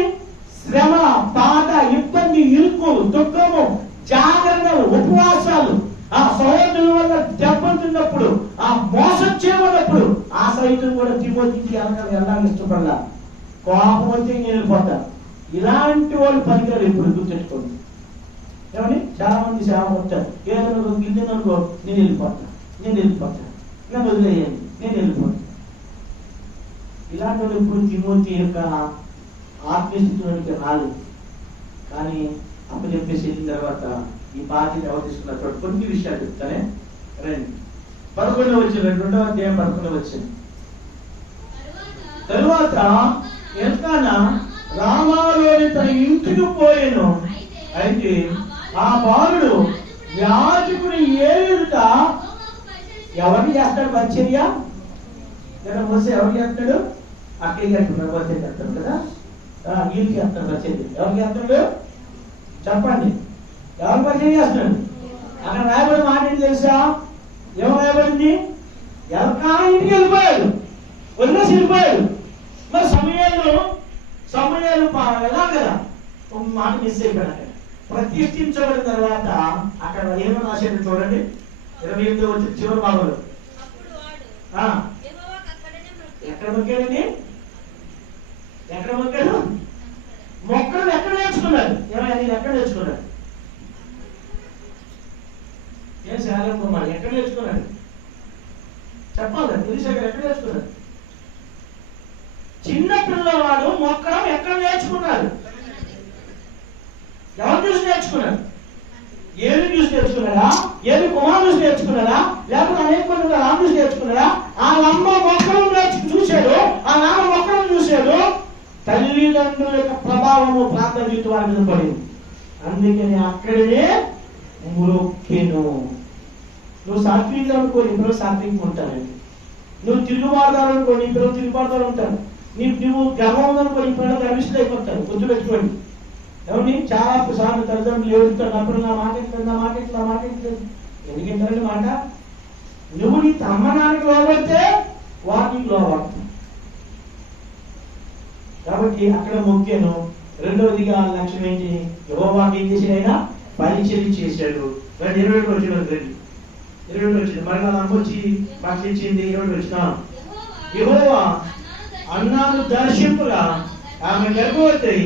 శ్రమ, బాధ, ఇబ్బంది, ఇరుకు, దుఃఖము, జాగ్రత్తలు, ఉపవాసాలు, ఆ సహోదరుల వల్ల దెబ్బతిన్నప్పుడు, ఆ మోసం చేయబడినప్పుడు ఆ సైతం కూడా తిమోతికి వెళ్ళాలని ఇష్టపడలా. కోపం వచ్చి నేను వెళ్ళిపోతా. ఇలాంటి వాళ్ళు పనికిరారు. ఇప్పుడు గుర్తెట్టుకోండి. ఏమండి, చాలా మంది సేవ వచ్చారు, ఏదైనా గిద్దెననుకో నేను వెళ్ళిపోతా, నన్ను వదిలేయండి, నేను వెళ్ళిపోతాను. ఇలాంటి వాళ్ళు ఇప్పుడు తిమోతి యొక్క ఆత్మీయస్థితిలోనికి రాలేదు. కానీ అప్పచెప్పేసి వెళ్ళిన తర్వాత ఈ బాధ్యత ఎవరు తీసుకున్నారు? కొన్ని విషయాలు చెప్తానే రండి. 11వ వచనం, 2వ అధ్యాయం 11వ వచనం. తరువాత ఎల్కానా రామాలోని తన ఇంటికి పోయాను. అయితే ఆ బాలుడు యాజకుడు ఏలుట ఎవరిని చేస్తాడు పరిచర్య? మోసే ఎవరికి చేస్తాడు? అక్కడికి అంటున్నాడు, పరిచర్య చేస్తాడు కదా, వీళ్ళకి చేస్తాడు పరిచర్య. ఎవరికి చేస్తాడు చెప్పండి? ఎవరు పరిచర్య చేస్తున్నాడు? అక్కడ రాయబడిన మాట ఏంటి తెలుసా? ఏమో రాయబడింది? ఎల్కానా ఇంటికి వెళ్ళిపోయాడు, వదిలేసి వెళ్ళిపోయాడు. మరి సమయాలు ఎలా కదా ఒక మాట మిస్ అయిపోయాడు. అక్కడ ప్రతిష్ఠించబడిన తర్వాత అక్కడ ఏమో రాశాడు చూడండి, 28వ వచనం చివరి భాగంలో. ఎక్కడ మొక్కాడండి? ఎక్కడ మొక్కాడు? మొక్కలు ఎక్కడ నేర్చుకున్నాడు? ఏమైనా నేను ఎక్కడ నేర్చుకున్నాడు? ఏం శాలం కుమార్ ఎక్కడ నేర్చుకున్నాడు? చెప్పాలి. ఎక్కడ నేర్చుకున్నాడు? చిన్న పిల్లవాడు మొక్కడం ఎక్కడ నేర్చుకున్నాడు? ఎవరు చూసి నేర్చుకున్నాడు? ఏమి చూసి నేర్చుకున్నాడా? ఏమి కుమారు చూసి నేర్చుకున్నాడా? లేకపోతే అనేక మంది రాము చూసి నేర్చుకున్నాడా? ఆ అమ్మ మొక్కలను చూశాడు, ఆ నాన్న మొక్కలను చూశాడు. తల్లిదండ్రుల యొక్క ప్రభావము ప్రార్థన జీవితం వారి మీద పడింది. అందుకని అక్కడనే మొక్కెను. నువ్వు సాత్వికులు అనుకో, నీ పిల్లలు సాత్వికంగా ఉంటారండి. నువ్వు తిరుగుబాటుదారు అనుకో, నీ పిల్లలు తిరుగుబాటుదారు ఉంటారు. నువ్వు గర్వం ఉందనుకో, నీ పిల్లలు గర్విష్ఠులు అయిపోతారు. గుర్తుపెట్టుకోండి. ఎవరిని చాలా సార్లు తల్లిదండ్రులు ఏడుస్తారు, అప్పుడు నా మాట ఎట్లేదు. ఎందుకంటారండి మాట? నువ్వు నీ తమ్మనానికి లోబడితే వాటికి లోబడతావు. కాబట్టి అక్కడ మొక్కాను. రెండవదిగా లక్ష్యం ఏంటి? యెహోవాకి ఏం చేసి అయినా పరిచయం చేశాడు. 22 వచ్చిన మరలా నమ్మొచ్చి పక్షించింది. 22 వచ్చిన యెహోవా అన్నాను దర్శింపుగా ఆమె గర్భవతి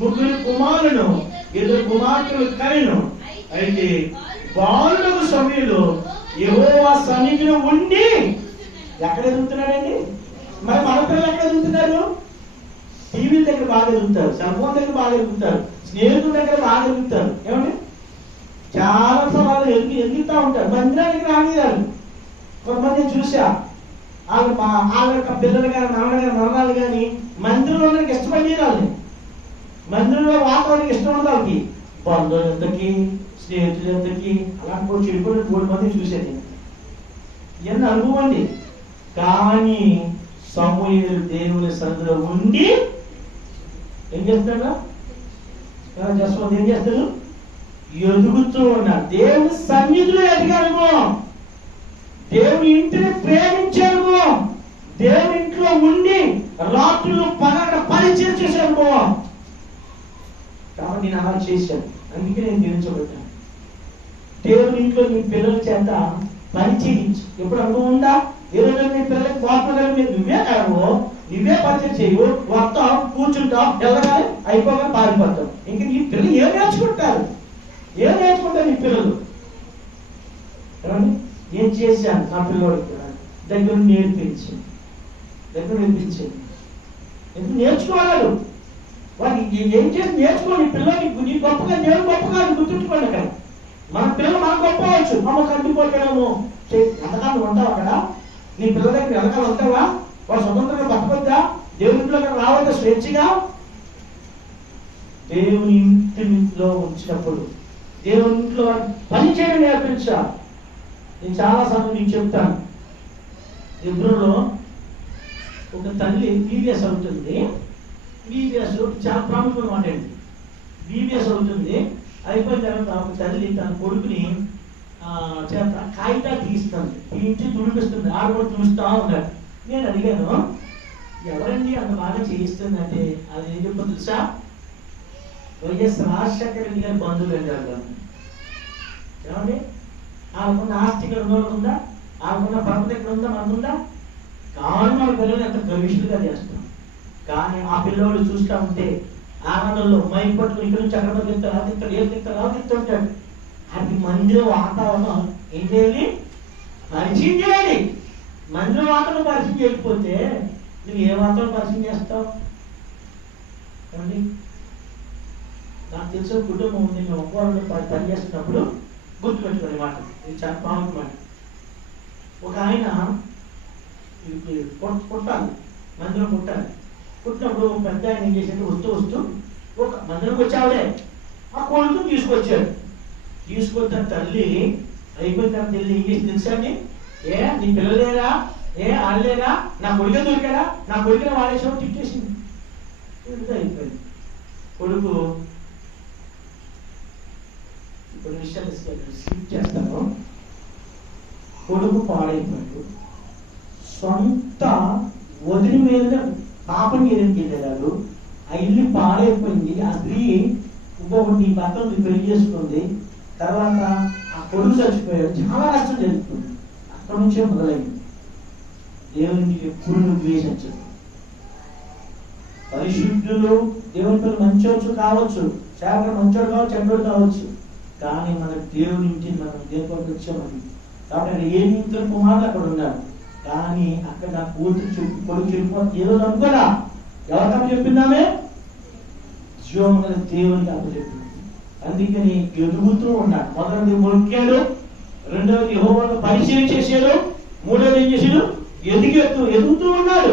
3 కుమారులను 2 కుమార్తెలు కనెను. అయితే బాలుడు సమయంలో యెహోవా సన్నిధిలో ఉండి ఎక్కడ ఎదుగుతున్నాడండి? మరి మన పిల్లలు ఎక్కడ ఎదుగుతున్నారు? టీవీల దగ్గర బాగా ఎదుగుతారు, సెల్ ఫోన్ దగ్గర బాగా ఎదుగుతారు, స్నేహితుల దగ్గర బాగా ఎదుగుతారు. ఏమండి? చాలా సవాళ్ళు ఎదుగుతూ ఉంటారు. మందిరానికి రానిదారు. కొంతమంది చూసా, వాళ్ళ యొక్క పిల్లలు కానీ నాన్నగారు మరణాలు కానీ మందిరంలో ఇష్టపడి వాళ్ళని, మందిరంలో వాతావరణం ఇష్టం ఉండదు వాళ్ళకి. బంధువులు ఎంతకి, స్నేహితులు ఎంతకి, అలాంటి చెడిపోయిన 3 మంది చూసేది. ఇవన్నీ అనుభవం అండి. కానీ సమూయేలు దేవుని సన్నిధిలో ఉండి ఏం చేస్తాడు? జస్వంత్ ఏం చేస్తాడు? ఎదుగుతూ ఉన్నాడు. దేవుని సన్నిధిలో ఎదిగాడు. దేవుని ఇంటిని ప్రేమించాడు. దేవుని ఇంట్లో ఉండి రాత్రులు పగల పరిచయం చేశాడు. కాబట్టి నేను అలా చేశాను. అందుకే నేను దీవించబడ్డాను. దేవుని ఇంట్లో నీ పిల్లల చేత పరిచయించు. ఎప్పుడు అనుభవం ఉందా? ఏ రోజు నీ పిల్లలకి కోపం నువ్వే కావు, నువ్వే పరిచయం చేయవు, వస్తావు, కూర్చుంటావు, వెళ్ళగానే అయిపోగానే పారిపోతావు. ఇంక నీ పిల్లలు ఏం నేర్చుకుంటారు? నీ పిల్లలు? ఏం చేశాను నా పిల్లవాడికి? దగ్గర నేర్పించింది. ఎందుకు నేర్చుకోవాలి? వాడికి ఏం చేసి నేర్చుకోండి. పిల్లలకి నీ గొప్పగా నేను గొప్పగా గుర్తుంచుకోండి. అక్కడ మన పిల్లలు మనం గొప్పవచ్చు. అమ్మ కందిపోతాము ఎంతకాలం ఉంటావు అక్కడ? నీ పిల్లల దగ్గర ఎంతకాలం ఉంటావా? వాడు స్వతంత్రంగా బతకొద్దా? దేవునిలో రావద్దా స్వేచ్ఛగా? దేవుని ఇంటిలో ఉంచినప్పుడు దేవుని ఇంట్లో పని చేయడం నేర్పించా. నేను చాలా సార్లు నీకు చెప్తాను. హెబ్రోనులో ఒక తల్లి బీబీఎస్ అవుతుంది. బీబీఎస్ చాలా ప్రాముఖ్యమైన మాట అండి. బీబీఎస్ అవుతుంది. అయిపోయిన తర్వాత ఒక తల్లి తన కొడుకుని చేత కాగితాలు తీస్తుంది, తీయించి తుడిపిస్తుంది. ఆరు కూడా తుడుస్తూ ఉన్నాడు. నేను అడిగాను, ఎవరండి అంత బాగా చేయిస్తుందంటే అది ఏం చెప్పో తెలుసా? వైఎస్ రాజశేఖర రెడ్డి గారి బంధువులు అంటారు. ఏమండి? వాళ్ళకున్న ఆస్తి ఇక్కడ ఉన్నోళ్ళకు ఉందా? వాళ్ళకున్న పరపతి ఇక్కడ ఉందా? మనకు ఉందా? కావాలి మన పిల్లలు ఎంత గవిష్లుగా చేస్తాం. కానీ ఆ పిల్లోడు చూస్తూ ఉంటే ఆనందంలో మైక్ పట్టుకుని ఇక్కడ నుంచి అక్కడ తింటాడు. అది మందిరం వాతావరణం ఏం చేయాలి? పరిచయం చేయాలి. మందిరం వాతావరణం పరిచయం చేయకపోతే నువ్వు ఏ వాతావరణం పరిచయం చేస్తావు? ఏమండి? నాకు తెలిసిన కుటుంబం ఉంది. మేము ఒక్కవాళ్ళు పని చేస్తున్నప్పుడు గుర్తుపెట్టుకునే మాట, ఇది చాలా ప్రాముఖ్య మాట. ఒక ఆయన పుట్టాలి, మందిరం పుట్టాలి. పుట్టినప్పుడు పెద్ద ఆయన ఏం చేశాడు? వస్తూ ఒక మందిరంకి వచ్చావులే ఆ కొడుకు తీసుకొచ్చిన తల్లి అయిపోయిన తర్వాత తల్లి ఏం చేసి తెలుసా అండి? నీ పిల్లలేరా? ఆడలేరా? నా కొడుకే దొరికాడా? నా కొడుకుని వాడేసావు తిట్టేసింది. అయిపోయింది. కొడుకు ఇప్పుడు విషయాలు స్లిప్ చేస్తాను. కొడుకు పాడైపోయాడు. సొంత వదిలి మీద పాపం ఏదైనా వెళ్ళాడు. ఆ ఇల్లు పాడైపోయింది. ఆ స్త్రీ ఇంకొకటి ఈ భర్తను పెళ్లి చేసుకుంది, తర్వాత ఆ కొడుకు చచ్చిపోయాడు, చాలా నష్టం జరుగుతుంది. అక్కడి నుంచే మొదలైంది. దేవునికి ఎప్పుడు నువ్వు ద్వేషించదు. పరిశుద్ధులు దేవుని పేరు మంచోచ్చు కావచ్చు, సేవకుడు మంచోడు కావచ్చు, చెడ్డోడు కావచ్చు, కానీ మన దేవుని ఇంటిని మనం దేవుడికి వచ్చామని. కాబట్టి అక్కడ ఏ ఇంట్లో కుమారుడు అక్కడ ఉన్నాడు, కానీ అక్కడ నా కూతురు చెప్పి కొడుకు చెప్పిపోతే ఏదో అనుకోదా. ఎవరికమ్మ చెప్పిందామే? జీవముగల దేవునికి అప్పు చెప్పింది. అందుకని ఎదుగుతూ ఉన్నాడు. మొదటిది మొక్కాడు, రెండవది యెహోవాను పరిచయం చేశాడు, మూడవది ఏం చేశాడు? ఎదుగుతూ ఉన్నాడు.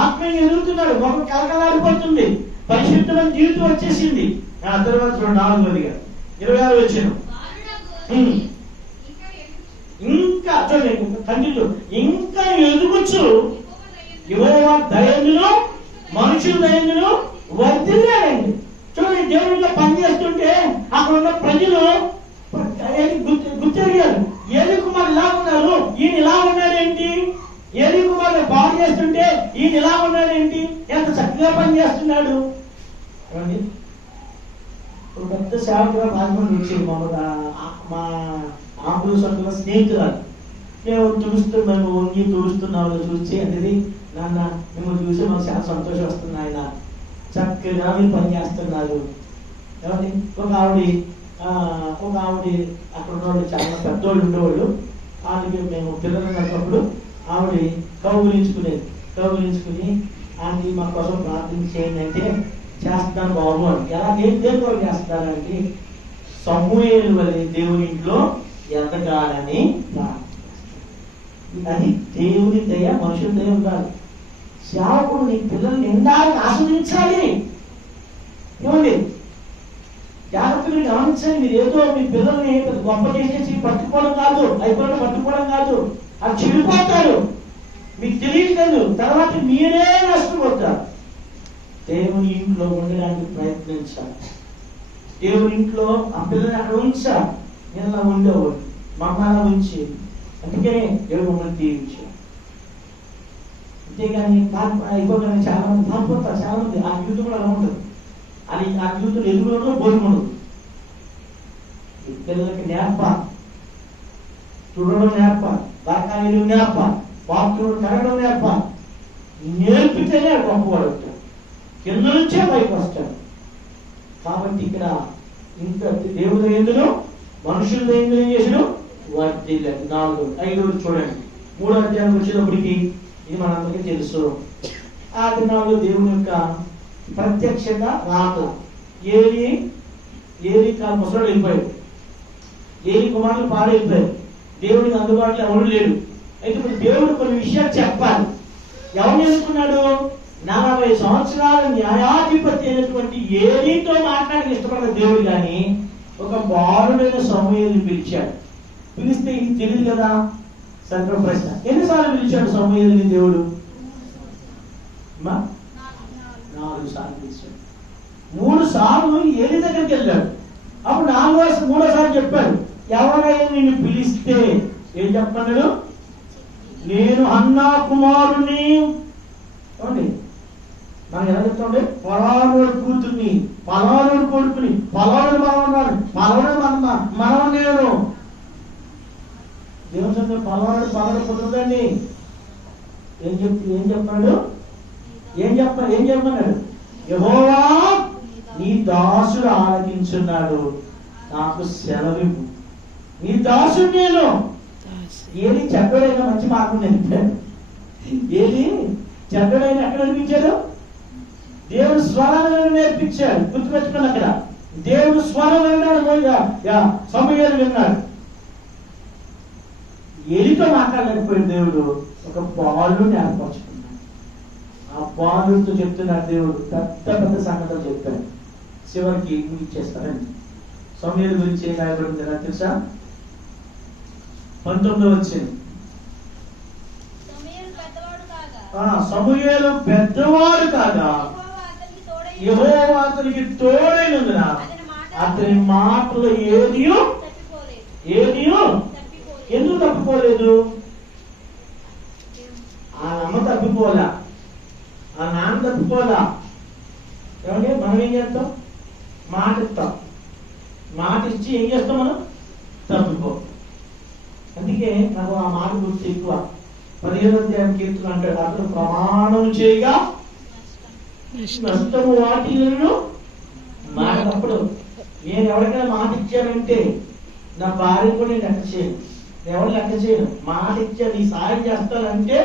ఆత్మీయంగా ఎదుగుతున్నాడు. మొక్క కలకలాడిపోతుంది, పరిశుద్ధమైన జీవితం వచ్చేసింది. ఆ తర్వాత చూడండి 4వదిగా 26 వచ్చాను. ఇంకా తండ్రిలో ఇంకా ఎదుగుచ్చు యెహోవా దయను మనుషుల దయను వర్ధిల్లాడండి. చూడండి, దేవుడిలో పనిచేస్తుంటే అక్కడ ఉన్న ప్రజలు గుర్తెరిగారు. ఏలి కుమారుడు ఇలా ఉన్నారు, ఈయన ఇలా ఉన్నాడేంటి? ఏలి కుమారుడు బాగు చేస్తుంటే ఈయన ఇలా ఉన్నాడేంటి? ఎంత చక్కగా పనిచేస్తున్నాడు. పెద్ద సేవకులు రాజమండ్రి వచ్చేది మా ఆంధ్ర సంఘ స్నేహితురాలు. మేము వంగి తుడుస్తున్నాము చూసి అనేది, నాన్న మిమ్మల్ని చూసి మాకు చాలా సంతోషం వస్తుంది, ఆయన చక్కగా మీరు పనిచేస్తున్నారు. కాబట్టి ఒక ఆవిడ అక్కడ ఉన్నవాళ్ళు చాలా పెద్దోళ్ళు ఉండేవాళ్ళు. వాళ్ళకి మేము పిల్లలు ఉన్నప్పుడు ఆవిడ కౌగులించుకుని ఆమె మా కోసం ప్రార్థన చేయండి అంటే, చేస్తున్నాను బాబు అని. ఎలా దేని కొరకు చేస్తున్నారంటే, సమూయేలు వలె దేవుని ఇంట్లో ఎదగాలని ప్రార్థన. అది దేవుని దయ, మనుషుల దయ ఉండాలి. సేవకుడు నీ పిల్లల్ని నిండాలని ఆస్వాదించాలి. ఏమండి, జాగ్రత్తగా గమనించండి. మీరు ఏదో మీ పిల్లల్ని గొప్ప చేసేసి పట్టుకోవడం కాదు, అయిపోయిన పట్టుకోవడం కాదు. అది చెడిపోతారు, మీకు తెలియదు. తర్వాత మీరే నష్టపోతారు. దేవుని ఇంట్లో ఉండడానికి ప్రయత్నించాలి. దేవుని ఇంట్లో ఆ పిల్లల్ని అక్కడ ఉంచాలి. నిన్న ఉండేవాడు మమ్మల్ని ఉంచి, అందుకనే దేవుడు మమ్మల్ని దీవించాడు. అంతేగాని అయిపోగానే చాలా మంది పాల్పోతారు. చాలా మంది ఆ జీవితం కూడా అలా ఉంటుంది. అది ఆ జీవితం ఎదుగులో బోధముడు. పిల్లలకి నేర్పాలి, చూడడం నేర్పాలి, వాక్యాలు నేర్పాలి, వాక్యుడు కరగడం నేర్పాలి. నేర్పితేనే గొప్పవాడు అవుతాడు, కింద నుంచే పైకి వస్తాడు. కాబట్టి ఇక్కడ ఇంకా దేవుడు ఎందులో మనుషులు ఎందులో చేసాడు వర్ధిల్లాడు. 4, 5 చూడండి. 3వ అధ్యాయం వచ్చేటప్పటికి ఇది మనందరికీ తెలుసు. ఆ దినాల్లో దేవుని యొక్క ప్రత్యక్షత రాత. ఏలి ముసలు వెళ్ళిపోయాడు, ఏలి కుమారులు పాడైపోయారు, దేవుడికి అందుబాటులో ఎవరు లేడు. అయితే ఇప్పుడు దేవుడు కొన్ని విషయాలు చెప్పాలి. ఎవరు ఎన్నుకున్నాడు? 40 సంవత్సరాల న్యాయాధిపతి అయినటువంటి ఏలితో మాట్లాడక ఇష్టపడిన దేవుడు కానీ ఒక బాలుడైన సమూయేలుని పిలిచాడు. పిలిస్తే ఇది తెలియదు కదా. సంగ్రహ ప్రశ్న, ఎన్నిసార్లు పిలిచాడు సమూయేలుని దేవుడు? 4 సార్లు పిలిచాడు. 3 సార్లు ఏలి దగ్గరికి వెళ్ళాడు. అప్పుడు 3వ చెప్పాడు, ఎవరైనా నిన్ను పిలిస్తే ఏం చెప్పన్నాడు? నేను అన్నా కుమారుని. ఏమండి, మనకి ఎలా చెప్తాండి? పలానోడు కూతుర్ని, పలానోడు కొడుకుని, పలానుడు మనవన్నాడు, పలానుడు మనవ నేను. దేవుని సంగతి పలానుడు కుదరదండి. ఏం చెప్పాడు? ఏం చెప్పన్నాడు? యెహోవా నీ దాసుడు ఆలకించున్నాడు, నాకు సెలవివ్వు. నీ దాసుడు నేను. ఏది చెడ్డడైనా మంచి మార్గం నేర్పాడు. ఏది చెడ్డడైనా ఎక్కడ నేర్పించాడు? దేవుడు స్వరాలను నేర్పించాడు. గుర్తుపెట్టుకుని అక్కడ దేవుడు స్వరం విన్నాడు. సమూయేలు విన్నాడు. ఏలితో మాట్లాడలేకపోయాడు దేవుడు. ఒక బాలుని ఏర్పరచుకున్నాడు. ఆ బాలుడితో చెప్తున్నాడు దేవుడు. పెద్ద సంగతులు చెప్పాడు. చివరికి ఇచ్చేస్తారండి. సమూయేలు గురించి ఏం రాయబడింది ఎలా తెలుసా? 19వ వచ్చింది. సమూయేలు పెద్దవాడు కాగా యెహోవా అతనికి తోడైనందున అతని మాటలు ఏదియో ఎందుకు తప్పిపోలేదు? ఆ అమ్మ తప్పిపోలా, ఆ నాన్న తప్పిపోలా. ఏమంటే మనం ఏం చేస్తాం? మాట ఇస్తాం, మాట ఇచ్చి ఏం చేస్తాం మనం? తప్పుకో. అందుకే నాకు ఆ మాట గుర్తు ఎక్కువ. 15వ అధ్యాయం కీర్తన అంటాడు, అతడు ప్రమాణం చేయగా నష్టము వాటిలను మాటప్పుడు. నేను ఎవరికైనా మాట ఇచ్చానంటే నా భార్య కూడా నేను లెక్క చేయను, ఎవరు లెక్క చేయను. మాట ఇచ్చా, నీ సాయం చేస్తానంటే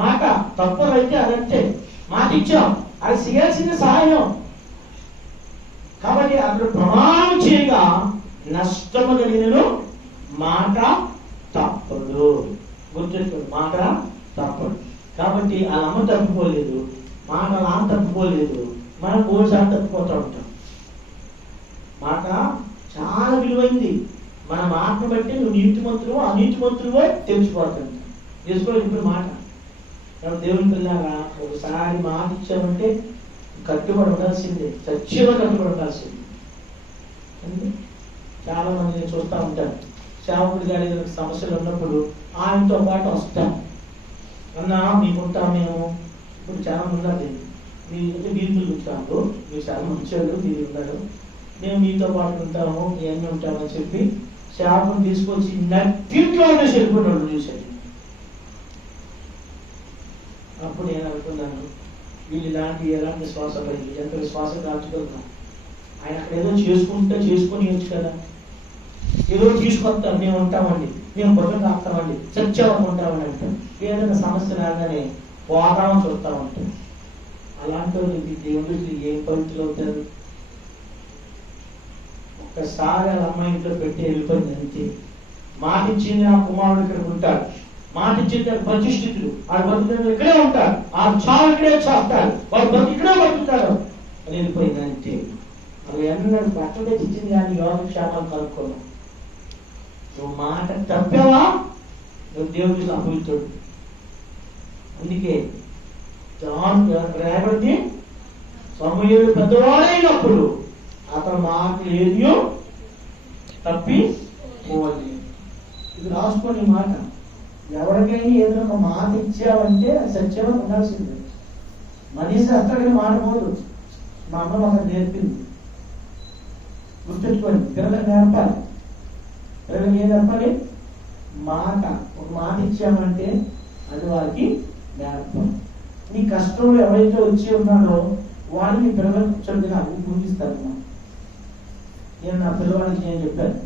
మాట, తప్పదైతే అదంతే. మాట ఇచ్చాం, అది చేయాల్సిన సహాయం. కాబట్టి అతడు ప్రమాణం చేయగా నష్టము కలిగినను మాట తప్పదు. గుర్తుపెట్టుకోండి, మాట తప్పదు. కాబట్టి వాళ్ళ అమ్మ తప్పిపోలేదు, మాట అలా తప్పిపోలేదు, మనం ఓసారి తప్పిపోతూ ఉంటాం. మాట చాలా విలువైంది. మన మాటను బట్టి నువ్వు నీతిమంతుడువో అనీతిమంతుడువో తెలిసిపోతుంది. తెలుసుకోవాలి ఇప్పుడు మాట. దేవుని పిల్లగా ఒకసారి మాట ఇచ్చామంటే కట్టుబడి ఉండాల్సిందే, సత్యంగా కట్టుబడి ఉండాల్సిందే. చాలా మంది నేను చూస్తూ ఉంటాను, సేవకుడి గారి సమస్యలు ఉన్నప్పుడు ఆయనతో పాటు వస్తాం. అన్నా మీకుంటాం మేము. ఇప్పుడు చాలా ఉండాలి, మీ వీధులు ఉంటాము, మీరు చాలా మంచివాళ్ళు, మీరు ఉన్నారు, మేము మీతో పాటు ఉంటాము, ఇవన్నీ ఉంటామని చెప్పి సేవకుని తీసుకొచ్చి నట్టింట్లోనే చెప్పుకుంటాడు చూశాడు. అప్పుడు నేను అనుకున్నాను, వీళ్ళు ఎలాంటి శ్వాస పడింది, ఎంత విశ్వాసం కాల్చుకుంటున్నాం. ఆయన అక్కడ ఏదో చేసుకొని వచ్చు కదా, ఏదో తీసుకొస్తాం, మేము ఉంటామండి, మేము బొమ్మలు కాస్తామండి, సత్యం ఉంటామని అంటాం. ఏదైనా సమస్య రాగానే పోతామని చూస్తా ఉంటాం. అలాంటి దేవుడికి ఏం పవిత్రులు అవుతారు? ఒక్కసారి వాళ్ళ అమ్మాయి ఇంట్లో పెట్టి వెళ్ళిపోయింది అంతే. మాట ఇచ్చింది ఆ కుమారుడు ఇక్కడ ఉంటాడు, మాట ఇచ్చింది ప్రతిష్ఠితులు, వాడు బతుకులు ఇక్కడే ఉంటాడు, ఆ చావు ఇక్కడే చేస్తాడు, వాడు బతుకు ఇక్కడే బతుకుతాడు అని వెళ్ళిపోయింది అంతే. అవి ఎన్నడూ బట్టలు తెచ్చింది కానీ యోగక్షేమాలు కనుక్కోను. నువ్వు మాట తప్పావా నువ్వు దేవుడికి అపవిత్రుడు. అందుకే రాబడి సమూయేలు పెద్దవాడైనప్పుడు అతను మాట ఏదియో తప్పి పోవాలి. ఇది రాసుకొని మాట. ఎవరికైనా ఏదైనా ఒక మాట ఇచ్చావంటే సత్యంగా ఉండాల్సిందే. మనిషి అక్కడికి మారబోదు. మా అమ్మ మాకు నేర్పింది, గుర్తుంచుకోండి. పిల్లలకు నేర్పాలి. పిల్లలకి ఏం నేర్పాలి? మాట. ఒక మాట ఇచ్చామంటే అది వారికి నేర్పాలి. నీ కష్టంలో ఎవరైతే వచ్చి ఉన్నాడో వాడిని నీ పిల్లలకు కూర్చొని నాకు గుర్తిస్తారమ్మా. నేను నా పిల్లవాడికి నేను చెప్పాను,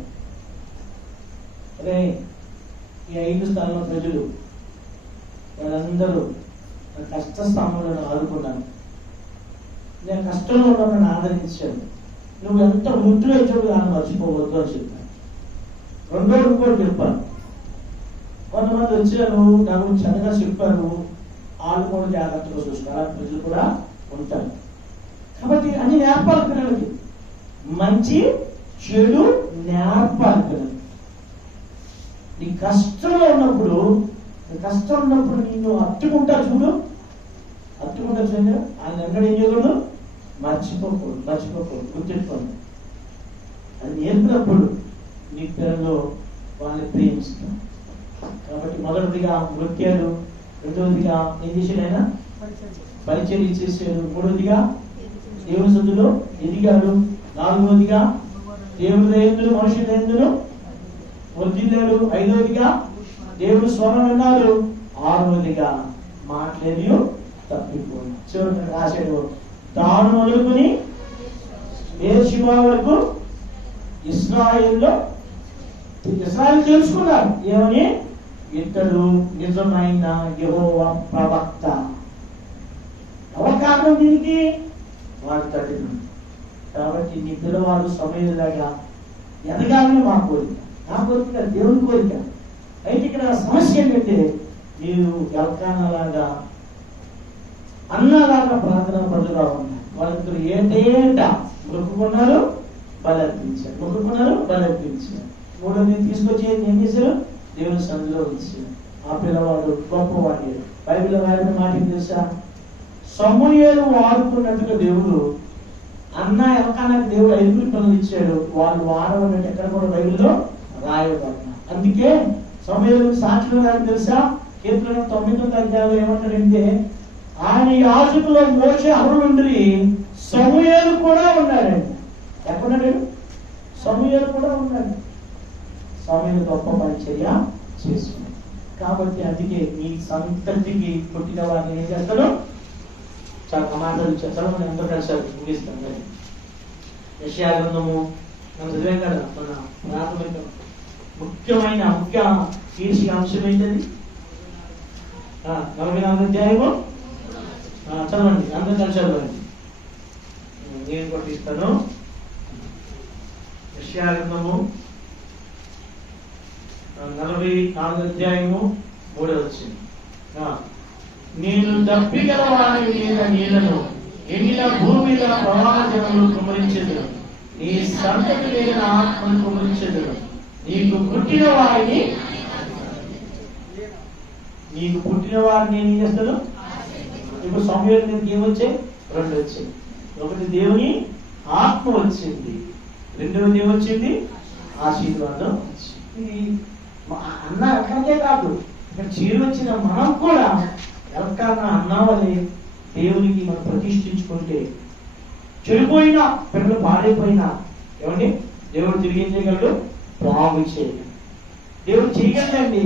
అరే ఈ 5 స్థానంలో ప్రజలు వాళ్ళందరూ నా కష్ట స్థానంలో ఆదుకున్నాను, నేను కష్టంలో ఉన్నప్పుడు ఆదరించాను, నువ్వు ఎంత ముద్దులో ఇచ్చావు దాన్ని మర్చిపోవద్దు అని చెప్పాను. రెండో కూడా చెప్పాను. కొంతమంది వచ్చారు నా గురించి చక్కగా చెప్పారు, వాళ్ళు కూడా జాగ్రత్తగా చూసుకోవాలి, ప్రజలు కూడా ఉంటారు. కాబట్టి అన్ని నేర్పాలి పిల్లలకి, మంచి చెడు నేర్పాలి పిల్లలకి. నీ కష్టంలో ఉన్నప్పుడు నిన్ను అట్టుకుంటారు చూడు, చూడండి, ఆయన ఎన్నడూ ఏం చేయకూడదు, మర్చిపోకూడదు, గుర్తెట్టుకోండి. అది నేర్పినప్పుడు నీ పిల్లలు వాళ్ళని ప్రేమిస్తాం. కాబట్టి మొదటిదిగా మృత్యాలు, రెండవదిగా ఏం చేశాడు ఆయన? పరిచర్య చేశాడు. మూడవదిగా దేవుని సందులో ఎదిగాడు. నాలుగవదిగా దేవుని దయందులు మనుషుల దయందులు వర్ధిల్లాడు. ఐదవదిగా దేవుడు స్వరం విన్నాడు. ఆరవదిగా మాట్లాడి తప్పిపోయాడు. చివరికి రాశాడు, తాను మొదలుకొని బేర్షెబా వరకు ఇశ్రాయేలు తెలుసుకున్నారు ఏమని, ఇతడు నిజమైన యెహోవా ప్రవక్త. ఎవరు కారణం దీనికి? వారి తల్లి. కాబట్టి నీ పిల్లవాడు సమయంలాగా ఎదగాలని నా కోరిక, దేవుని కోరిక. అయితే ఇక్కడ సమస్య ఏంటంటే, మీరు ఎల్కానాలాగా అన్నలాగా ప్రార్థన పరులుగా ఉన్నారు. వాళ్ళిద్దరు ఏంటేంట మొక్కుకున్నారు, బలర్పించారు, బలర్పించారు. మూడోది తీసుకొచ్చి ఏం చేశారు? దేవుని సన్నిధిలో ఉంచారు. ఆ పిల్లవాడు గొప్పవాడు. బైబిల్లో రాయబడిన మాట ఏం తెలుసా? సమూయేలు వాడుకున్నట్టుగా దేవుడు అన్న ఎల్కానాకి దేవుడు 5 పిల్లలు ఇచ్చాడు. వాళ్ళు వాడవన్నట్టు ఎక్కడ కూడా బైబిల్లో రాయబడిన. అందుకే సమూయేలు సాక్షులు గారు తెలుసా? కీర్తన 9వ అధ్యాయంలో ఏమంటాడంటే, ఆయన యాజకులో మోషే అహరోనుండి సమూయేలు కూడా ఉన్నాడండి. ఎక్కడున్నాడు? సమూయేలు కూడా ఉన్నాడు. సమూయేలు గొప్ప పరిచర్య చేస్తున్నాడు. కాబట్టి అందుకే మీ సంతతికి పుట్టిన వారిని ఏం చేస్తాడు? చాలా మాటలు చదవండి, ఎంతో కలిసారు ముగిస్తాం. కానీ యెషయా గ్రంథము మనం చదివాం కదా, మన ప్రాథమిక ముఖ్య కీర్షి అంశం ఏంటది? 44 అధ్యాయము చదవండి, అందరూ కలిసి చదవండి. నేను కొట్టిస్తాను. యెషయా గ్రంథము 44 అధ్యాయము 3వ వచనం. నేను దప్పిగల వారి మీద నీళ్లను ఎండిన భూమి మీద ప్రవాహ జలములు కుమరించెదను, నీ సంతతి మీద ఆత్మను కుమరించెదను, నీకు పుట్టిన వారిని ఏం చేస్తాను? ఇప్పుడు సమూయేలు మీదకి ఏమొచ్చాయి? 2 వచ్చాయి. ఒకటి దేవుని ఆత్మ వచ్చింది, రెండవది ఏమొచ్చింది? ఆశీర్వాదం వచ్చింది. ఇది అన్న అక్కడికే కాదు, ఇక్కడ చేరు వచ్చిన మనం కూడా ఎవరికన్నా అన్నవని దేవునికి మనం ప్రతిష్ఠించుకుంటే, చెడిపోయినా పిల్లలు పాడైపోయినా ఏమండి దేవుడు తిరిగి ఏం చేయగలడు? బాగు చేయగలడు. దేవుడు చేయగలండి.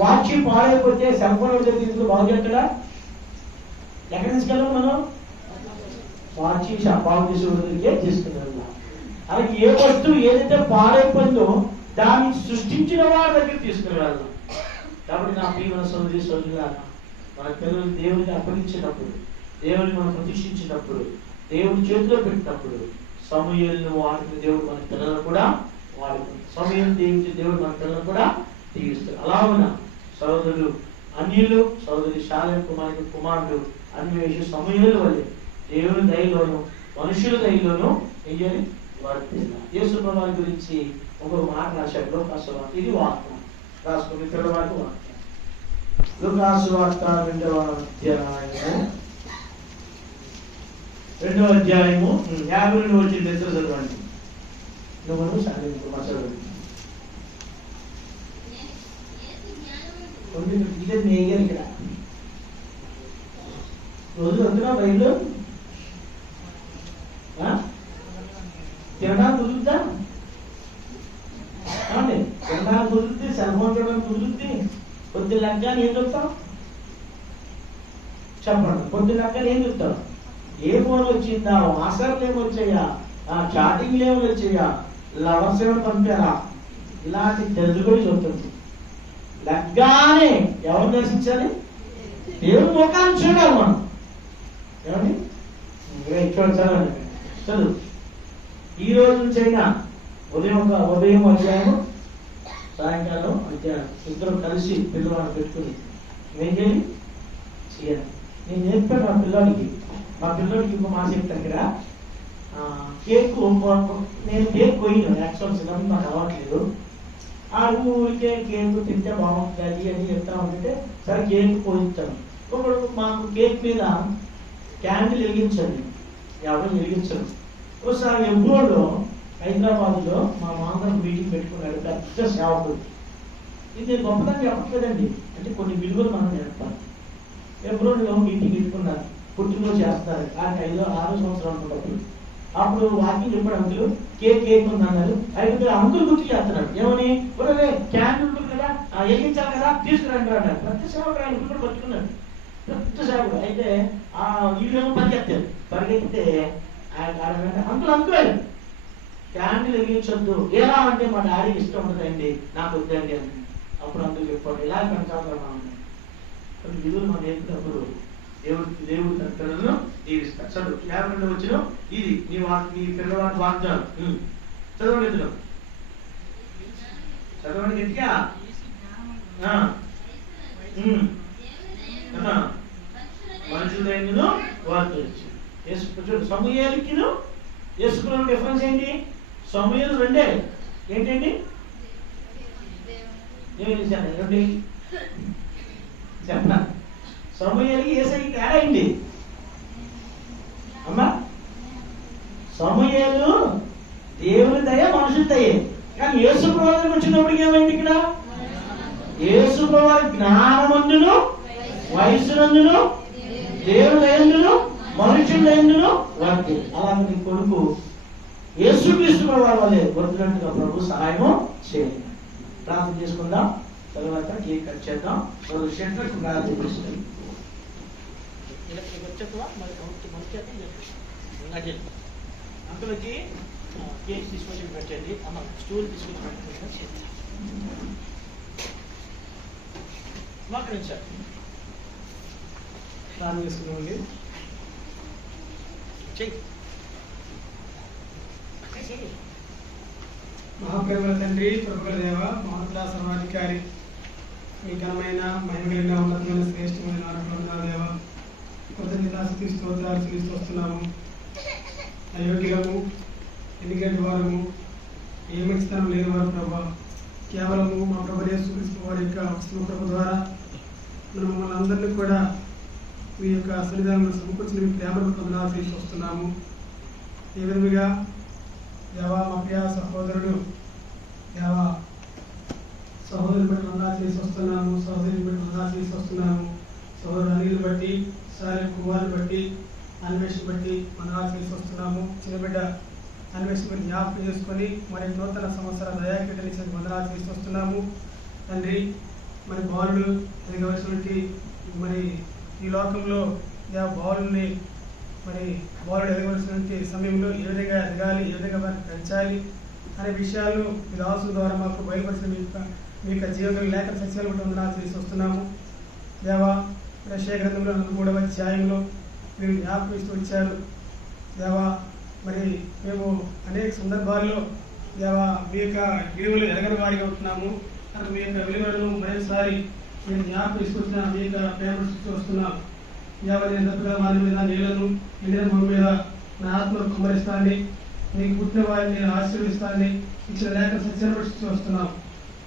వాచి పాడైపోతే సెల్ ఫోన్ తీసుకుని బాగు చేస్తాడా? ఎక్కడ తీసుకెళ్ళాం మనం? వాచి బాగు చేసేవాడికే తీసుకున్నాం. అలాగే ఏ వస్తువు ఏదైతే పాడైపోయిందో దాన్ని సృష్టించిన వారి దగ్గర తీసుకురాదు. కాబట్టి నా ప్రియమైన సోదరులారా, మన పిల్లలు దేవుడిని అప్పగించినప్పుడు, దేవుడిని మనం ప్రతిష్ఠించినప్పుడు, దేవుడి చేతిలో పెట్టినప్పుడు సమూయేలును వాడిని దేవుడు మన పిల్లలను కూడా వాడుకుంటాడు. సమూయేలు దేవుడు మన పిల్లలను కూడా దీవిస్తాడు. అలాగున సోదరుడు అన్యులు, సోదరి షాలేం కుమారుడు అన్వేషి సమూయేలు వల్లే దేవుని దయలోను మనుషుల దయలోను ఏం చేయాలి? యేసు ప్రభువు గురించి ఒక మాట రాశాడు లూకాసు వార్త. ఇది వాక్యం రాసుకుని పిల్లవాడికి వాక్యం. లూకాసు వార్త 2వ అధ్యాయము 52 వచ్చిన దగ్గర చదవండి. నువ్వు చదవండి. ఇదే మేయర్ ఇక్కడ రోజు వద్దునా బయలు తినడానికి కుదురుద్దా? తినడానికి కుదురుద్ది, సెల్ ఫోన్ చూడడానికి కుదురుద్ది. పొద్దున్న లెక్కని ఏం చూస్తాం? చెప్పండి. పొద్దున్న లెక్కని ఏం చూస్తాం? ఏ ఫోన్ వచ్చిందా? వాట్సాప్లు ఏమొచ్చాయా? చాటింగ్లు ఏమి వచ్చాయా? లవర్స్ ఏమైనా పంపారా? ఇలాంటి తెలుగు కూడా చూస్తుంది. లగ్గానే ఎవరు దర్శించాలి? దేవుని ముఖాన్ని చూడాలి మనం. ఏమండి చదవండి, చదువు. ఈ రోజు నుంచి అయినా ఉదయం అధ్యాయం, సాయంకాలం అధ్యాయం ఇద్దరు కలిసి పిల్లవాడిని పెట్టుకుని ఏం చేయాలి? నేను చెప్పాను మా పిల్లడికి ఇంకో మాట చెప్తాను ఇక్కడ. కేక్ నేను కేక్ పోయినాను. యాక్చువల్ సిద్ధం నాకు అలవాట్లేదు. ఆ ఊరికే కేక్ తింటే బాగుంటుంది అని చెప్తా ఉంటే సరే కేక్ పోయిస్తాను. ఇప్పుడు మాకు కేక్ మీద క్యాండిల్ వెలిగించండి, ఎవరు వెలిగించరు. ఒకసారి ఎబ్రోడ్లో హైదరాబాద్లో మా మామగారు మీటింగ్ పెట్టుకున్నాడు, పెద్ద సేవకుడు. ఇది నేను గొప్పదని చెప్పట్లేదండి, అంటే కొన్ని విలువలు మనం నేర్పాలి. ఎబ్రోడ్లో మీటింగ్ పెట్టుకున్నారు, పుట్టినరోజు చేస్తారు. ఆయన 6 సంవత్సరాలు అనుకున్నప్పుడు అప్పుడు వాకింగ్ చెప్పాడు, అంకులు కేక్ ఉంది అన్నారు. అయితే అంకులు గుర్తు చేస్తున్నాడు ఏమని? క్యాండిల్ ఉంటుంది కదా, వెలిగించాలి కదా, తీసుకురండి అన్నారు. పెద్ద సేవకుడు ఆయన కూడా పట్టుకున్నాడు, పెద్ద సేవకుడు. అయితే ఆ వీళ్ళేమో పరిగెత్తితే ఆయన అంకుల్ క్యాండిల్ వెలిగించొద్దు. ఎలా అంటే మా డాడీకి ఇష్టం ఉంటుందండి, నాకు వద్దండి అని. అప్పుడు అందుకు చెప్పాడు, ఇలా పెంచాలి. విధులు మనం నేర్పినప్పుడు దేవుడు తన పిల్లలను దీవిస్తాడు. చదువు 52 వచ్చిన ఇది నీ పిల్లవాడి వాగ్దానం. చదవండి, ఇందులో చదవండి గట్టిగా. మనుషులైనను వార్తలు చూడు. సమూయేలుకిను యేసుకున్న డిఫరెన్స్ ఏంటి? సమూయేలు 2 ఏంటండి? రెండు చెప్పనా? సమూయేలుకి యేసయ్యకి తేడా అయింది అమ్మా. సమూయేలు దేవుని దయ, మనుషుల దయ. కానీ యేసు ప్రభువుకి వచ్చినప్పటికి ఏమైంది? ఇక్కడ యేసు ప్రభువు జ్ఞానమందును, వయసునందును, దేవుని దయందును, మనుషుల దయందును వర్తి. అలాగే నీ కొడుకు యేసుక్రీస్తు వారి వల్లే వర్ధిల్లునట్టుగా ప్రభు సహాయము చేయండి. ప్రార్థన చేసుకుందాం. తర్వాత కేక్ కట్ చేద్దాం. సెంటర్కి ప్రార్థన చేస్తుంది. అంకులకి కేక్ తీసుకొచ్చి పెట్టండి. అమ్మ స్టూల్ తీసుకొచ్చి పెట్టండి. మాకు సార్ ప్రార్థన చేసుకున్నామండి. మహాప్రేమల తండ్రి, ప్రభుల దేవ, మహోన్నత సర్వాధికారి, మీ ఘనమైన మహిమగలిగిన ఉన్నతమైన శ్రేష్టమైన నారకుల దేవ, కృతజ్ఞతాస్తుతి స్తోత్రాలు చెల్లిస్తూ వస్తున్నాము. అయోగ్యులము, ఎన్నికటి వారము, ఏ మంచితనం లేని వారు ప్రభా, కేవలము మా ప్రభు యేసుక్రీస్తు వారి యొక్క కృప ద్వారా మమ్మల్ని అందరినీ కూడా మీ యొక్క సన్నిధానంలో సమకూర్చిన మీ ప్రేమను పొందనాలు చేసి వస్తున్నాము. ఈ విధముగా దేవా మా ప్రియ సహోదరుడు దేవా సహోదరుని బట్టి వందనాలు చేసి వస్తున్నాము. సహోదరుని బట్టి వందనాలు చేసి వస్తున్నాము. సహోదరు అనిల్ బట్టి, సారి కుమార్ని బట్టి, అన్వేషణ బట్టి వందనాలు చేసి వస్తున్నాము. చిన్న బిడ్డ అన్వేషణ బట్టి జ్ఞాపకం చేసుకొని మరి నూతన సంవత్సర దయాకీటని వందనాలు చేసి వస్తున్నాము. తండ్రి మరి బాలుడు ఎదగవలసినటువంటి మరి ఈ లోకంలో బాలుని మరి బాలుడు ఎదగవలసినటువంటి సమయంలో ఏ విధంగా ఎదగాలి, ఏ విధంగా వారిని పెంచాలి అనే విషయాలు మీ దాసుల ద్వారా మాకు బయలుపరిచిన మీ యొక్క జీవితం లేఖ సత్యాలు కూడా వందనాలు చేసి వస్తున్నాము. దేవా రష్యా గ్రంథంలో 3వ అధ్యాయంలో మీరు జ్ఞాపకం ఇస్తూ వచ్చారు. దేవా మరి మేము అనేక సందర్భాల్లో దేవా మీ యొక్క విలువలు ఎరగని వాడిగా ఉంటున్నాము. మీ యొక్క విలువలను మరోసారి నేను జ్ఞాపకం తీసుకొచ్చిన మీ యొక్క ప్రేమ వస్తున్నాం. దేవా నేను తప్పుగా వారి మీద నీళ్లను ఎండిన భూమి మీద నా ఆత్మను కుమ్మరిస్తానని, నీకు పుట్టిన వారిని నేను ఆశీర్వదిస్తానని ఇచ్చిన లేఖ సత్యాన్ని పట్టిస్తూ వస్తున్నాం.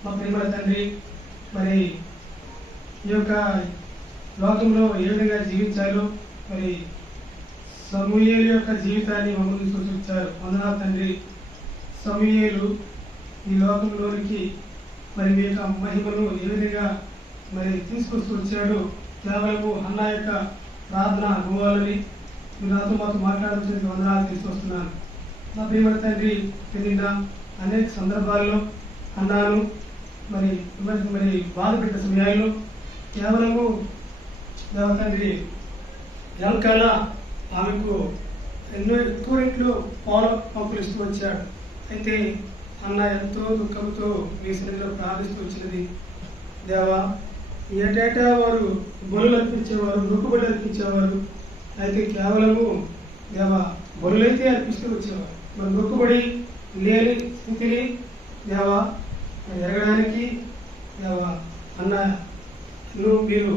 మా ప్రేమల తండ్రి మరి ఈ యొక్క లోకంలో ఏ విధంగా జీవించాలో మరి సమూయేలు యొక్క జీవితాన్ని మమ్మల్ని తీసుకొచ్చి వచ్చారు. వందనాలు తండ్రి. సమూయేలు ఈ లోకంలోనికి మరి మీ యొక్క మహిమను ఏ విధంగా మరి తీసుకొస్తూ వచ్చాడు. కేవలము అన్న యొక్క ప్రార్థన అనుభవాలని మీరు నాతో మాతో మాట్లాడాల్సిన వందనాలు తీసుకొస్తున్నాను. మా ప్రియమైన తండ్రి, నిన్న అనేక సందర్భాల్లో అన్నాను మరి మరి బాధ పెట్టే సమయాల్లో కేవలము తండ్రి ఎలకాల ఆమెకు ఎన్నో ఎక్కువ రెట్లు పాలు పంపులు ఇస్తూ వచ్చాడు. అయితే అన్న ఎంతో దుఃఖంతో మీ సన్నిధిలో ప్రార్థిస్తూ వచ్చినది. దేవా ఏటేటా వారు బలులు అర్పించేవారు, మొక్కుబడులు అర్పించేవారు. అయితే కేవలము దేవా బలులైతే అర్పిస్తూ వచ్చేవారు. మరి మొక్కుబడి లేని స్థితిని దేవా ఎరగడానికి దేవా అన్న మీరు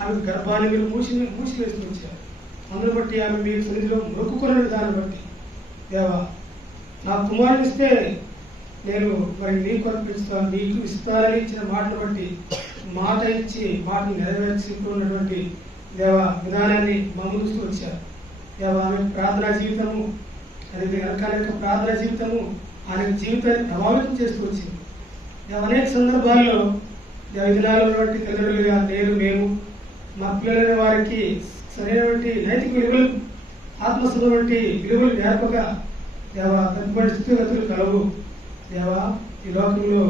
ఆమె గర్భాన్ని మీరు మూసివేస్తూ వచ్చారు. అందును బట్టి ఆమె మీ సన్నిధిలో మొక్కుకున్న దాన్ని బట్టి దేవా నా కుమారుని ఇస్తే నేను మరి నీ కొరకు ఇస్తాను, నీకు ఇస్తానని ఇచ్చిన మాటను బట్టి మాట ఇచ్చి మాటను నెరవేర్చుకున్నటువంటి దేవా విధానాన్ని మా ముందుకు వచ్చారు. దేవా ఆమె ప్రార్థనా జీవితము అదే రకాల యొక్క ప్రార్థనా జీవితము ఆమె జీవితాన్ని ప్రభావితం చేస్తూ వచ్చింది. అనేక సందర్భాల్లో దినాల్లో ఉన్నటువంటి తల్లిదండ్రులుగా మేము మా పిల్లలైన వారికి సరైనటువంటి నైతిక విలువలు, ఆత్మసమైనటువంటి విలువలు నేర్పక దేవా తదుపరి స్థితిగతులు కలవు. దేవా ఈ లోకంలో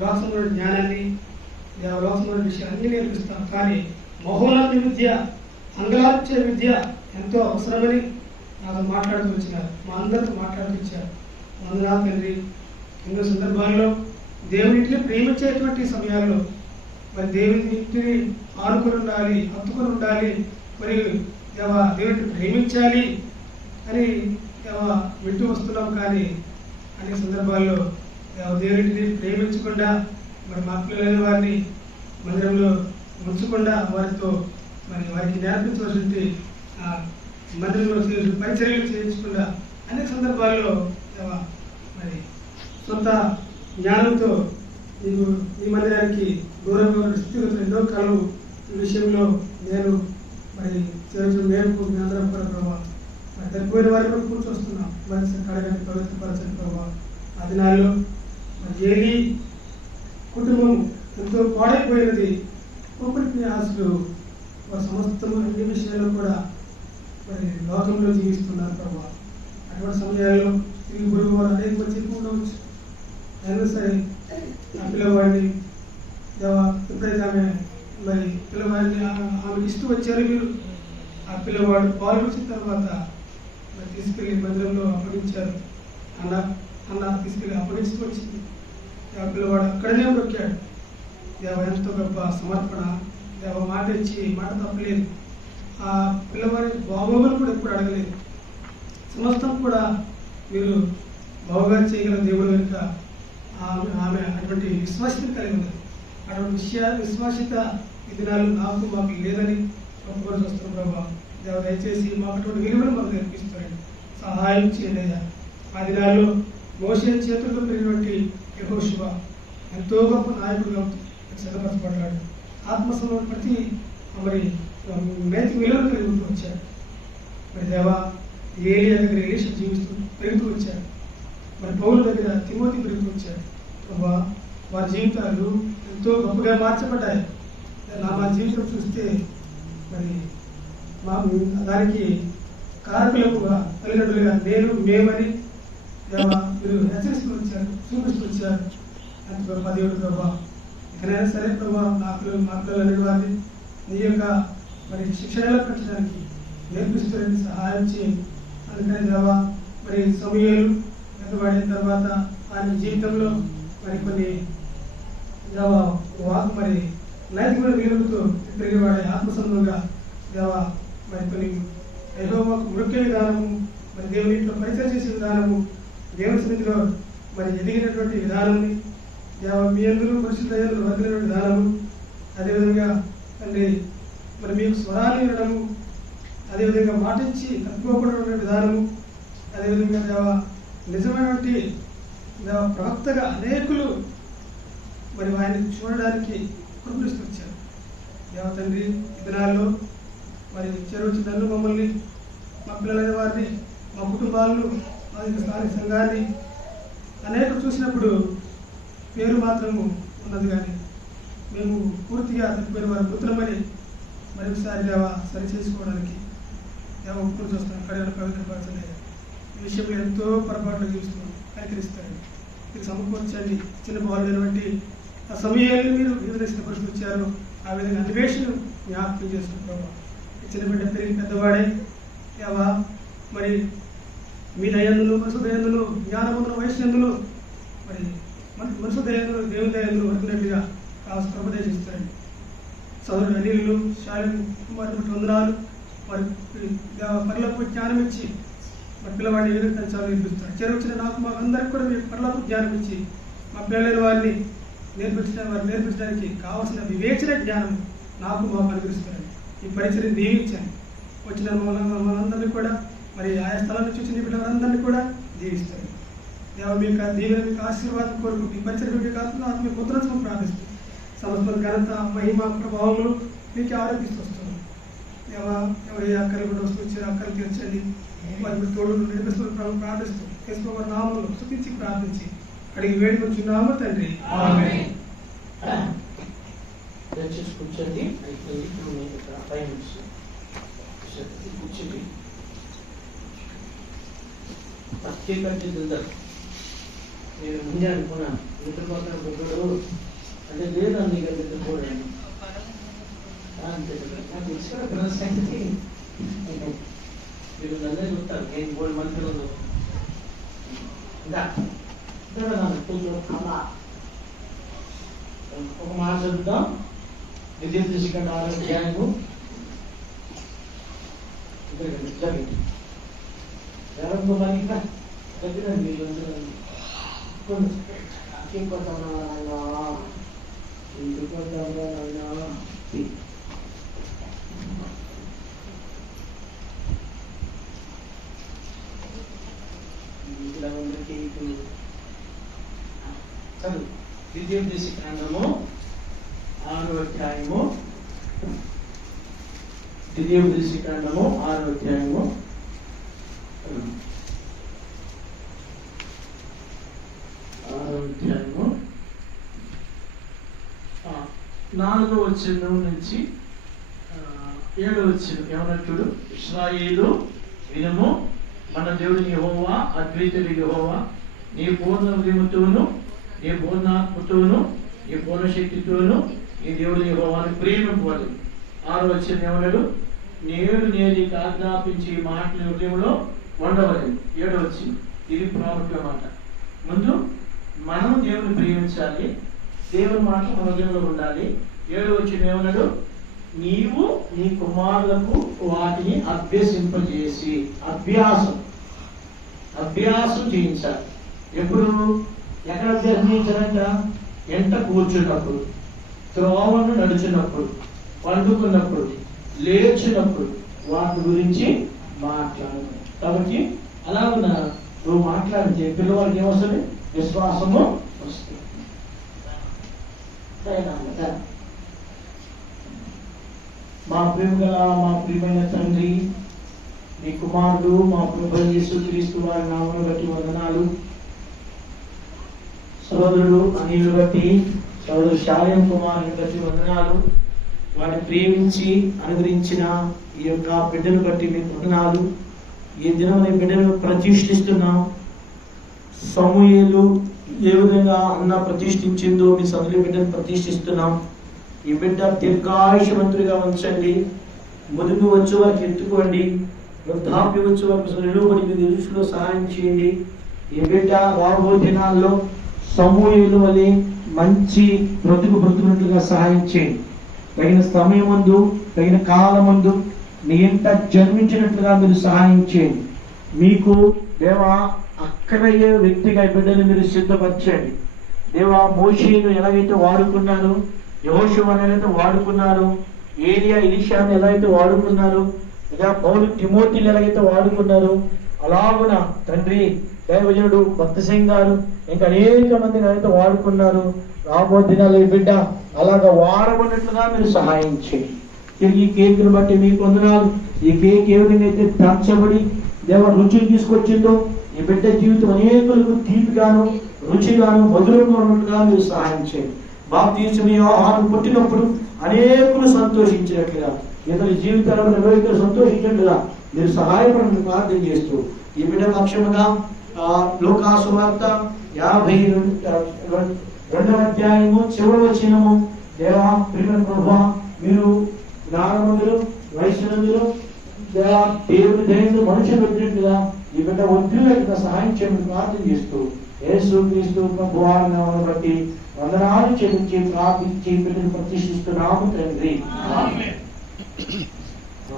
లోకంలో జ్ఞానాన్ని లోకంలో విషయాన్ని నేర్పిస్తాం. కానీ మహోన్నత విద్య, అంగలార్చే విద్య ఎంతో అవసరమని నాతో మాట్లాడుతూ వచ్చినారు. మా అందరితో మాట్లాడుతూ ఇచ్చారు. వందనాలు తండ్రి. ఎన్నో సందర్భాల్లో దేవునింటిని ప్రేమించేటువంటి సమయాల్లో మరి దేవునింటిని ఆనుకొని ఉండాలి, హత్తుకొని ఉండాలి, మరి దేవుడిని ప్రేమించాలి అని వింటూ వస్తున్నాం. కానీ అనే సందర్భాల్లో దేవుడిని ప్రేమించకుండా మరి మా పిల్లలైన వారిని మందిరంలో ఉంచకుండా వారితో మరి వారికి నేర్పించవలసింది మందిరంలో పరిచర్యలు చేయించకుండా అనేక సందర్భాల్లో మరి సొంత జ్ఞానంతో నీకు ఈ మందిరానికి దూరంగా స్థితిగతులు ఎన్నో కలవు ఈ విషయంలో నేను మరి మేము అందరం కూడా ప్రభావ మరి తగ్గిపోయిన వారి కూడా కూర్చొస్తున్నాం. మంచి కడగని పవిత్రపరచని ప్రభావ ఆ దినాల్లో మరి ఏది కుటుంబం ఎంతో పాడైపోయినది. ఒకరికి ఆశలు వారి సమస్తము అన్ని విషయాల్లో కూడా మరి లోకంలో జీవిస్తున్నారు ప్రభావ. అటువంటి సమయాల్లో తిరిగి పొరుగు వారు అనేక మంది చెప్పి ఉండవచ్చు. అయినా సరే ఆ పిల్లవాడిని ఎప్పుడైతే ఆమె మరి పిల్లవాడిని ఆమెకి ఇష్టం వచ్చారు మీరు, ఆ పిల్లవాడు పాలు వచ్చిన తర్వాత మరి తీసుకెళ్ళి మందిరంలో అప్పగించారు. అన్న తీసుకెళ్ళి అప్పగించడం వచ్చింది. ఆ పిల్లవాడు అక్కడనే మొక్కాడు. ఎంతో గొప్ప సమర్పణ, మాట ఇచ్చి మాట తప్పలేదు. ఆ పిల్లవాడి బాగోగులు కూడా ఎప్పుడు అడగలేదు. సమస్తం కూడా మీరు బాగుగా చేయగల దేవుడు కనుక ఆమె అటువంటి విశ్వాసత కలిగి ఉంది. అటువంటి విశ్వాసిత ఈ దినాలు మాకు లేదని ఒప్పుకొని వస్తున్నాం. ప్రభావ దయచేసి మాకు అటువంటి విలువలు మాకు నేర్పిస్తారండి, సహాయం చేయండి అయ్యా. ఆ దినాల్లో మోషే చేతుల్లో పెరిగినటువంటి యెహోషువ ఎంతో గొప్ప నాయకుడుగా సిద్ధపరచబడ్డాడు. ఆత్మసంలో ప్రతి మరి నైతిక విలువలు కలిగి వచ్చాడు. మరి దేవా ఏలియా దగ్గర ఎలీషా జీవిస్తూ పెరుగుతూ వచ్చాడు. మరి పౌలు దగ్గర తిమోతి పెరుగుతూ వచ్చాడు. ప్రభా వారి జీవితాలు ఎంతో గొప్పగా మార్చబడ్డాయి. మా జీవితం చూస్తే మరి దానికి కారకులుగా తల్లిదండ్రులుగా మేమని మీరు హెచ్చరిస్తూ వచ్చారు, చూపిస్తూ వచ్చారు. అంత గొప్ప దేవుడు ప్రభా. ఎక్కడైనా సరే ప్రభా మా పిల్లలు అనే వారిని నీ యొక్క మరి శిక్షణలో పెట్టడానికి నేర్పిస్తారని సహాయం చేయండి. అందుకని దేవా మరి సమయాలు పెద్దవాడిన తర్వాత ఆయన జీవితంలో మరి కొన్ని మరి నైతికమైన విలువలతో పెరిగేవాడే ఆత్మసంబంధంగా దేవా మరి కొన్ని యెహోవాకు మొక్కే విధానము, మరి దేవుని ఇంట్లో పరిచయం చేసే విధానము, దేవుని సన్నిధిలో మరి ఎదిగినటువంటి విధానాన్ని దేవా మీ అందరూ పరిశుద్ధ వర్తిన విధానము, అదేవిధంగా తండ్రి మరి మీకు స్వరాన్ని వినడము, అదేవిధంగా మాటించి తప్పుకోకుండా విధానము, అదేవిధంగా దేవా నిజమైనటువంటి దేవా ప్రవక్తగా అనేకులు మరి ఆయన్ని చూడడానికి కృపణిస్తూ వచ్చారు. దేవ తండ్రి ఈ దినాల్లో మరి చేరొచ్చి నన్ను మమ్మల్ని మా పిల్లలైన వారిని మా కుటుంబాలను మా యొక్క స్థానిక సంఘాన్ని అనేక చూసినప్పుడు పేరు మాత్రము ఉన్నది, కానీ మేము పూర్తిగా తప్పిపోయిన వారు పుత్రమని మరొకసారి దేవ సరి చేసుకోవడానికి దేవ ఒప్పుకొని చూస్తున్నాం. కడగల పవిత్రపరచలేదు ఈ విషయంలో ఎంతో పొరపాట్లు చూస్తున్నాం. కనికరిస్తారండి, మీరు సమకూర్చండి. చిన్న బాలుడైనటువంటి ఆ సమయాన్ని మీరు వివిధ స్థితిపరుచుకొచ్చారు. ఆ విధంగా అన్వేషణ జ్ఞాపకం చేసుకుంటాము. చిన్న బిడ్డ పెరిగి పెద్దవాడే దేవా మరి మీ దయందులు మనసు దయందులు జ్ఞానమును వయస్సునందులు మరి మనసు దయందులు దేవుని దయందులు వరకున్నట్టుగా కావాల్సిన ఉపదేశిస్తారండి. సోదరుడు అనిలు శాలిని కుమారుడు వందనాలు మరి పరలోక జ్ఞానం ఇచ్చి మరి పిల్లవాడిని ఏ విధంగా పెంచాలో నేర్పిస్తారు. చేరవచ్చిన నాకు మాకు అందరికి కూడా మీరు పరలోక జ్ఞానం ఇచ్చి మా పిల్లలైన వారిని నేర్పించడానికి కావాల్సిన వివేచన జ్ఞానం నాకు మాకు అనుగ్రహిస్తారండి. ఈ పరిచయం దీవించండి. వచ్చిన మనందరినీ కూడా మరి ఆయా స్థలం నుంచి వచ్చిన పిల్లలందరినీ కూడా దీవిస్తారు. దేవ మీకు దీవెన మీకు ఆశీర్వాదం కొరకు మీ పరిచయం మీకు ఆత్మ పుత్రోత్సవం ప్రార్థిస్తుంది. సమస్త ఘనత మహిమ ప్రభావములు మీకు ఆరోపిస్తూ వస్తున్నాం. ఎవరి అక్కలు కూడా వస్తూ వచ్చారు, అక్కలు తీర్చండి. వారి తోడు నడిపిస్తూ ప్రార్థిస్తూ కేశవ నామములు స్తుతించి ప్రార్థించి అడిగి వేడుకొచ్చున్నాము తండ్రి. దయచేసి కూర్చోండి. కూర్చోండి. ప్రత్యేక నేను ముందే అనుకున్నాను నిద్రపోతాను బుద్ధుడు అంటే లేదా నీకు నిద్రపోయాను అంతే నాకు తెలుసు కదా సంగతి. మీరు నన్నే చూస్తారు, నేను 3 మంత్రులు ఒక మాట చదువుతాం. విద్యార్థి ఆరోగ్యాన్ని ద్వితీయోపదేశ కాండము 6వ అధ్యాయము, ద్వితీయోపదేశ కాండము 6వ అధ్యాయము 4వ వచనం నుంచి 7వ వచనం ఏమన్నా చూడు. ఇశ్రాయేలు వినుము, మన దేవుడు యెహోవా, అద్వితీయుడు యెహోవా, నీ పూర్ణ హృదయముతోను, నీ పూర్ణాత్మతోను, నీ పూర్ణ శక్తితోను ఈ దేవుడు యెహోవాను ప్రేమింపవాలి. 6వ వచనం ఏమన్నాడు? నేడు నీకు ఆజ్ఞాపించి మాటలు హృదయంలో ఉండవలేదు. 7వ వచనం ఇది ప్రాముఖ్యమైన మాట. ముందు మనం దేవుని ప్రేమించాలి, దేవుని మాట మన హృదయంలో ఉండాలి. 7వ వచనం ఏమన్నాడు? నీవు నీ కుమారులకు వాటిని అభ్యసింపజేసి, అభ్యాసం చేయించాలి. ఎప్పుడు? ఎక్కడ అభ్యాసం చేయించాలంట? ఎంట కూర్చున్నప్పుడు, త్రోవను నడుచున్నప్పుడు, పండుకున్నప్పుడు, లేచినప్పుడు వాటి గురించి మాట్లాడాలి. కాబట్టి అలాగున నువ్వు మాట్లాడితే పిల్లవాడికి ఏమొస్తుంది? విశ్వాసము వస్తుంది. మా ప్రియమైన తండ్రి, నీ కుమారుడు మా ప్రభు యేసుక్రీస్తు వారి నామమును బట్టి వందనాలు. సోదరుడు అనిల్ బట్టి, సోదరుడు శాలెం కుమారుని బట్టి వందనాలు. వారిని ప్రేమించి అనుగ్రహించిన ఈ యొక్క బిడ్డను బట్టి మీకు వందనాలు. ఈ దినం ఈ బిడ్డను ప్రతిష్ఠిస్తున్నాం. సమూయేలు ఏ విధంగా అన్న ప్రతిష్ఠించిందో మీ సదులు బిడ్డను ప్రతిష్ఠిస్తున్నాం. ఈ బిడ్డ దీర్ఘాయుషవంతుడిగా ఉంచండి. ముదుగు వచ్చే వారికి ఎత్తుకోండి. వృద్ధాప్య వచ్చే వారికి నిలువబడి మీ దృష్టిలో సహాయం చేయండి. ఈ బిడ్డ రాబో దినాల్లో సమూయేలు వలె మంచి బ్రతుకున్నట్లుగా సహాయం చేయండి. తగిన సమయమందు, తగిన కాలమందు నీ ఇంట జన్మించినట్లుగా మీరు సహాయం చేయండి. మీకు దేవా అక్కడయ్యే వ్యక్తిగా బిడ్డను మీరు సిద్ధపరచండి. దేవా మోషేను ఎలాగైతే వాడుకున్నారు, యెహోషువను ఎలాగైతే వాడుకున్నారు, ఏలియా ఎలీషాను ఎలాగైతే వాడుకున్నారు, ఇలా పౌలు తిమోతిని ఎలాగైతే వాడుకున్నారు, అలాగున తండ్రి దైవజనుడు భక్త సింగ్ గారు ఇంకా అనేక మందిని అయితే వాడుకున్నారు. రాబో దినాలు ఈ బిడ్డ అలాగా వాడబడినట్లుగా మీరు సహాయం చేయండి. తిరిగి ఈ కేకును బట్టి మీకు వందనాలు. ఈ కేక్ ఏ విధంగా అయితే పెంచబడి దేవ రుచిని తీసుకొచ్చిందో ఈ బిడ్డ జీవితం అనేకులకు తీపిగాను, రుచిగాను, మధురంగా ఉన్నట్లుగా మీరు సహాయం చేయండి. బాప్తిస్మం యోహాను పుట్టినప్పుడు అనేకులు సంతోషించినట్లుగా, ఇతని జీవితాలను అనేకులు సంతోషించినట్లుగా మీరు సహాయపడని ప్రార్థన చేస్తూ ఈ బిడ్డ పక్షముగా లూకా సువార్త 52వ అధ్యాయము చివరి వచనము, దేవా ప్రియమైన ప్రభువా, మీరు జ్ఞానవంతులు, వైష్ణవులు, దేవా దేవుని దయను మనుషులు పెట్టినట్లుగా ఈ బిడ్డ ఉద్యోగ సహాయం చేయమని ప్రార్థన చేస్తూ యేసుక్రీస్తు ప్రభువా నామమును బట్టి వందనాలు చెల్లించి ప్రార్థించి బిడ్డను ప్రతిష్ఠిస్తున్నాము తండ్రి.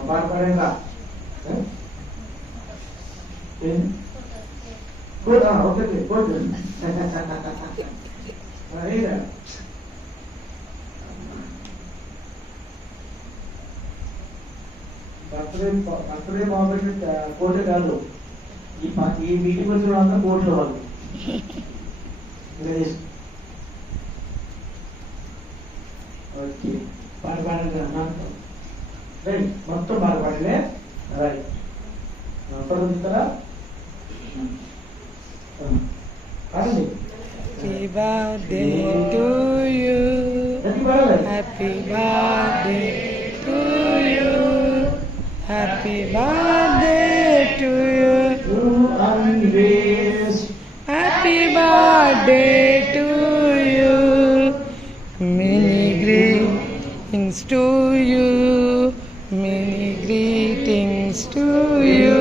బాధపడంగా ఒకటి బర్త్డే బాగుంటే కోట కాదు, ఈ మీటింగ్ వచ్చిన వాళ్ళ కోట్లు వాళ్ళు ఓకే పాట పాడండి రైట్, మొత్తం పాట పాడలే రైట్ పడుతుంటారా పాడండి. Happy birthday to you. Happy birthday to you. Happy birthday to you. Happy birthday to you. Many greetings to you. Many greetings to you.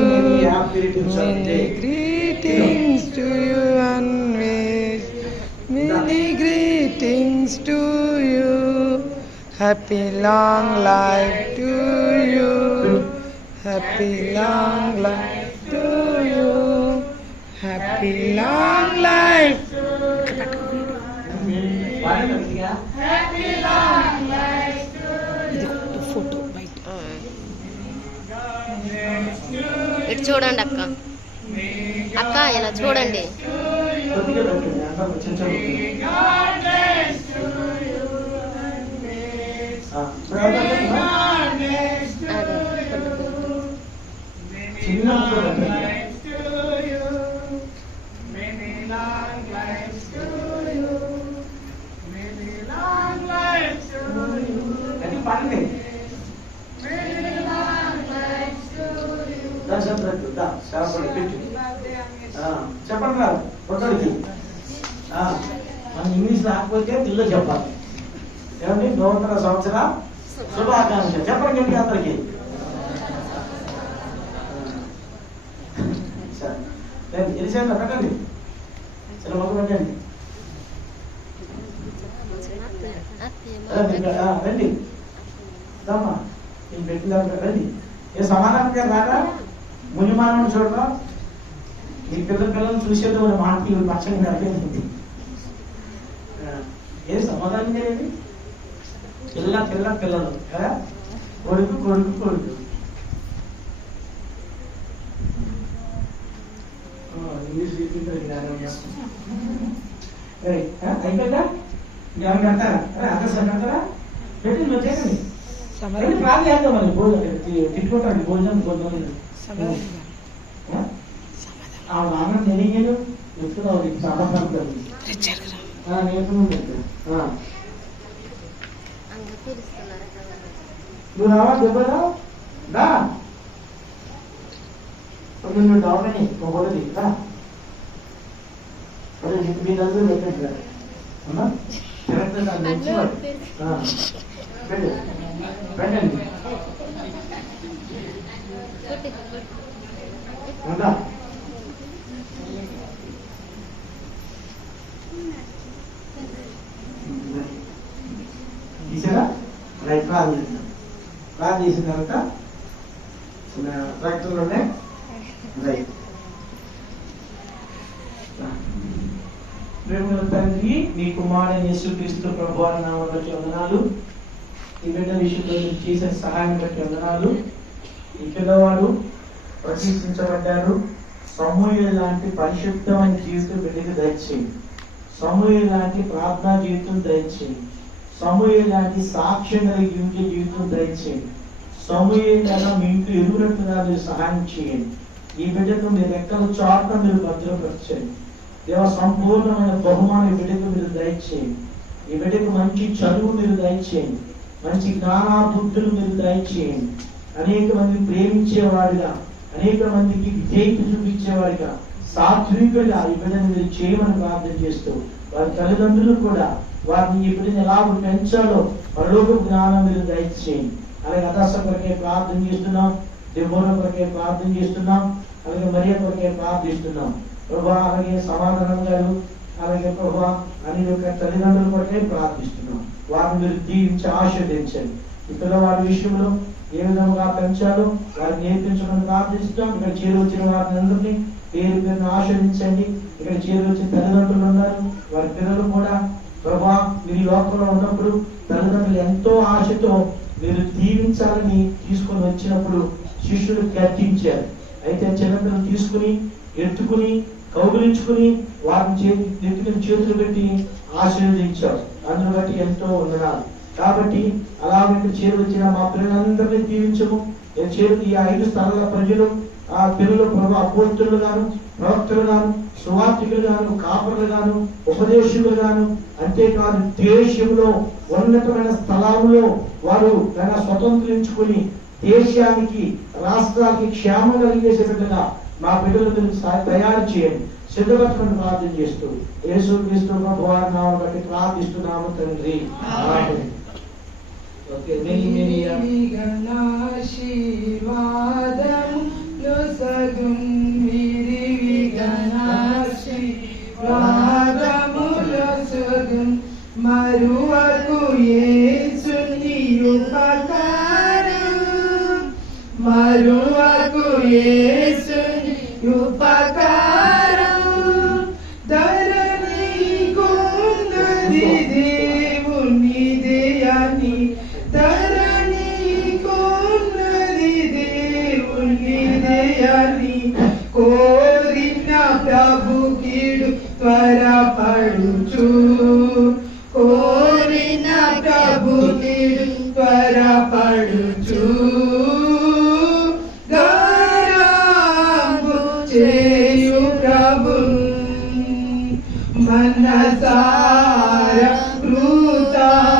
Many greetings to you and wish many greetings to you. Happy long life to you. Happy long life to you. Happy long life. Happy long life to you. Photo right. ఇటు చూడండి అక్క, అక్క ఇలా చూడండి. చెప్పండి రాదు పొట్టడికి మన English రాకపోతే పిల్లలు చెప్పాలి. ఏమండి నూతన సంవత్సర శుభాకాంక్ష చెప్పండి గట్టి అందరికి. తెలిసేదా పెట్టండి, సరే మొదలు పెట్టండి. రండి దమ్మా నేను పెట్టిందా రండి. ఏ సమాధానం రారా మునిమానం చూడరా మీ పిల్లలను చూసేది మన మాటలు పచ్చని నడిపింది. ఏ సమాధానం చేయండి. పిల్లలు కొడుకు కొడుకు కొడుకు ఇంగ్లీష్ అయిపోయిందా? ఇంకేమైనా పెడతారా? అడ్రస్ పెడతారా? పెట్టి నువ్వు చేయండి. ప్రాణం చేద్దాం మరి భోజనం తిట్టుకుంటాడు భోజనం ఆ నాన్న తెలియదు చెప్తున్నావు సమాధానం నువ్వు రావా దెబ్బరా దా నువ్వు డాబని ఒకటి మీ నలుగురు పెట్టండి పెట్టండి తీసారా? రైట్ ప్రార్థన చేద్దాం. ప్రార్థన చేసిన తర్వాత ట్రాక్టర్లు ఉన్నాయి రైట్. ప్రేమల తండ్రి మీ కుమారుడు యేసుక్రీస్తు ప్రభువారి నామమున బట్టి వందనాలు. ఈ బిడ్డ విషయంలో చేసిన సహాయం బట్టి వందనాలు. ఈ పిల్లవాడు ప్రశంసించబడ్డారు. సమూయేలు లాంటి పరిశుద్ధమైన జీవితం బిడ్డకు దయచేయండి. సమూయేలు లాంటి ప్రార్థనా జీవితం దయచేయండి. సమూయేలు లాంటి సాక్ష్యం కలిగి జీవితం దయచేయండి. సమూయేలు మీ ఇంట్లో ఎదుగునట్టుగా మీరు సహాయం చేయండి. ఈ బిడ్డకు మీ రెక్కల చాటున మీరు భద్రపరచండి. దేవ సంపూర్ణమైన బహుమానం ఈ బిడ్డకు మీరు దయచేయండి. ఈ బిడ్డకు మంచి చదువు మీరు దయచేయండి. మంచి జ్ఞానా బుద్ధులు మీరు దయచేయండి. అనేక మందిని ప్రేమించేవాడిగా, అనేక మందికి విధేయత చూపించేవాడిగా, సాత్వికుడిగా ఈ బిడ్డను మీరు చేయమని ప్రార్థన చేస్తూ వారి తల్లిదండ్రులు కూడా వారిని ఈ బిడ్డను ఎలా పెంచాలో పరలోక జ్ఞానం మీరు దయచేయండి. అలాగే అదాస కొరకే ప్రార్థన చేస్తున్నాం, దెబ్బోర కొరకే ప్రార్థన చేస్తున్నాం, అలాగే మరియ కొరకే ప్రార్థిస్తున్నాం ప్రభా. అలాగే సమాధానం గారు, అలాగే ప్రభా అని యొక్క తల్లిదండ్రుల కొరకే ప్రార్థిస్తున్నాం. వారిని మీరు దీవించి ఆశీర్వదించండి. ఈ పిల్లవాడి విషయంలో ఏ విధంగా పెంచాలో వారిని నేర్పించమని ప్రార్థిస్తున్నాం. ఇక్కడ చేరువచ్చిన వారిని అందరినీ పేరు పేరును ఆశీర్వదించండి. ఇక్కడ చేరువచ్చిన తల్లిదండ్రులు ఉన్నారు, వారి పిల్లలు కూడా ప్రభా మీరు లోకంలో ఉన్నప్పుడు తల్లిదండ్రులు ఎంతో ఆశతో మీరు దీవించాలని తీసుకొని వచ్చినప్పుడు శిష్యులు గర్తించారు. అయితే చిన్నపిల్లలు తీసుకుని ఎత్తుకుని కౌగులించుకుని వారిని నెత్తిని చేతులు పెట్టి ఆశీర్వదించారు. అందును బట్టి ఎంతో వందనాలు. కాబట్టి అలాగే చేరువచ్చిన మా పిల్లలందరినీ దీవించము. ఈ 5 స్థలాల ప్రజలు ఆ పిల్లలు ప్రభు అపోస్తులు గాను, ప్రవక్తలు గాను, సువార్థికులు గాను, కాపరులు గాను, ఉపదేశకులు గాను, అంతేకాదు దేశంలో ఉన్నతమైన స్థలాల్లో వారు దాన్ని స్వతంత్రించుకుని దేశానికి రాష్ట్రానికి క్షేమం కలిగేసే బిడ్డగా మా బిడ్డలను తయారు చేయండి. సిద్ధపరచమని ప్రార్థన చేస్తూ యేసుక్రీస్తు ప్రభువారి నామమున బట్టి ప్రార్థిస్తున్నాము తండ్రి. ఆమేన్. ఓకే మరువకు యేసుని ఉపకారం, మరువకు యేసుని ఉపకారం. ధరణికున్నది దేవుని దయని, ధరణికున్నది దేవుని దయని. కోరిన ప్రభు కీడు త్వరపడుచు, కోరిన ప్రభు కీడు త్వరపడుచు. గౌరవం చేయు ప్రభు మనసార కృతజ్ఞతలిడుచు,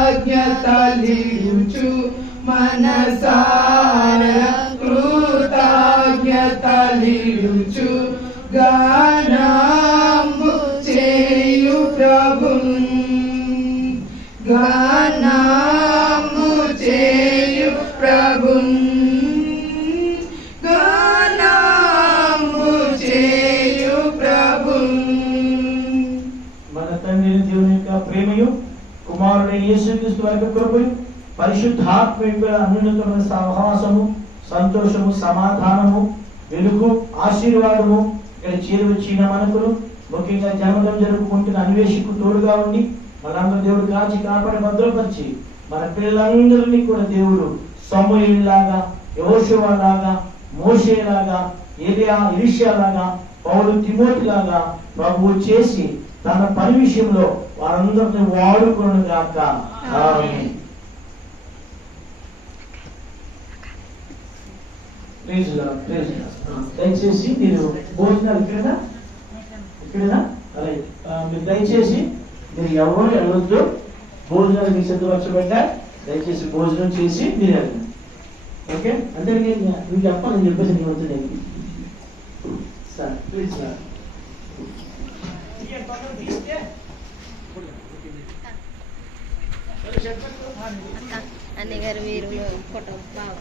మనసార కృతజ్ఞత యొక్క కృపయు పరిశుద్ధాత్మ యొక్క అన్యోన్యతమైన సహవాసము, సంతోషము, సమాధానము, వెలుగు, ఆశీర్వాదము ఇక్కడ చేరువచ్చిన మనకులు, ముఖ్యంగా జన్మదినం జరుపుకుంటున్న అన్వేషకు తోడుగా ఉండి మనందరూ దేవుడు కాచి కాపాడి భద్రపరిచి మన పిల్లలందరినీ కూడా దేవుడు సమూయేలులాగా, యెహోషువలాగా, మోషేలాగా, ఎలీషాలాగా, పౌలు, తిమోతిలాగా ప్రభువు చేసి తన పని విషయంలో వారందరినీ వాడుకొను గాక. ఆమేన్. Praise lord, praise lord. దయచేసి మీరు భోజనాలు ఇక్కడనా అలాగే మీరు దయచేసి మీరు ఎవరు వెళ్ళొద్దు. భోజనాలు మీ సిద్ధపరచబడ్డా దయచేసి భోజనం చేసి మీరు వెళ్ళండి. ఓకే, అంటే నువ్వు చెప్పాలని చెప్పేసి నేను వచ్చి సార్ ప్లీజ్ సార్. అన్నయ్య గారు మీరు ఫోటో బాగా